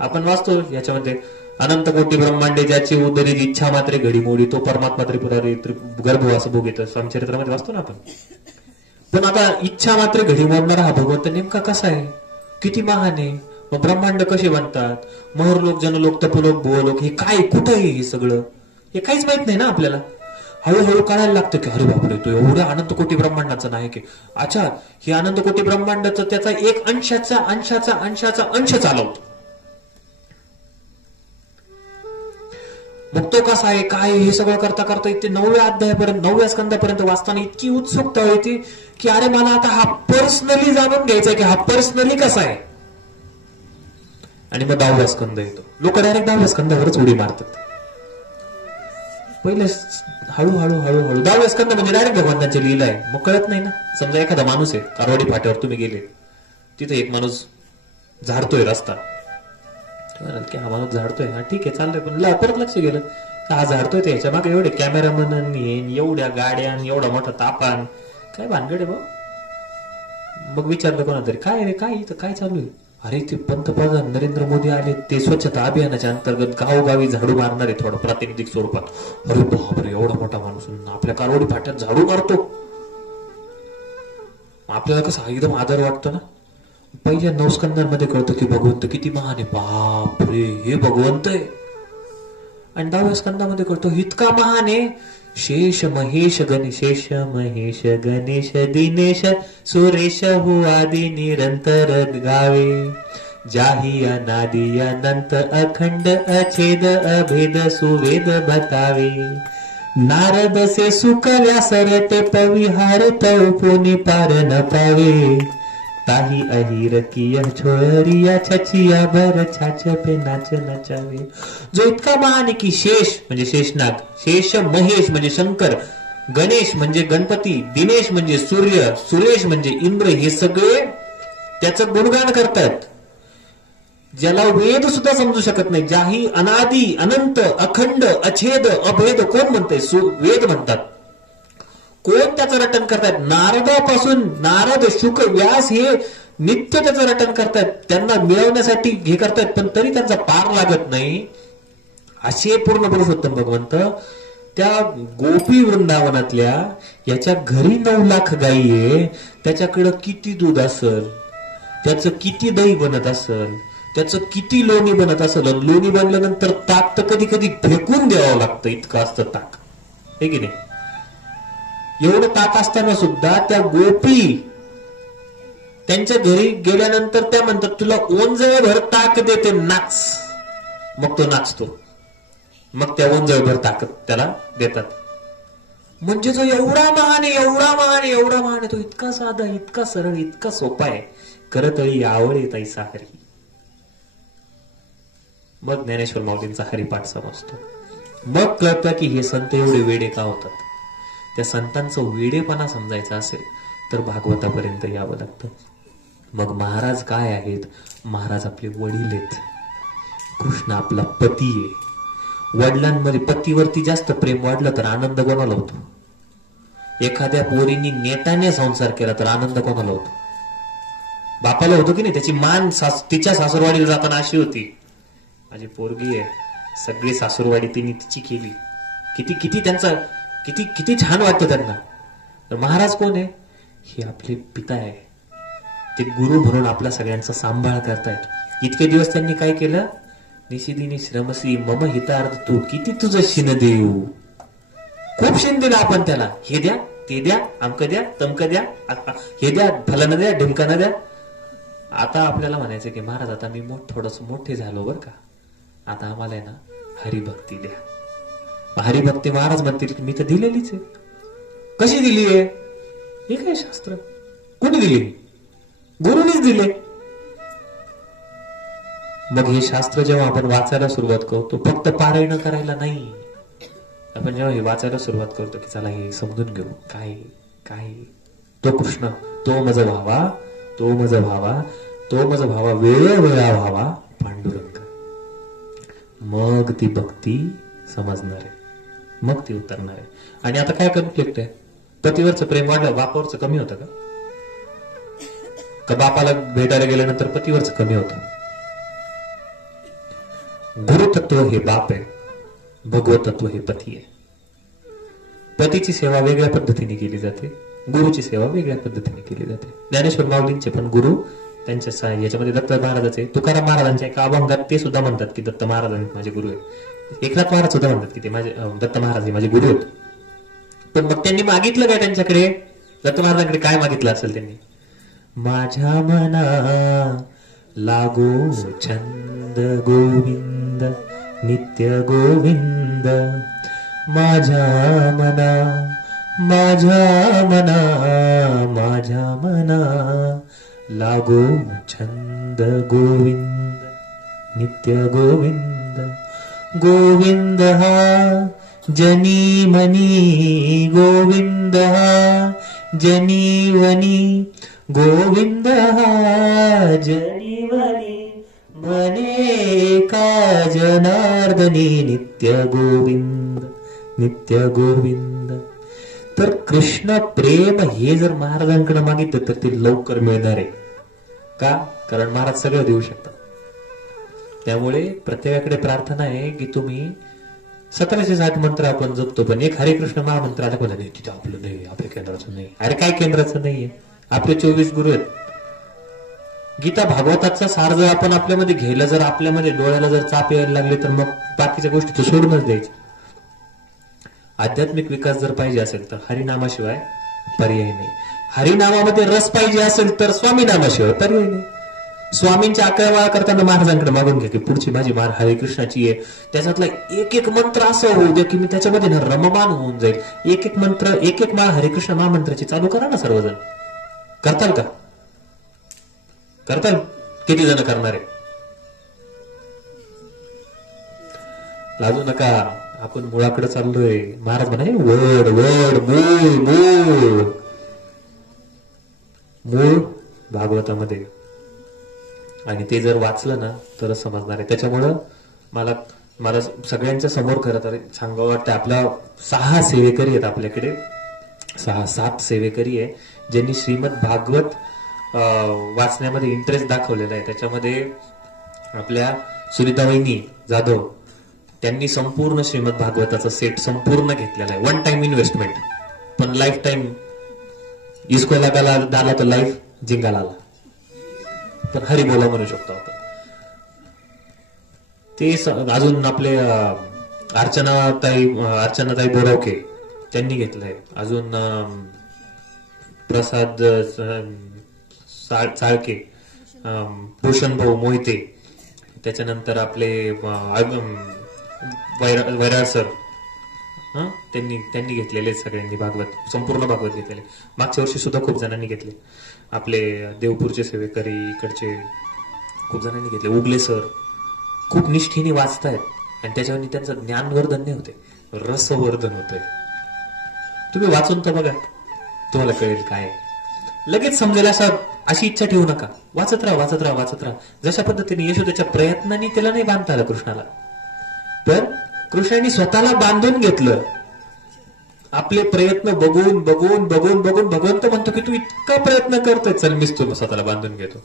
आपण वाचतो याच्यामध्ये, अनंत कोटी ब्रह्मांडे ज्याची उदरी इच्छा मात्रे घडी मोडी, तो परमात्मा त्रिपुरारी गर्भ असं भोगित, स्वामीचरित्रामध्ये वाचतो ना आपण. पण आता इच्छा मात्रे घडी मोडणारा हा भगवंत नेमका कसा आहे, किती महान आहे? मग ब्रह्मांड कसे बनतात, महरलोक, जनलोक, तपोलोक, भुवलोक, हे काय, कुठं आहे हे सगळं? हे काहीच माहित नाही ना आपल्याला. हळूहळू कळायला लागतं की अरे बापरे, तो एवढ्या अनंत कोटी ब्रह्मांडाचं नायक आहे. अच्छा, हे अनंत कोटी ब्रह्मांडाचं त्याचा एक अंश चालवतो. मग तो कसा आहे, काय हे सगळं करता करता इथे 9व्या अध्यायापर्यंत 9व्या स्कंदापर्यंत वाचताना इतकी उत्सुकता होती की अरे मला आता हा पर्सनली जाणून घ्यायचा की हा पर्सनली कसा आहे. आणि मग 10व्या स्कंद येतो. लोक डायरेक्ट 10व्या स्कंदावरच उडी मारतात. पहिले हळूहळू हळूहळू 10व्या स्कंद म्हणजे डायरेक्ट भगवंतांची लीला आहे. मग कळत नाही ना. समजा एखादा माणूस आहे, कारवाडी फाट्यावर तुम्ही गेले, तिथे एक माणूस झाडतोय रस्ता, की हा माणूस झाडतोय, हा ठीक आहे चाललंय, पण परत लक्ष गेलं हा झाडतोय ते ह्याच्या मागे एवढे कॅमेरामन, एवढ्या गाड्या, एवढा मोठा तापान, काय भानगड आहे बा. मग विचारलं कोणा तरी, काय रे काय इथं काय चालू आहे. अरे ते पंतप्रधान नरेंद्र मोदी आले, ते स्वच्छता अभियानाच्या अंतर्गत गावोगावी झाडू मारणार आहे थोडं प्रातिनिधिक स्वरूपात. अरे बापरे एवढा मोठा माणूस आपल्या कारवाडी फाट्यात झाडू मारतो. आपल्याला कसं एकदम आदर वाटतो ना. पहिल्या 9 स्कंदांमध्ये कळतं की भगवंत किती महान आहे. बापरे हे भगवंत आहे. आणि 10व्या स्कंदामध्ये कळतो इतका महान आहे. शेष महेश गणेश महेश गणेश दिनेश सुरेश हो आदि निरंतर गावे, जाही अनादि अनंत अखंड अछेद अभेद सुवेद बतावे, नारद से सुकल्या सरटे पविहार तव पुनि पार न पावे, ताही अहिर किया छोरिया छचिया भर छाछ पे नाच नचावे. जो इतका महान आहे की शेष म्हणजे शेषनाग, शेष महेश म्हणजे शंकर, गणेश म्हणजे गणपती, दिनेश म्हणजे सूर्य, सुरेश म्हणजे इंद्र, हे सगळे त्याचं गुणगान करतात. ज्याला वेद सुद्धा समजू शकत नाही, ज्याही अनादी अनंत अखंड अछेद अभेद कोण म्हणतंय, वेद म्हणतात. कोण त्याचं रटन करतायत? नारदापासून नारद शुक व्यास हे नित्य त्याचं रटन करतायत, त्यांना मिळवण्यासाठी हे करतायत, पण तरी त्यांचा पार लागत नाही. असे पूर्ण पुरुषोत्तम भगवंत त्या गोपी वृंदावनातल्या याच्या घरी 9 लाख गायी आहे, त्याच्याकडं किती दूध असल, त्याचं किती दही बनत असल, त्याचं किती लोणी बनत असल. लोणी बनल्यानंतर ताक तर कधी कधी फेकून द्यावं लागतं, इतकं असतं ताक, हे की नाही. एवढं ताक असताना सुद्धा त्या गोपी त्यांच्या घरी गेल्यानंतर त्या म्हणतात तुला ओंजळभर ताक देते, नाच. मग तो नाचतो, मग त्या ओंजळभर ताक त्याला देतात. म्हणजे जो एवढा महान आहे, एवढा महान आहे, एवढा महान आहे, तो इतका साधा, इतका सरळ, इतका सोपा आहे. करतळी आवळे तैसा हरी. मग ज्ञानेश्वर माऊलींचा हरिपाठ समजतो. मग कळतं की हे संत एवढे वेडे का होतात. त्या संतांचं वेडेपणा समजायचा असेल तर भागवतापर्यंत यावं लागतं. मग महाराज काय आहेत? महाराज आपले वडील आहेत. कृष्ण आपला पती आहे. वडिलांमध्ये पतीवरती जास्त प्रेम वाढलं तर आनंद कोणाला होतो? एखाद्या पोरीने नेटाने संसार केला तर आनंद कोणाला होतो? बापाला होतो की नाही. त्याची मान तिच्या सासूरवाडीला जाताना अशी होती, माझी पोरगी आहे, सगळी सासूरवाडी तिने तिची केली. किती किती त्यांचा किती किती छान वाटतं त्यांना. तर महाराज कोण आहे? हे आपले पिता आहे. ते गुरु म्हणून आपल्या सगळ्यांचा सांभाळ करतायत. इतके दिवस त्यांनी काय केलं? निशिदिनी श्रमसी मम हितार्थ तू, किती तुझं शिन देऊ. खूप शिन दिला आपण त्याला. हे द्या, ते द्या, अमक द्या, तमक द्या, हे द्या, फलानं द्या, ढिमकानं द्या. आता आपल्याला म्हणायचं की महाराज आता मी थोडस मोठे झालो बर का, आता आम्हाला आहे ना हरिभक्ती द्या. हरिभक्ती महाराज म्हणतील की मी तर दिलेलीच आहे. कशी दिली आहे? हे काय शास्त्र? कोणी दिली? गुरुनीच दिले. मग हे शास्त्र जेव्हा आपण वाचायला सुरुवात करतो, फक्त पारायण करायला नाही, आपण जेव्हा हे वाचायला सुरुवात करतो की चला हे समजून घेऊ, काय काय तो कृष्ण, तो मज व्हावा, तो मज व्हावा, तो मज व्हावा, वेळोवेळा व्हावा पांडुरंग. मग ती भक्ती समजणार आहे, मग ती उतरणार आहे. आणि आता काय कन्फ्लिक्ट आहे? पतीवरचं प्रेम वाढलं, बापावरचं कमी होतं का? बापाला भेटायला गेल्यानंतर पतीवरचं कमी होतं? गुरुतत्व हे बाप आहे, भगवतत्व हे पती आहे. पतीची सेवा वेगळ्या पद्धतीने केली जाते, गुरुची सेवा वेगळ्या पद्धतीने केली जाते. ज्ञानेश्वर माऊलींचे पण गुरु त्यांच्या याच्यामध्ये दत्त महाराजाचे, तुकाराम महाराजांच्या एका अभंगात ते सुद्धा म्हणतात की दत्त महाराज माझे गुरु आहेत. एकनाथ महाराज सुद्धा म्हणतात की ते माझे दत्त महाराज हे माझे गुरु आहेत. पण मग त्यांनी मागितलं काय त्यांच्याकडे? दत्त महाराजांकडे काय मागितलं असेल त्यांनी? माझ्या मना लागो छंद गोविंद नित्य गोविंद माझ्या मना माझ्या मना माझ्या मना लागो छंद गोविंद नित्य गोविंद गोविंद हा जनी मनी गोविंद हा जनीवनी गोविंद हा जनीवनी मने का जनार्दनी नित्य गोविंद. तर कृष्ण प्रेम हे जर महाराजांकडे मागितलं तर ते लवकर मिळणार आहे का? कारण महाराज सगळं देऊ शकतात. त्यामुळे प्रत्येकाकडे प्रार्थना आहे की तुम्ही 1760 मंत्र आपण जपतो, पण एक हरे कृष्ण महामंत्र आला पण नाही, तिथे आपलं नाही, आपल्या केंद्राचं नाही. अरे काय केंद्राचं नाहीये? आपले 24 गुरु आहेत. गीता भागवताचा सार जर आपण आपल्यामध्ये घ्यायला, जर आपल्यामध्ये डोळ्याला जर चाप यायला लागले तर मग बाकीच्या गोष्टी तर सोडूनच द्यायच्या. आध्यात्मिक विकास जर पाहिजे असेल तर हरिनामाशिवाय पर्याय नाही. हरिनामामध्ये रस पाहिजे असेल तर स्वामी नामाशिवाय पर्याय नाही. स्वामींच्या 11 वेळा करताना महाराजांकडे मागून घ्या की पुढची माझी हरे कृष्णाची आहे, त्याच्यातला एक एक मंत्र असं होऊ द्या की मी त्याच्यामध्ये ना रममान होऊन जाईल. एक एक मंत्र, एक एक माळ हरे कृष्ण महामंत्राची चालू करा ना सर्वजण. करताल का? करताल? किती जण करणार आहे? लाजू नका, आपण मुळाकडे चाललोय. महाराज म्हणे वड वड मूळ मूळ मूळ भागवतामध्ये, आणि ते जर वाचलं ना तरच समजणार आहे. त्याच्यामुळं मला सगळ्यांच्या समोर खरं तर सांगावं वाटतं, आपल्या 6 सेवेकरी आहेत आपल्याकडे, 6-7 सेवेकरी आहे ज्यांनी श्रीमद भागवत वाचण्यामध्ये इंटरेस्ट दाखवलेला आहे. त्याच्यामध्ये आपल्या सुनीता वहिनी जाधव, त्यांनी संपूर्ण श्रीमद भागवताचा सेट संपूर्ण घेतलेला आहे. 1 टाइम इन्व्हेस्टमेंट, पण लाईफ टाइम इसको आला तर लाईफ जिंगाला आला, पण हरी बोला म्हणू शकतो आपण. ते अजून आपले अर्चनाताई बोरावके त्यांनी घेतलंय. अजून प्रसाद चाळके, भूषण भाऊ मोहिते, त्याच्यानंतर आपले वैराळ सर, त्यांनी घेतलेले सगळ्यांनी भागवत, संपूर्ण भागवत घेतलेले. मागच्या वर्षी सुद्धा खूप जणांनी घेतले. आपले देवपूरचे सेवेकरी इकडचे खूप जणांनी घेतले. उगले सर खूप निष्ठेने वाचतायत आणि त्याच्यावर त्यांचं ज्ञानवर्धन नाही होते, रसवर्धन होतंय. तुम्ही वाचून तर बघा, तुम्हाला कळेल काय. लगेच समजेल अशी इच्छा ठेवू नका. वाचत राहा. जशा पद्धतीने यशोदेच्या प्रयत्नांनी त्याला नाही बांधता आलं कृष्णाला, पण कृष्णाने स्वतःला बांधून घेतलं. आपले प्रयत्न बघून भगवंत म्हणतो की तू इतका प्रयत्न करतोय, चल मीच तू स्वतःला बांधून घेतो.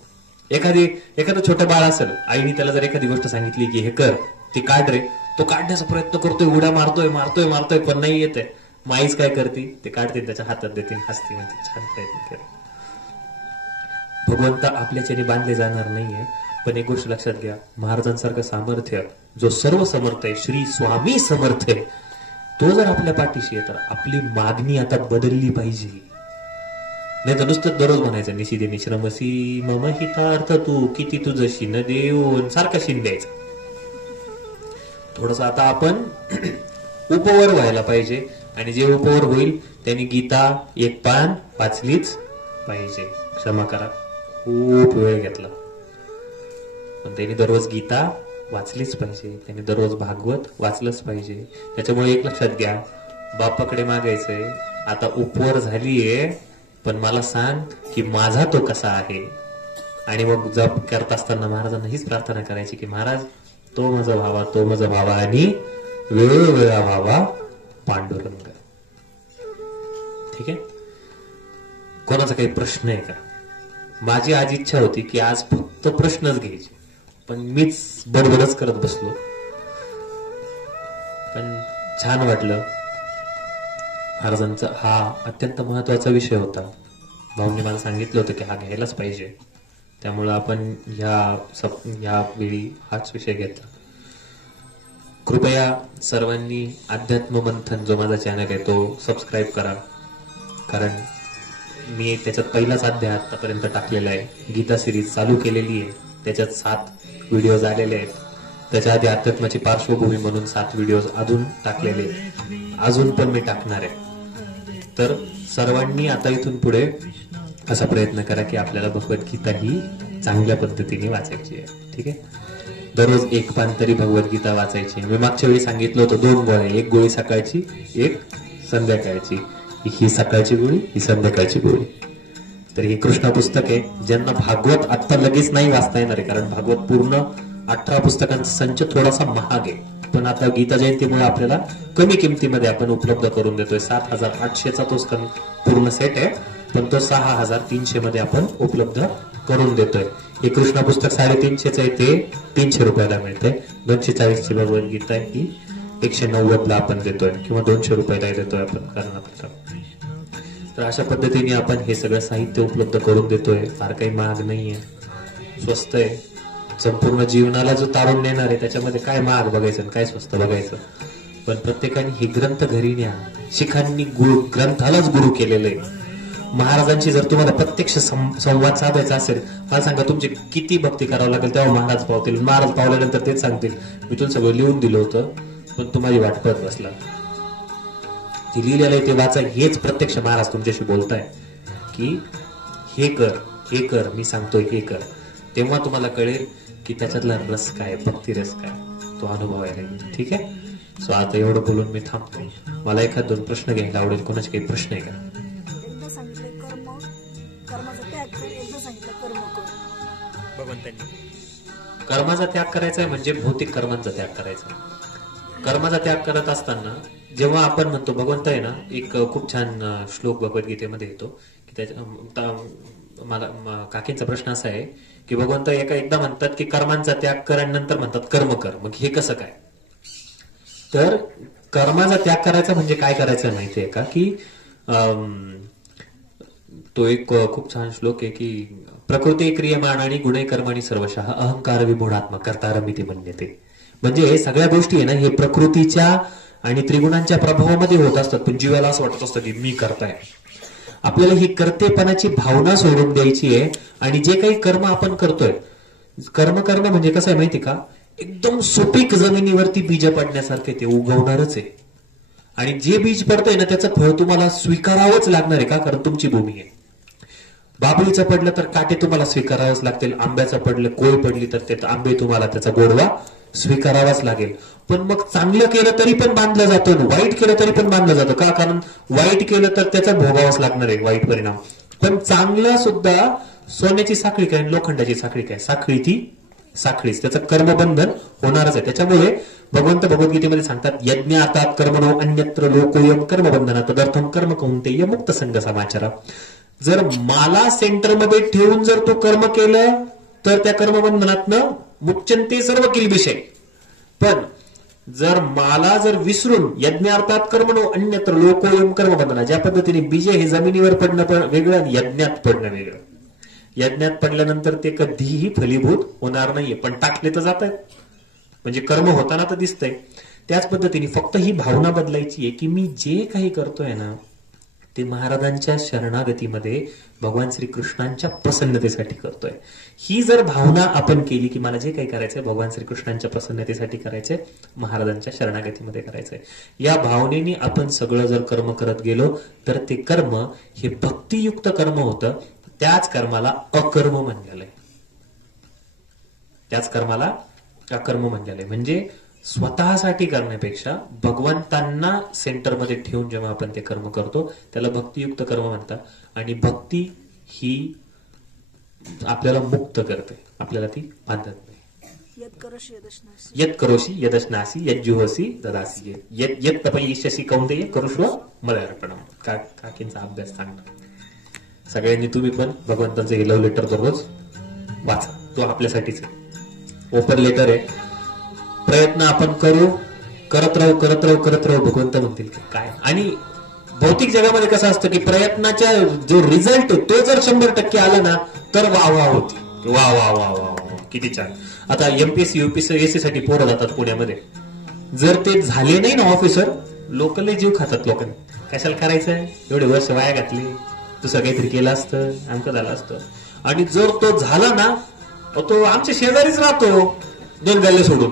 एखादं छोटं बाळ असेल, आईने त्याला जर एखादी गोष्ट सांगितली की हे कर, ती काढ रे, तो काढण्याचा प्रयत्न करतोय, उड्या मारतोय पण नाही येते. माईच काय करते, ते काढते, त्याच्या हातात देते, हसते, म्हणते छान प्रयत्न कर. भगवंत आपल्याच्याने बांधले जाणार नाहीये. पण एक गोष्ट लक्षात घ्या, महाराजांसारखं सामर्थ्य जो सर्व समर्थ आहे, श्री स्वामी समर्थ आहे, तो जर आपल्या पाठीशी आहे तर आपली मागणी आता बदलली पाहिजे. नाही तर नुसतं दररोज म्हणायचं निशिदे निश्रमसी मम हितार्थ तू किती तुझशी न देऊन सारखा शिन द्यायचा. थोडस आता आपण उपवर व्हायला पाहिजे, आणि जे उपवर होईल त्यांनी गीता 1 पान वाचलीच पाहिजे. क्षमा करा, खूप वेळ घेतला, पण त्यांनी दररोज गीता वाचलीच पाहिजे, त्यांनी दररोज भागवत वाचलंच पाहिजे. त्याच्यामुळे एक लक्षात घ्या, बापाकडे मागायचंय आता उपवर झालीये, पण मला सांग की माझा तो कसा आहे. आणि मग जप करत असताना महाराजांना हीच प्रार्थना करायची की महाराज तो माझा व्हावा आणि वेळोवेळा व्हावा पांडुरंग. ठीक आहे. कोणाचा काही प्रश्न आहे का? माझी आज इच्छा होती की आज फक्त प्रश्नच घ्यायचे, पण मीच बडबडच करत बसलो. पण छान वाटलं. महाराजांचा हा अत्यंत महत्वाचा विषय होता. भाऊंनी मला सांगितलं होतं की हा घ्यायलाच पाहिजे, त्यामुळे आपण या वेळी हाच विषय घेतला. कृपया सर्वांनी अध्यात्म मंथन जो माझा चॅनल आहे तो सबस्क्राईब करा, कारण मी त्याच्यात पहिलाच अध्याय आतापर्यंत टाकलेला आहे. गीता सिरीज चालू केलेली आहे, त्याच्यात 7 व्हिडिओज आलेले आहेत. त्याच्या आधी अध्यात्माची पार्श्वभूमी म्हणून 7 व्हिडिओ अजून टाकलेले, अजून पण मी टाकणार आहे. तर सर्वांनी आता इथून पुढे असा प्रयत्न करा की आपल्याला भगवद्गीता ही चांगल्या पद्धतीने वाचायची आहे. ठीक आहे, दररोज 1 पान तरी भगवद्गीता वाचायची. मी मागच्या वेळी सांगितलं होतं 2 गोळ्या, 1 गोळी सकाळची, 1 संध्याकाळची. ही सकाळची गोळी, ही संध्याकाळची गोळी. तर हे कृष्ण पुस्तक आहे. ज्यांना भागवत आता लगेच नाही वाचता येणार आहे, कारण भागवत पूर्ण 18 पुस्तकांचा संच थोडासा महाग आहे, पण आता गीता जयंतीमुळे आपल्याला कमी किमतीमध्ये आपण उपलब्ध करून देतोय. 7,800चा तो पूर्ण सेट आहे, पण तो 6,300 मध्ये आपण उपलब्ध करून देतोय. हे कृष्ण पुस्तक 350च आहे, ते 300 रुपयाला मिळतंय. 240ची भगवद्गीता ही 190ला आपण देतोय, किंवा 200 रुपयाला देतोय आपण कर्नाटकात. तर अशा पद्धतीने आपण हे सगळं साहित्य उपलब्ध करून देतोय. फार काही महाग नाहीये, स्वस्त आहे. संपूर्ण जीवनाला जो तारून नेणार आहे त्याच्यामध्ये काय महाग बघायचं आणि काय स्वस्त बघायचं. पण प्रत्येकाने हे ग्रंथ घरी न्या. शिखांनी ग्रंथालाच गुरु केलेलं आहे. महाराजांची जर तुम्हाला प्रत्यक्ष संवाद साधायचा असेल, मला सांगा तुमची किती भक्ती करावं लागेल तेव्हा महाराज पावतील. महाराज पावल्यानंतर तेच सांगतील, मी तुला सगळं लिहून दिलं होतं पण तुम्हाला वाट पाहत बसला. ती लिहिलेलं आहे ते वाचा. हेच प्रत्यक्ष महाराज तुमच्याशी बोलताय की हे कर, हे कर, मी सांगतोय हे कर. तेव्हा तुम्हाला कळेल की त्याच्यातला रस काय, भक्ती रस काय, तो अनुभवायला येईल. ठीक आहे, सो आता एवढं बोलून मी थांबतो. मला 1-2 प्रश्न घ्यायला आवडेल. कोणाचे काही प्रश्न आहे का? कर्माचा त्याग करायचा आहे म्हणजे भौतिक कर्मांचा त्याग करायचा. कर्माचा त्याग करत असताना जेव्हा आपण म्हणतो, भगवंत आहे ना, एक खूप छान श्लोक भगवद्गीतेमध्ये येतो की त्याच्या मला काकींचा प्रश्न असा आहे की भगवंत एकदा म्हणतात की कर्मांचा त्याग कर आणि नंतर म्हणतात कर्म कर. मग हे कसं काय? तर कर्माचा त्याग करायचा म्हणजे काय करायचं माहितीये का की तो एक खूप छान श्लोक आहे की प्रकृती क्रियमाणानी गुणे कर्माणी सर्वशः अहंकार विमूढात्मक कर्तारमिति मन्यते. म्हणजे हे सगळ्या गोष्टी आहे ना, हे प्रकृतीच्या आणि त्रिगुणांच्या प्रभावामध्ये होत असतात, पण जीवाला असं वाटत असतं की मी करताय. आपल्याला ही कर्तेपणाची भावना सोडून द्यायची आहे. आणि जे काही कर्म आपण करतोय, कर्म करणं म्हणजे कसं आहे माहिती का, एकदम सुपीक जमिनीवरती बीज पडण्यासारखे ते उगवणारच आहे. आणि जे बीज पडतंय ना त्याचं फळ तुम्हाला स्वीकारावंच लागणार आहे. का? कारण तुमची भूमी आहे. बाबळीचं पडलं तर काटे तुम्हाला स्वीकारावंच लागतील. आंब्याचं पडलं, कोय पडली तर ते आंबे तुम्हाला त्याचा गोडवा स्वीकारावाच लागेल. पण मग चांगलं केलं तरी पण बांधलं जातं, वाईट केलं तरी पण बांधलं जातं. का? कारण वाईट केलं तर त्याचा भोगावाच लागणार आहे, वाईट परिणाम. पण चांगलं सुद्धा सोन्याची साखळी काय, लोखंडाची साखळी काय, साखळी ती साखळीच, त्याचं कर्मबंधन होणारच आहे. त्याच्यामुळे भगवंत भगवद्गीतेमध्ये सांगतात, यज्ञातात कर्मणो अन्यत्र लोकोयम कर्मबंधना तदर्थम कर्म कौंतेय मुक्त संघ समाचार. जर मला सेंटरमध्ये ठेवून जर तो कर्म केलं तर त्या कर्मबंधनातनं मुच्यंते सर्व किलबिषय. पण जर मला जर विसरून यज्ञार्थात कर्मणो अन्यत्र लोकोयम कर्मबंधना, ज्या पद्धतीने बीज हे जमिनीवर पडणं वेगळं आणि यज्ञात पडणं वेगळं. यज्ञात पडल्यानंतर ते कधीही फलीभूत होणार नाहीये, पण टाकले तर जात आहेत, म्हणजे कर्म होताना तर दिसतंय. त्याच पद्धतीने फक्त ही भावना बदलायची आहे की मी जे काही करतोय ना ते महाराजांच्या शरणागतीमध्ये भगवान श्रीकृष्णांच्या प्रसन्नतेसाठी करतोय. ही जर भावना आपण केली की मला जे काही करायचंय भगवान श्रीकृष्णांच्या प्रसन्नतेसाठी करायचंय, महाराजांच्या शरणागतीमध्ये करायचंय, या भावनेने आपण सगळं जर कर्म करत गेलो तर ते कर्म हे भक्तियुक्त कर्म होतं. त्याच कर्माला अकर्म म्हणलेलं, त्याच कर्माला अकर्म म्हणलेलं. म्हणजे स्वतःसाठी करण्यापेक्षा भगवंतांना सेंटरमध्ये ठेवून जेव्हा आपण ते कर्म करतो त्याला भक्तियुक्त कर्म म्हणतात. आणि भक्ती ही आपल्याला मुक्त करते, आपल्याला ती बांधत नाही. यत करोशी यदश्नासी यज्जुहोसी ददासी यत तपयिष्यसी कौंतेय करुष्व मदर्पणम. काकींचा अभ्यास सांगणार. सगळ्यांनी तुम्ही पण भगवंतांचं हे लव्ह लेटर दररोज वाचा, तो आपल्यासाठीच आहे. ओपन लेटर आहे. प्रयत्न आपण करू, करत राहू करत राहू करत राहू, भगवंत म्हणतील काय. आणि भौतिक जगामध्ये कसं असतं की प्रयत्नाचा जो रिझल्ट तो जर 100% आला ना तर वा वा होती, वा वा वा वा किती छान. आता एमपीएससी यूपीएससी साठी पोरं जातात पुण्यामध्ये, जर ते झाले नाही ना ऑफिसर, लोकल जीव खातात लोकांनी. कशाला करायचं, एवढे वर्ष वाया घातली, दुसरं काहीतरी केलं असतं, आमचं झालं असतं. आणि जर तो झाला ना तो आमच्या शेजारीच राहतो 2 गल्ले सोडून,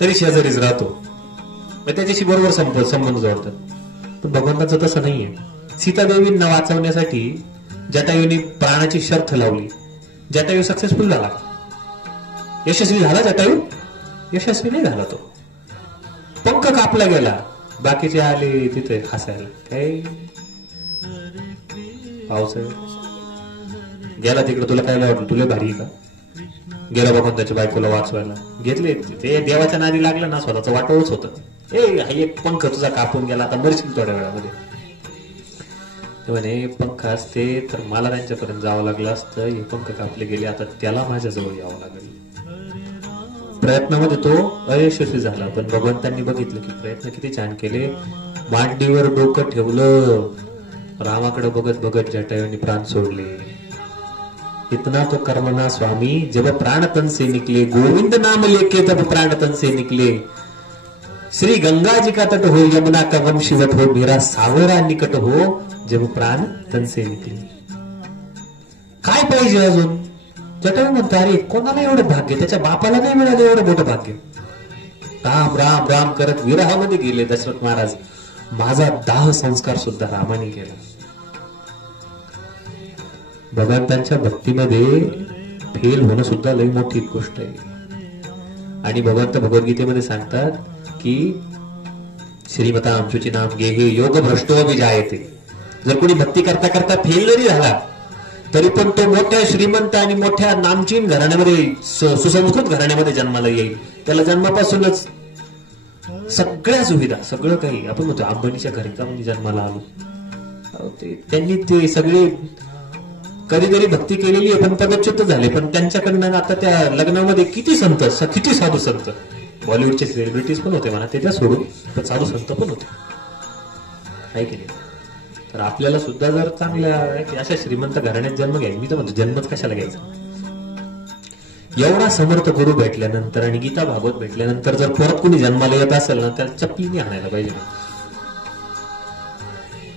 तरी शेजारीच राहतो, मग त्याच्याशी बरोबर संबंध जोडतात. पण भगवंताचं तसं नाहीये. सीतादेवींना वाचवण्यासाठी जटायूंनी प्राणाची शर्थ लावली. जटायू सक्सेसफुल झाला, यशस्वी झाला. जटायू यशस्वी नाही झाला, तो पंख कापला गेला. बाकीचे आले तिथे हसायला, काय पावसाळ्यात गेला तिकडे, तुला काय वाटलं, तुला भारी का? गेला भगवंताच्या बायकोला वाचवायला. घेतले ते देवाच्या नादी लागलं ना, स्वतःच वाटवच होतं. एक पंख तुझा कापून गेला, आता मरशील थोड्या वेळामध्ये. म्हणे पंख असते तर मला त्यांच्यापर्यंत जावं लागलं असतं, हे पंख कापले गेले, आता त्याला माझ्याजवळ यावं लागेल. प्रयत्नामध्ये तो अयशस्वी झाला, पण भगवंतांनी बघितलं की प्रयत्न किती छान केले. मांडीवर डोकं ठेवलं, रामाकडे बघत बघत जटायूंनी प्राण सोडले. इतना तो कर्मना स्वामी जब प्राण तन से निकले, गोविंद नाम लेके तब प्राण तन से निकले. श्री गंगा जी का तट हो, यमुना का वम शिवट हो, मेरा सावरा निकट हो, जब प्राण तन से निकले. काय पाहिजे अजून? जटायू म्हणतो, अरे कोणाला एवढं भाग्य, त्याच्या बापाला नाही मिळालं एवढं मोठं भाग्य. राम राम राम करत विरहामध्ये गेले दशरथ महाराज. माझा दाह संस्कार सुद्धा रामाने केला. भगवंतांच्या भक्तीमध्ये फेल होणं सुद्धा लई मोठी गोष्ट आहे. आणि भगवंत भगवद्गीतेमध्ये सांगतात की श्रीमता आमशुची नाम घे हे योग भ्रष्टो विजायते. जर कोणी भक्ती करता करता फेल जरी झाला तरी पण तो मोठ्या श्रीमंत आणि मोठ्या नामचीन घराण्यामध्ये, सुसंस्कृत घराण्यामध्ये जन्माला येईल. त्याला जन्मापासूनच सगळ्या सुविधा, सगळं काही. आपण म्हणतो अंबानीच्या घरी का म्हणजे जन्माला आलो, त्यांनी ते सगळे कधीतरी भक्ती केलेली आहे, पण पदच्युत झाले. पण त्यांच्याकडनं आता त्या लग्नामध्ये किती संत, किती साधू संत, बॉलिवूडचे सेलिब्रिटीज पण होते म्हणा, त्याच्या सोडून पण साधू संत पण होते, आहे की नाही? तर आपल्याला सुद्धा जर चांगल्या अशा श्रीमंत घराण्यात जन्म घ्यायचा, मी तर म्हणतो जन्मच कशाला घ्यायचा. एवढा समर्थ गुरु भेटल्यानंतर आणि गीता भागवत भेटल्यानंतर जर परत कोणी जन्माला येत असेल ना, त्याला चपलीने आणायला पाहिजे.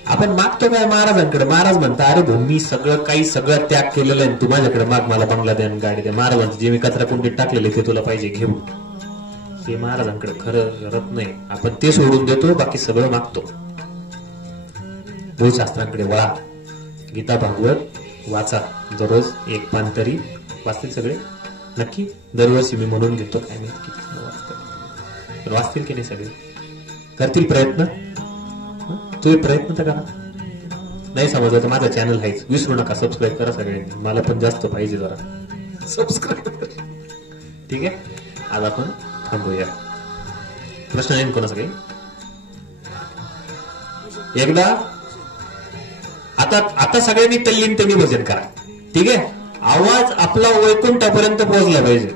आपण मागतो काय महाराजांकडे, महाराज म्हणता अरे भाऊ मी सगळं त्याग केलेलं आहे, तू माझ्याकडे माग, मला बंगला द्या, गाडी द्या. महाराज म्हणतो जे मी कचरा कुंडीत टाकलेले ते तुला पाहिजे, घेऊ. हे महाराजांकडे खरं रत्न आहे. आपण ते सोडून देतो, बाकी सगळं मागतो. मूळ शास्त्रांकडे वळा. गीता भागवत वाचा, दररोज एक पान तरी वाचतील सगळे नक्की. दरवर्षी मी म्हणून घेतो, काय माहिती किती वाचतात, पण वाचतील की नाही सगळे? करतील प्रयत्न. तुम्ही प्रयत्न तर करा. नाही समजलं तर माझा चॅनल आहेच, विसरू नका सबस्क्राईब करा सगळ्यांनी. मला पण जास्त पाहिजे जरा सबस्क्राईब. ठीक आहे, आज आपण थांबूया. प्रश्न नाही कोणाचा काही? एकदा आता सगळ्यांनी तल्लीनतेने भजन करा. ठीक आहे, आवाज आपला वैकुंठापर्यंत पोहोचला पाहिजे.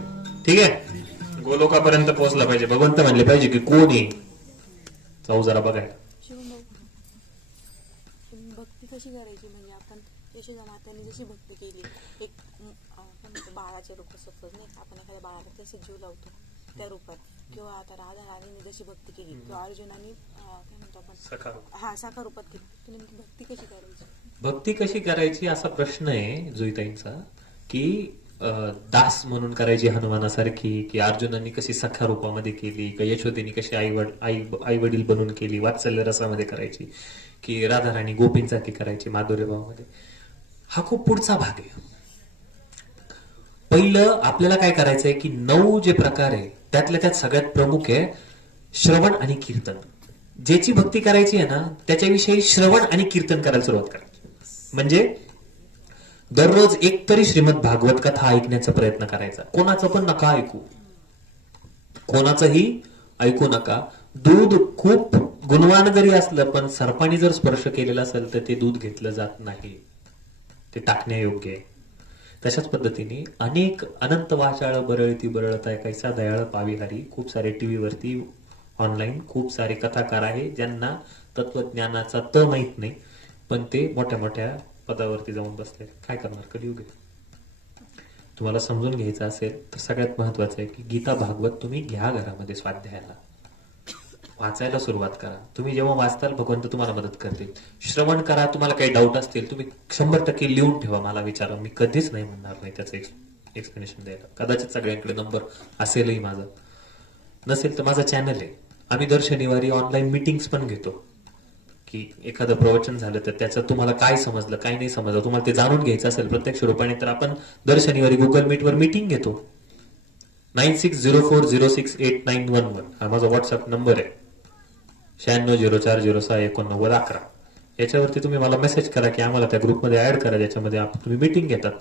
ठीक आहे, गोलोकापर्यंत पोहोचला पाहिजे. भगवंत म्हणले पाहिजे की कोण आहे, जाऊ जरा बघायला. भक्ती कशी करायची म्हणजे आपण यशोदा माताने जशी भक्ती केली, एक बाळाच्या रूपात सपोज नाही, आपण एखाद्या बाळाला तसे जीव लावतो त्या रूपात, किंवा आता राधा राणीने जशी भक्ती केली, किंवा अर्जुनाने काय म्हणतो आपण साकार रूपात केली. तुम्ही भक्ती कशी करायची? भक्ती कशी करायची असा प्रश्न आहे जुईताईंचा, की दास म्हणून करायची हनुमानासारखी, की अर्जुनांनी कशी सखा रूपामध्ये केली, की यशोदेनी कशी आई वडील बनून केली, वात्सल्य रसामध्ये करायची, की राधा राणी गोपींसारखी करायची माधुर्य भावामध्ये. हा खूप पुढचा भाग आहे. पहिलं आपल्याला काय करायचंय की 9 जे प्रकार आहे त्यातल्या त्यात सगळ्यात प्रमुख आहे श्रवण आणि कीर्तन. ज्याची भक्ती करायची आहे ना त्याच्याविषयी श्रवण आणि कीर्तन करायला सुरुवात करायची. म्हणजे दररोज एक तरी श्रीमद भागवत कथा ऐकण्याचा प्रयत्न करायचा. कोणाचं पण नका ऐकू, कोणाचंही ऐकू नका. दूध खूप गुणवान जरी असलं पण सर्पाने जर स्पर्श केलेला असेल तर ते दूध घेतलं जात नाही, ते टाकण्यायोग्य आहे. तशाच पद्धतीने अनंत वाचाळ बरळती बरळताय कैसा दयाळ पाविहारी. खूप सारे टीव्हीवरती ऑनलाईन खूप सारे कथाकार आहे ज्यांना तत्वज्ञानाचा माहित नाही, पण ते मोठ्या मोठ्या पदावरती जाऊन बसले. काय करणार, कलियुग आहे. तुम्हाला समजून घ्यायचं असेल तर सगळ्यात महत्वाचं आहे की गीता भागवत तुम्ही घ्या घरामध्ये स्वाध्यायाला, वाचायला सुरुवात करा. तुम्ही जेव्हा वाचताल भगवंत तुम्हाला मदत करतील. श्रवण करा. तुम्हाला काही डाऊट असतील तुम्ही 100% लिहून ठेवा, मला विचारा. मी कधीच नाही म्हणणार नाही त्याचं एक्सप्लेनेशन द्यायला. कदाचित सगळ्यांकडे नंबर असेलही माझा. नसेल तर माझा चॅनल आहे. आम्ही दर शनिवारी ऑनलाईन मीटिंग्स पण घेतो की एखादं प्रवचन झालं तर त्याचं तुम्हाला काय समजलं काय नाही समजलं तुम्हाला ते जाणून घ्यायचं असेल प्रत्यक्ष रूपाने तर आपण दर शनिवारी गुगल मीटवर मीटिंग घेतो. 9604068911 हा माझा व्हॉट्सअप नंबर आहे. 9604068911. याच्यावरती तुम्ही मला मेसेज करा की आम्हाला त्या ग्रुपमध्ये ऍड करा ज्याच्यामध्ये तुम्ही मीटिंग घेतात.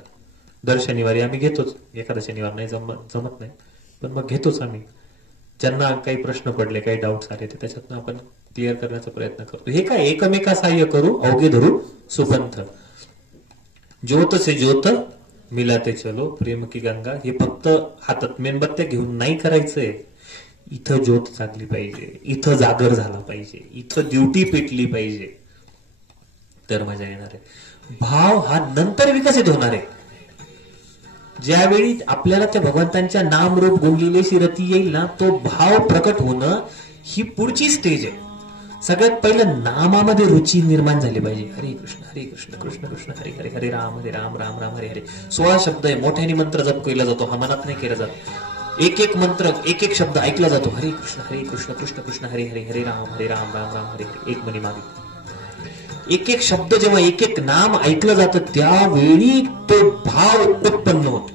दर शनिवारी आम्ही घेतोच. एखादा शनिवार नाही जमत नाही पण मग घेतोच आम्ही. ज्यांना काही प्रश्न पडले काही डाऊट्स आले तर त्याच्यातनं आपण क्लिअर करण्याचा प्रयत्न करतो. हे काय एकमेका सहाय्य करू अवघे धरू सुपंथ. ज्योत से ज्योत मिलाते चलो प्रेम की गंगा. हे फक्त हातात मेणबत्त्या घेऊन नाही करायचंय. इथं ज्योत जागली पाहिजे, इथं जागर झाला पाहिजे, इथं ड्युटी पेटली पाहिजे तर मजा येणार आहे. भाव हा नंतर विकसित होणार आहे. ज्यावेळी आपल्याला त्या भगवंतांच्या नाम रूप गुणलीलेशी रती येईल ना तो भाव प्रकट होणं ही पुढची स्टेज आहे. सगळ्यात पहिलं नामामध्ये रुची निर्माण झाली पाहिजे. हरे कृष्ण कृष्ण कृष्ण हरे हरे हरे राम राम राम हरे हरे. 16 शब्द आहे. मोठ्याने मंत्र जप केला जातो हा मनात नाही केला जात. एक एक मंत्र एक एक शब्द ऐकला जातो. हरे कृष्ण कृष्ण कृष्ण हरे हरे हरे राम राम राम हरे हरे. एक मनी मागे एक एक शब्द जेव्हा एक एक नाम ऐकलं जातं त्यावेळी तो भाव उत्पन्न होतो.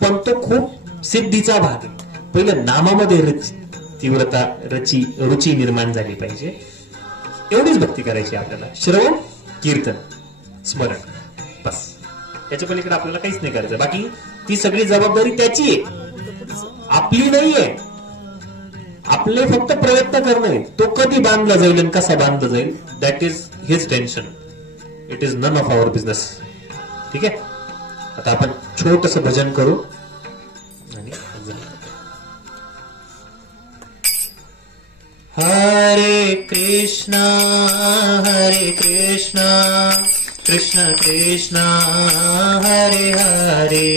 पण तो खूप सिद्धीचा भाग आहे. पहिलं नामामध्ये तीव्रता रुची निर्माण झाली पाहिजे. एवढीच भक्ती करायची आपल्याला. श्रवण कीर्तन स्मरण बस. याच्या पलीकडे आपल्याला काहीच नाही करायचं. बाकी ती सगळी जबाबदारी त्याची आहे आपली नाहीये. आपले फक्त प्रयत्न करणे. तो कधी बांधला जाईल आणि कसा बांधला जाईल that is his tension. It is none of our business. ठीक आहे. आता आपण छोटस भजन करू आणि हरे कृष्णा कृष्ण कृष्ण हरे हरे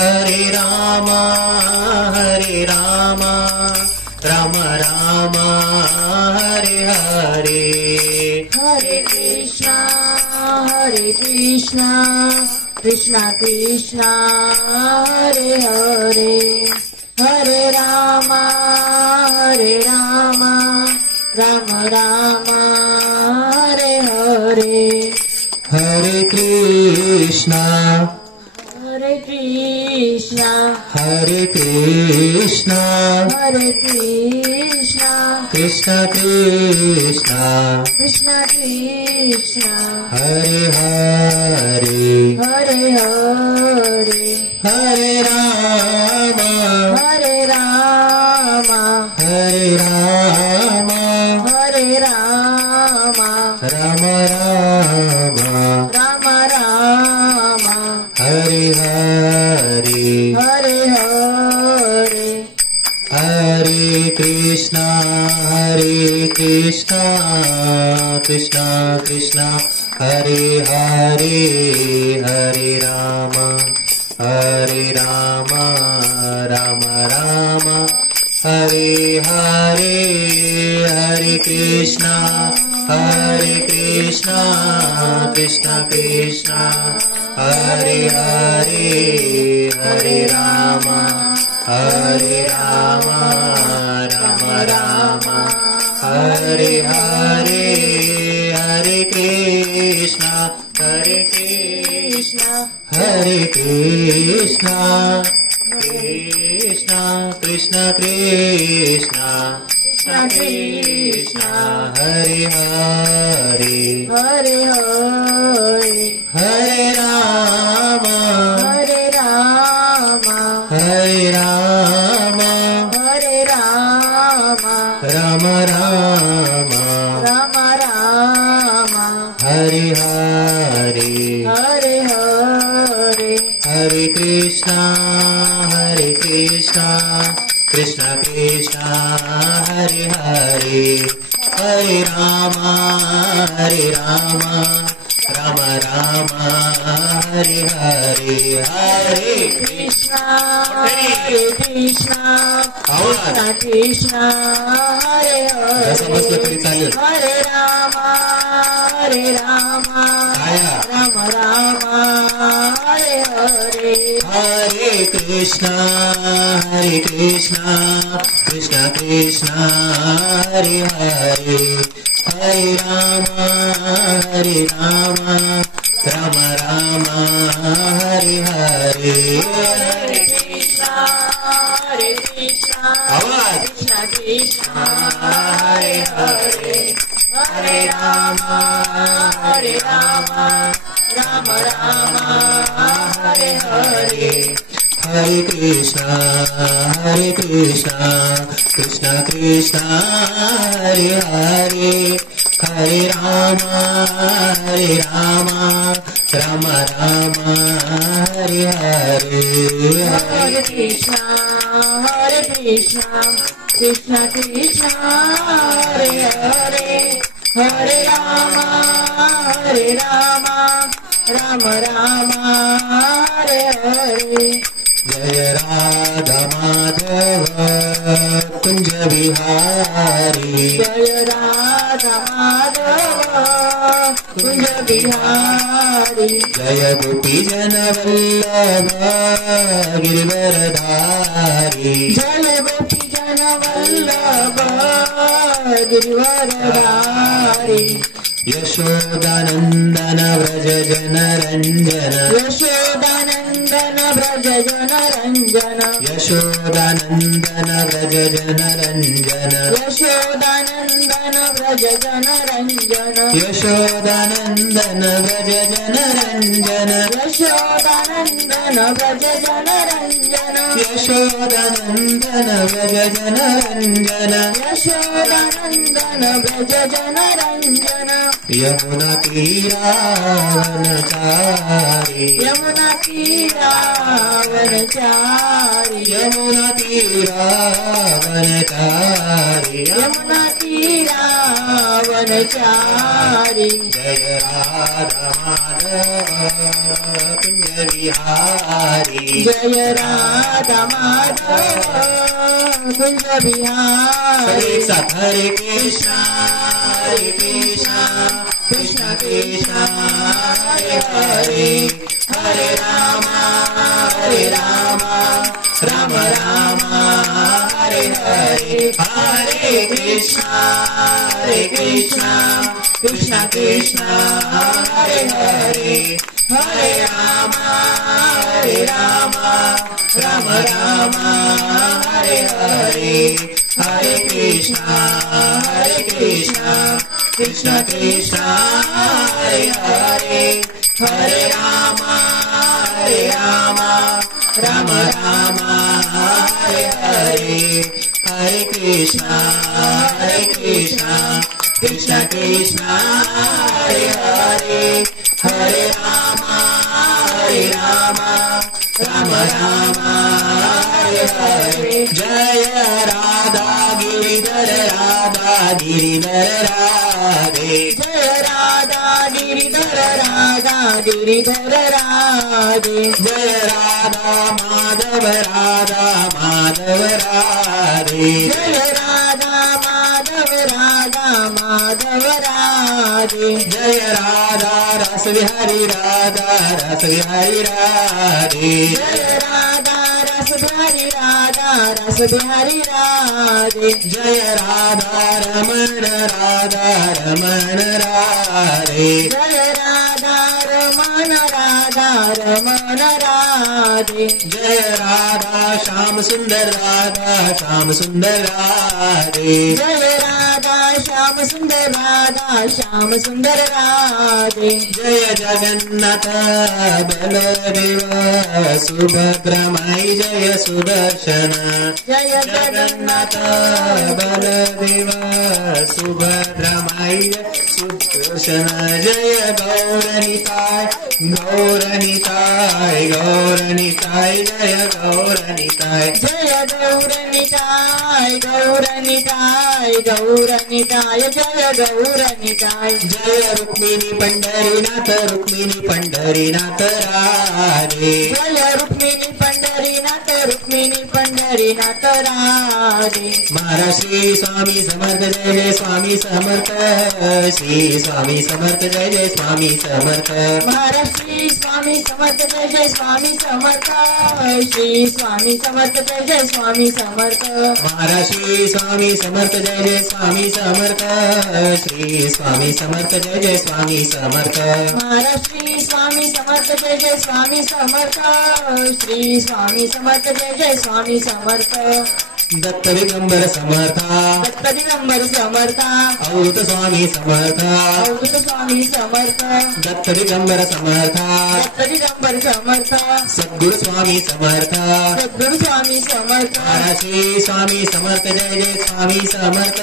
हरे राम राम राम हरे हरे. हरे कृष्णा कृष्णा कृष्णा हरे हरे हरे राम राम राम हरे हरे. हरे कृष्णा कृष्णा कृष्ण कृष्ण हरे हरे हरे हरे हरे राम हरे राम हरे राम हरे राम राम राम राम राम हरे हरे हरे हरे. हरे कृष्णा कृष्ण कृष्ण हरे हरे हरे राम राम राम हरे हरे. हरे कृष्णा कृष्ण कृष्ण हरे हरे हरे राम राम राम हरे हरे. हरे कृष्णा हरे कृष्णा कृष्ण कृष्ण कृष्ण हरे हरे हरे हरे हरे राम हरे राम हरे राम हरे राम राम राम राम राम हरे हरे हरे हरे. हरे कृष्णा कृष्ण कृष्ण हरे हरे हरे राम राम राम हरे हरे. हरे कृष्णा कृष्णा कृष्ण हरे जसं बसलं तरी चालेल. हरे राम राम आया. राम राम हरे हरे हरे कृष्णा कृष्णा कृष्णा हरे हरे हरे राम राम राम हरे हरे हरे कृष्णा आवाज कृष्णा कृष्णा हरे हरे हरे राम राम राम हरे हरे हरे कृष्णा कृष्णा कृष्णा हरे हरे हरे राम राम राम हरे हरे हरे कृष्णा कृष्णा कृष्णा हरे हरे हरे राम राम राम हरे हरे जय राधा माधव कुंज बिहारी जय राधा माधव कुंज बिहारी जय गोपी जन वल्लभ गिरिवरधारी जय गोपी जन वल्लभ गिरिवरधारी यशोदानंदन व्रज जन रंजन यशोदानंदन व्रज जन रंजन यशोदानंदन व्रज जन रंजन यशोदानंदन व्रज जन रंजन यशोदानंदन व्रज जन रंजन यशोदानंदन व्रज जन रंजन यशोदानंदन व्रज जन रंजन यशोदानंदन व्रज जन रंजन यमुना तीरावनचारी यमुना तीरावनचारी यमुना तीरावनचारी यमुना तीरावनचारी जय राधा माधव कुंज बिहारी जय राधा माधव कुंज बिहारी हरे कृष्णा कृष्णा कृष्णा हरे हरे हरे राम राम राम हरे हरे हरे कृष्णा कृष्णा कृष्णा हरे हरे हरे राम राम हरे हरे हरे कृष्णा कृष्णा कृष्णा हरे हरे हरे राम राम हरे हरे हरे कृष्णा कृष्णा कृष्णा हरे हरे हरे राम राम हरे हरे जय राधा गिरिधर राधे जय राधा गिरिधर राधे जय राधा माधव राधे जय राधा माधव राधे जय राधा रस बिहारी राधे जय राधा रस बिहारी राधे जय राधा रमण राधे जय राधा रमण राधे जय राधा श्याम सुंदर राधे जय राधा श्याम सुंदर राधे जय जगन्नाथ बलदेव सुभद्रा माई जय सुदर्शन जय जगन्नाथ बलदेव सुभद्रा माई जय सुदर्शन जय गौरनिताय जय गौरनिताय जय गौरनिताय निताय जय गौर निताय जय रुक्मिणी पंढरीनाथ रुक्मिणी पंढरीनाथ राधे जय रुक्मिणी पंढरीनाथ राधे महाराज श्री स्वामी समर्थ जय जय स्वामी समर्थ श्री स्वामी समर्थ जय जय स्वामी समर्थ महाराज श्री स्वामी समर्थ जय जय स्वामी समर्थ श्री स्वामी समर्थ जय जय स्वामी समर्थ महाराज श्री स्वामी समर्थ जय जय स्वामी समर्थ श्री स्वामी समर्थ जय जय स्वामी समर्थ महाराज श्री स्वामी समर्थ जय जय स्वामी समर्थ श्री स्वामी समर्थ जय जय स्वामी समर्थ दत्त दिगंबर समर्था दत्त दिगंबर समर्था अवधूत स्वामी समर्था अवधूत स्वामी समर्थ दत्त दिगंबर समर्था दत्त दिगंबर समर्थ सद्गुरु स्वामी समर्था सद्गुरु स्वामी समर्थ महाराज श्री स्वामी समर्थ जय जय स्वामी समर्थ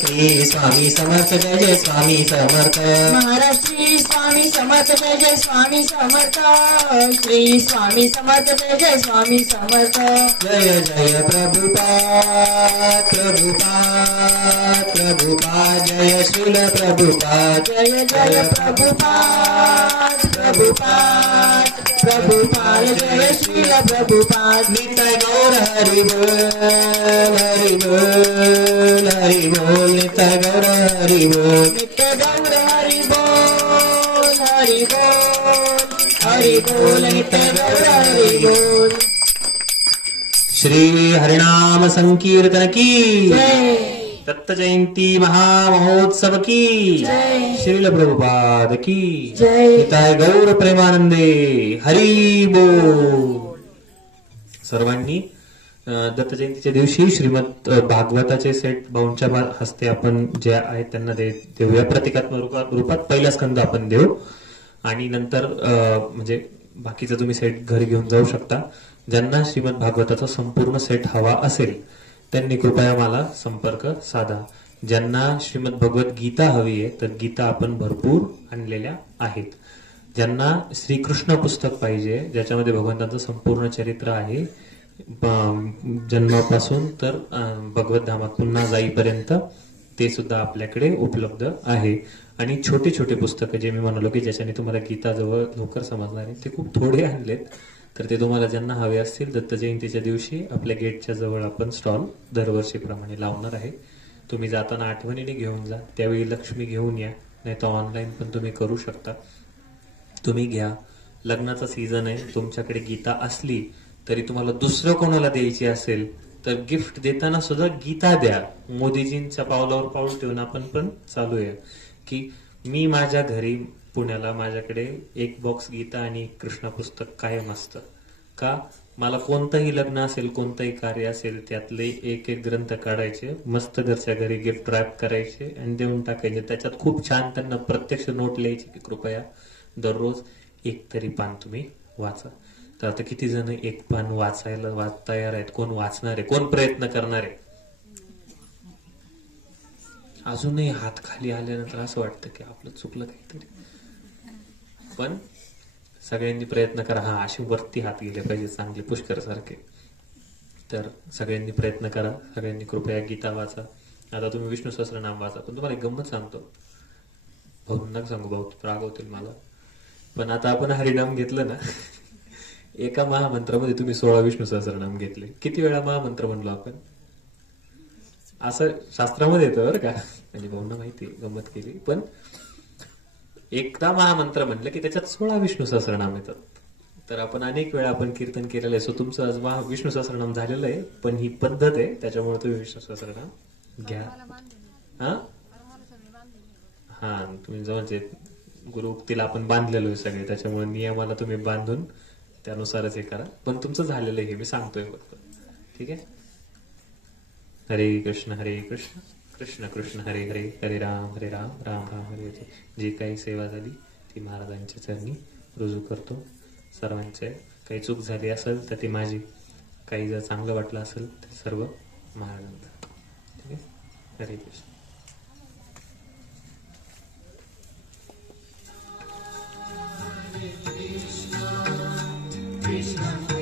श्री स्वामी समर्थ जय जय स्वामी समर्थ महाराज श्री स्वामी समर्थ जय जय स्वामी समर्थ श्री स्वामी समर्थ जय जय स्वामी समर्थ जय जय प्रभुपाद प्रभुपाद प्रभुपाद जय श्रील प्रभुपाद जय जय प्रभुपाद प्रभुपाद प्रभुपाद जय श्रील प्रभुपाद नित्य गौर हरि बोल हरि बोल हरि बोल नित्य गौर हरि बोल नित्य गौर हरि बोल हरि बोल हरि बोल नित्य गौर हरि बोल श्री हरिनाम संकीर्तन की जय दत्त जयंती महामहोत्सव की जय श्रील प्रभुपाद की जय निताय गौर प्रेमानंदे हरी बोल. सर्वांनी दत्त जयंतीच्या दिवशी श्रीमद भागवताचे सेट भाऊंच्या हस्ते आपण जे आहेत त्यांना देऊया. प्रतिकात्मक रूपात पहिला स्कंद आपण देऊ आणि नंतर म्हणजे बाकीचं तुम्ही सेट घरी घेऊन जाऊ शकता. ज्यांना श्रीमद भागवताचा संपूर्ण सेट हवा असेल त्यांनी कृपया मला संपर्क साधा. ज्यांना श्रीमद भगवत गीता हवी आहे तर गीता आपण भरपूर आणलेल्या आहेत. ज्यांना श्रीकृष्ण पुस्तक पाहिजे ज्याच्यामध्ये भगवंताचं संपूर्ण चरित्र आहे जन्मापासून तर भगवत धामात पुन्हा जाईपर्यंत ते सुद्धा आपल्याकडे उपलब्ध आहे. आणि छोटे छोटे पुस्तकं जे मी म्हणालो की ज्याच्याने तुम्हाला गीता जवळ लवकर समजणार आहे ते खूप थोडे आणलेत. तर ते तुम्हाला ज्यांना हवे असतील दत्त जयंतीच्या दिवशी आपल्या गेटच्या जवळ आपण स्टॉल दरवर्षीप्रमाणे लावणार आहे. तुम्ही जाताना आठवणीने घेऊन जा. त्यावेळी लक्ष्मी घेऊन या, नाही तर ऑनलाईन पण तुम्ही करू शकता. तुम्ही घ्या. लग्नाचा सीझन आहे. तुमच्याकडे गीता असली तरी तुम्हाला दुसरं कोणाला द्यायची असेल तर गिफ्ट देताना सुद्धा गीता द्या. मोदीजींच्या पावलावर पाऊल ठेवून आपण पण चालू आहे की मी माझ्या घरी पुण्याला माझ्याकडे एक बॉक्स गीता आणि एक कृष्ण पुस्तक कायम असतं. का मला कोणतंही लग्न असेल कोणतंही कार्य असेल त्यातले एक एक ग्रंथ काढायचे, मस्त घरच्या घरी गिफ्ट रॅप करायचे आणि देऊन टाकायचे. त्याच्यात खूप छान त्यांना प्रत्यक्ष नोट लिहायची की कृपया दररोज एक तरी पान तुम्ही वाचा. तर आता किती जण एक पान वाचायला तयार आहेत? कोण वाचणार आहे? कोण प्रयत्न करणार आहे? अजूनही हात खाली आल्यानंतर असं वाटतं की आपलं चुकलं काहीतरी. पण सगळ्यांनी प्रयत्न करा. हा अशी वरती हात गेले पाहिजे चांगले पुष्कर सारखे. तर सगळ्यांनी प्रयत्न करा. सगळ्यांनी कृपया गीता वाचा. आता तुम्ही विष्णू सहस्त्रनाम वाचा. पण तुम्हाला एक गंमत सांगतो. भाऊ नका सांगू, भाऊ रागवतील मला. पण आता आपण हरिनाम घेतलं ना एका महामंत्रामध्ये तुम्ही 16 विष्णू सहस्त्रनाम घेतले. किती वेळा महामंत्र म्हणलो आपण? असं शास्त्रामध्ये येतं बरं का. म्हणजे भाऊंना माहिती गंमत केली. पण एकदा महामंत्र म्हणलं की त्याच्यात 16 विष्णू सहस्त्रनाम येतात. तर आपण अनेक वेळा आपण कीर्तन केलेलं आहे. सो तुमचं आज विष्णू सहस्त्रनाम झालेलं आहे. पण ही पद्धत आहे त्याच्यामुळे तुम्ही विष्णू सहस्त्रनाम घ्या. हा तुम्ही जवळचे गुरु उक्तीला आपण बांधलेलो आहे सगळे. त्याच्यामुळे नियमाला तुम्ही बांधून त्यानुसारच हे करा. पण तुमचं झालेलं आहे हे मी सांगतोय फक्त. ठीक आहे. हरे कृष्ण कृष्ण कृष्ण हरे हरे हरे राम राम राम हरे हरे. जी काही सेवा झाली ती महाराजांच्या चरणी रुजू करतो. सर्वांचे काही चूक झाली असेल तर ती माझी, काही जर चांगलं वाटलं असेल तर सर्व महाराजांचं. ठीक आहे. हरे कृष्ण. Krishna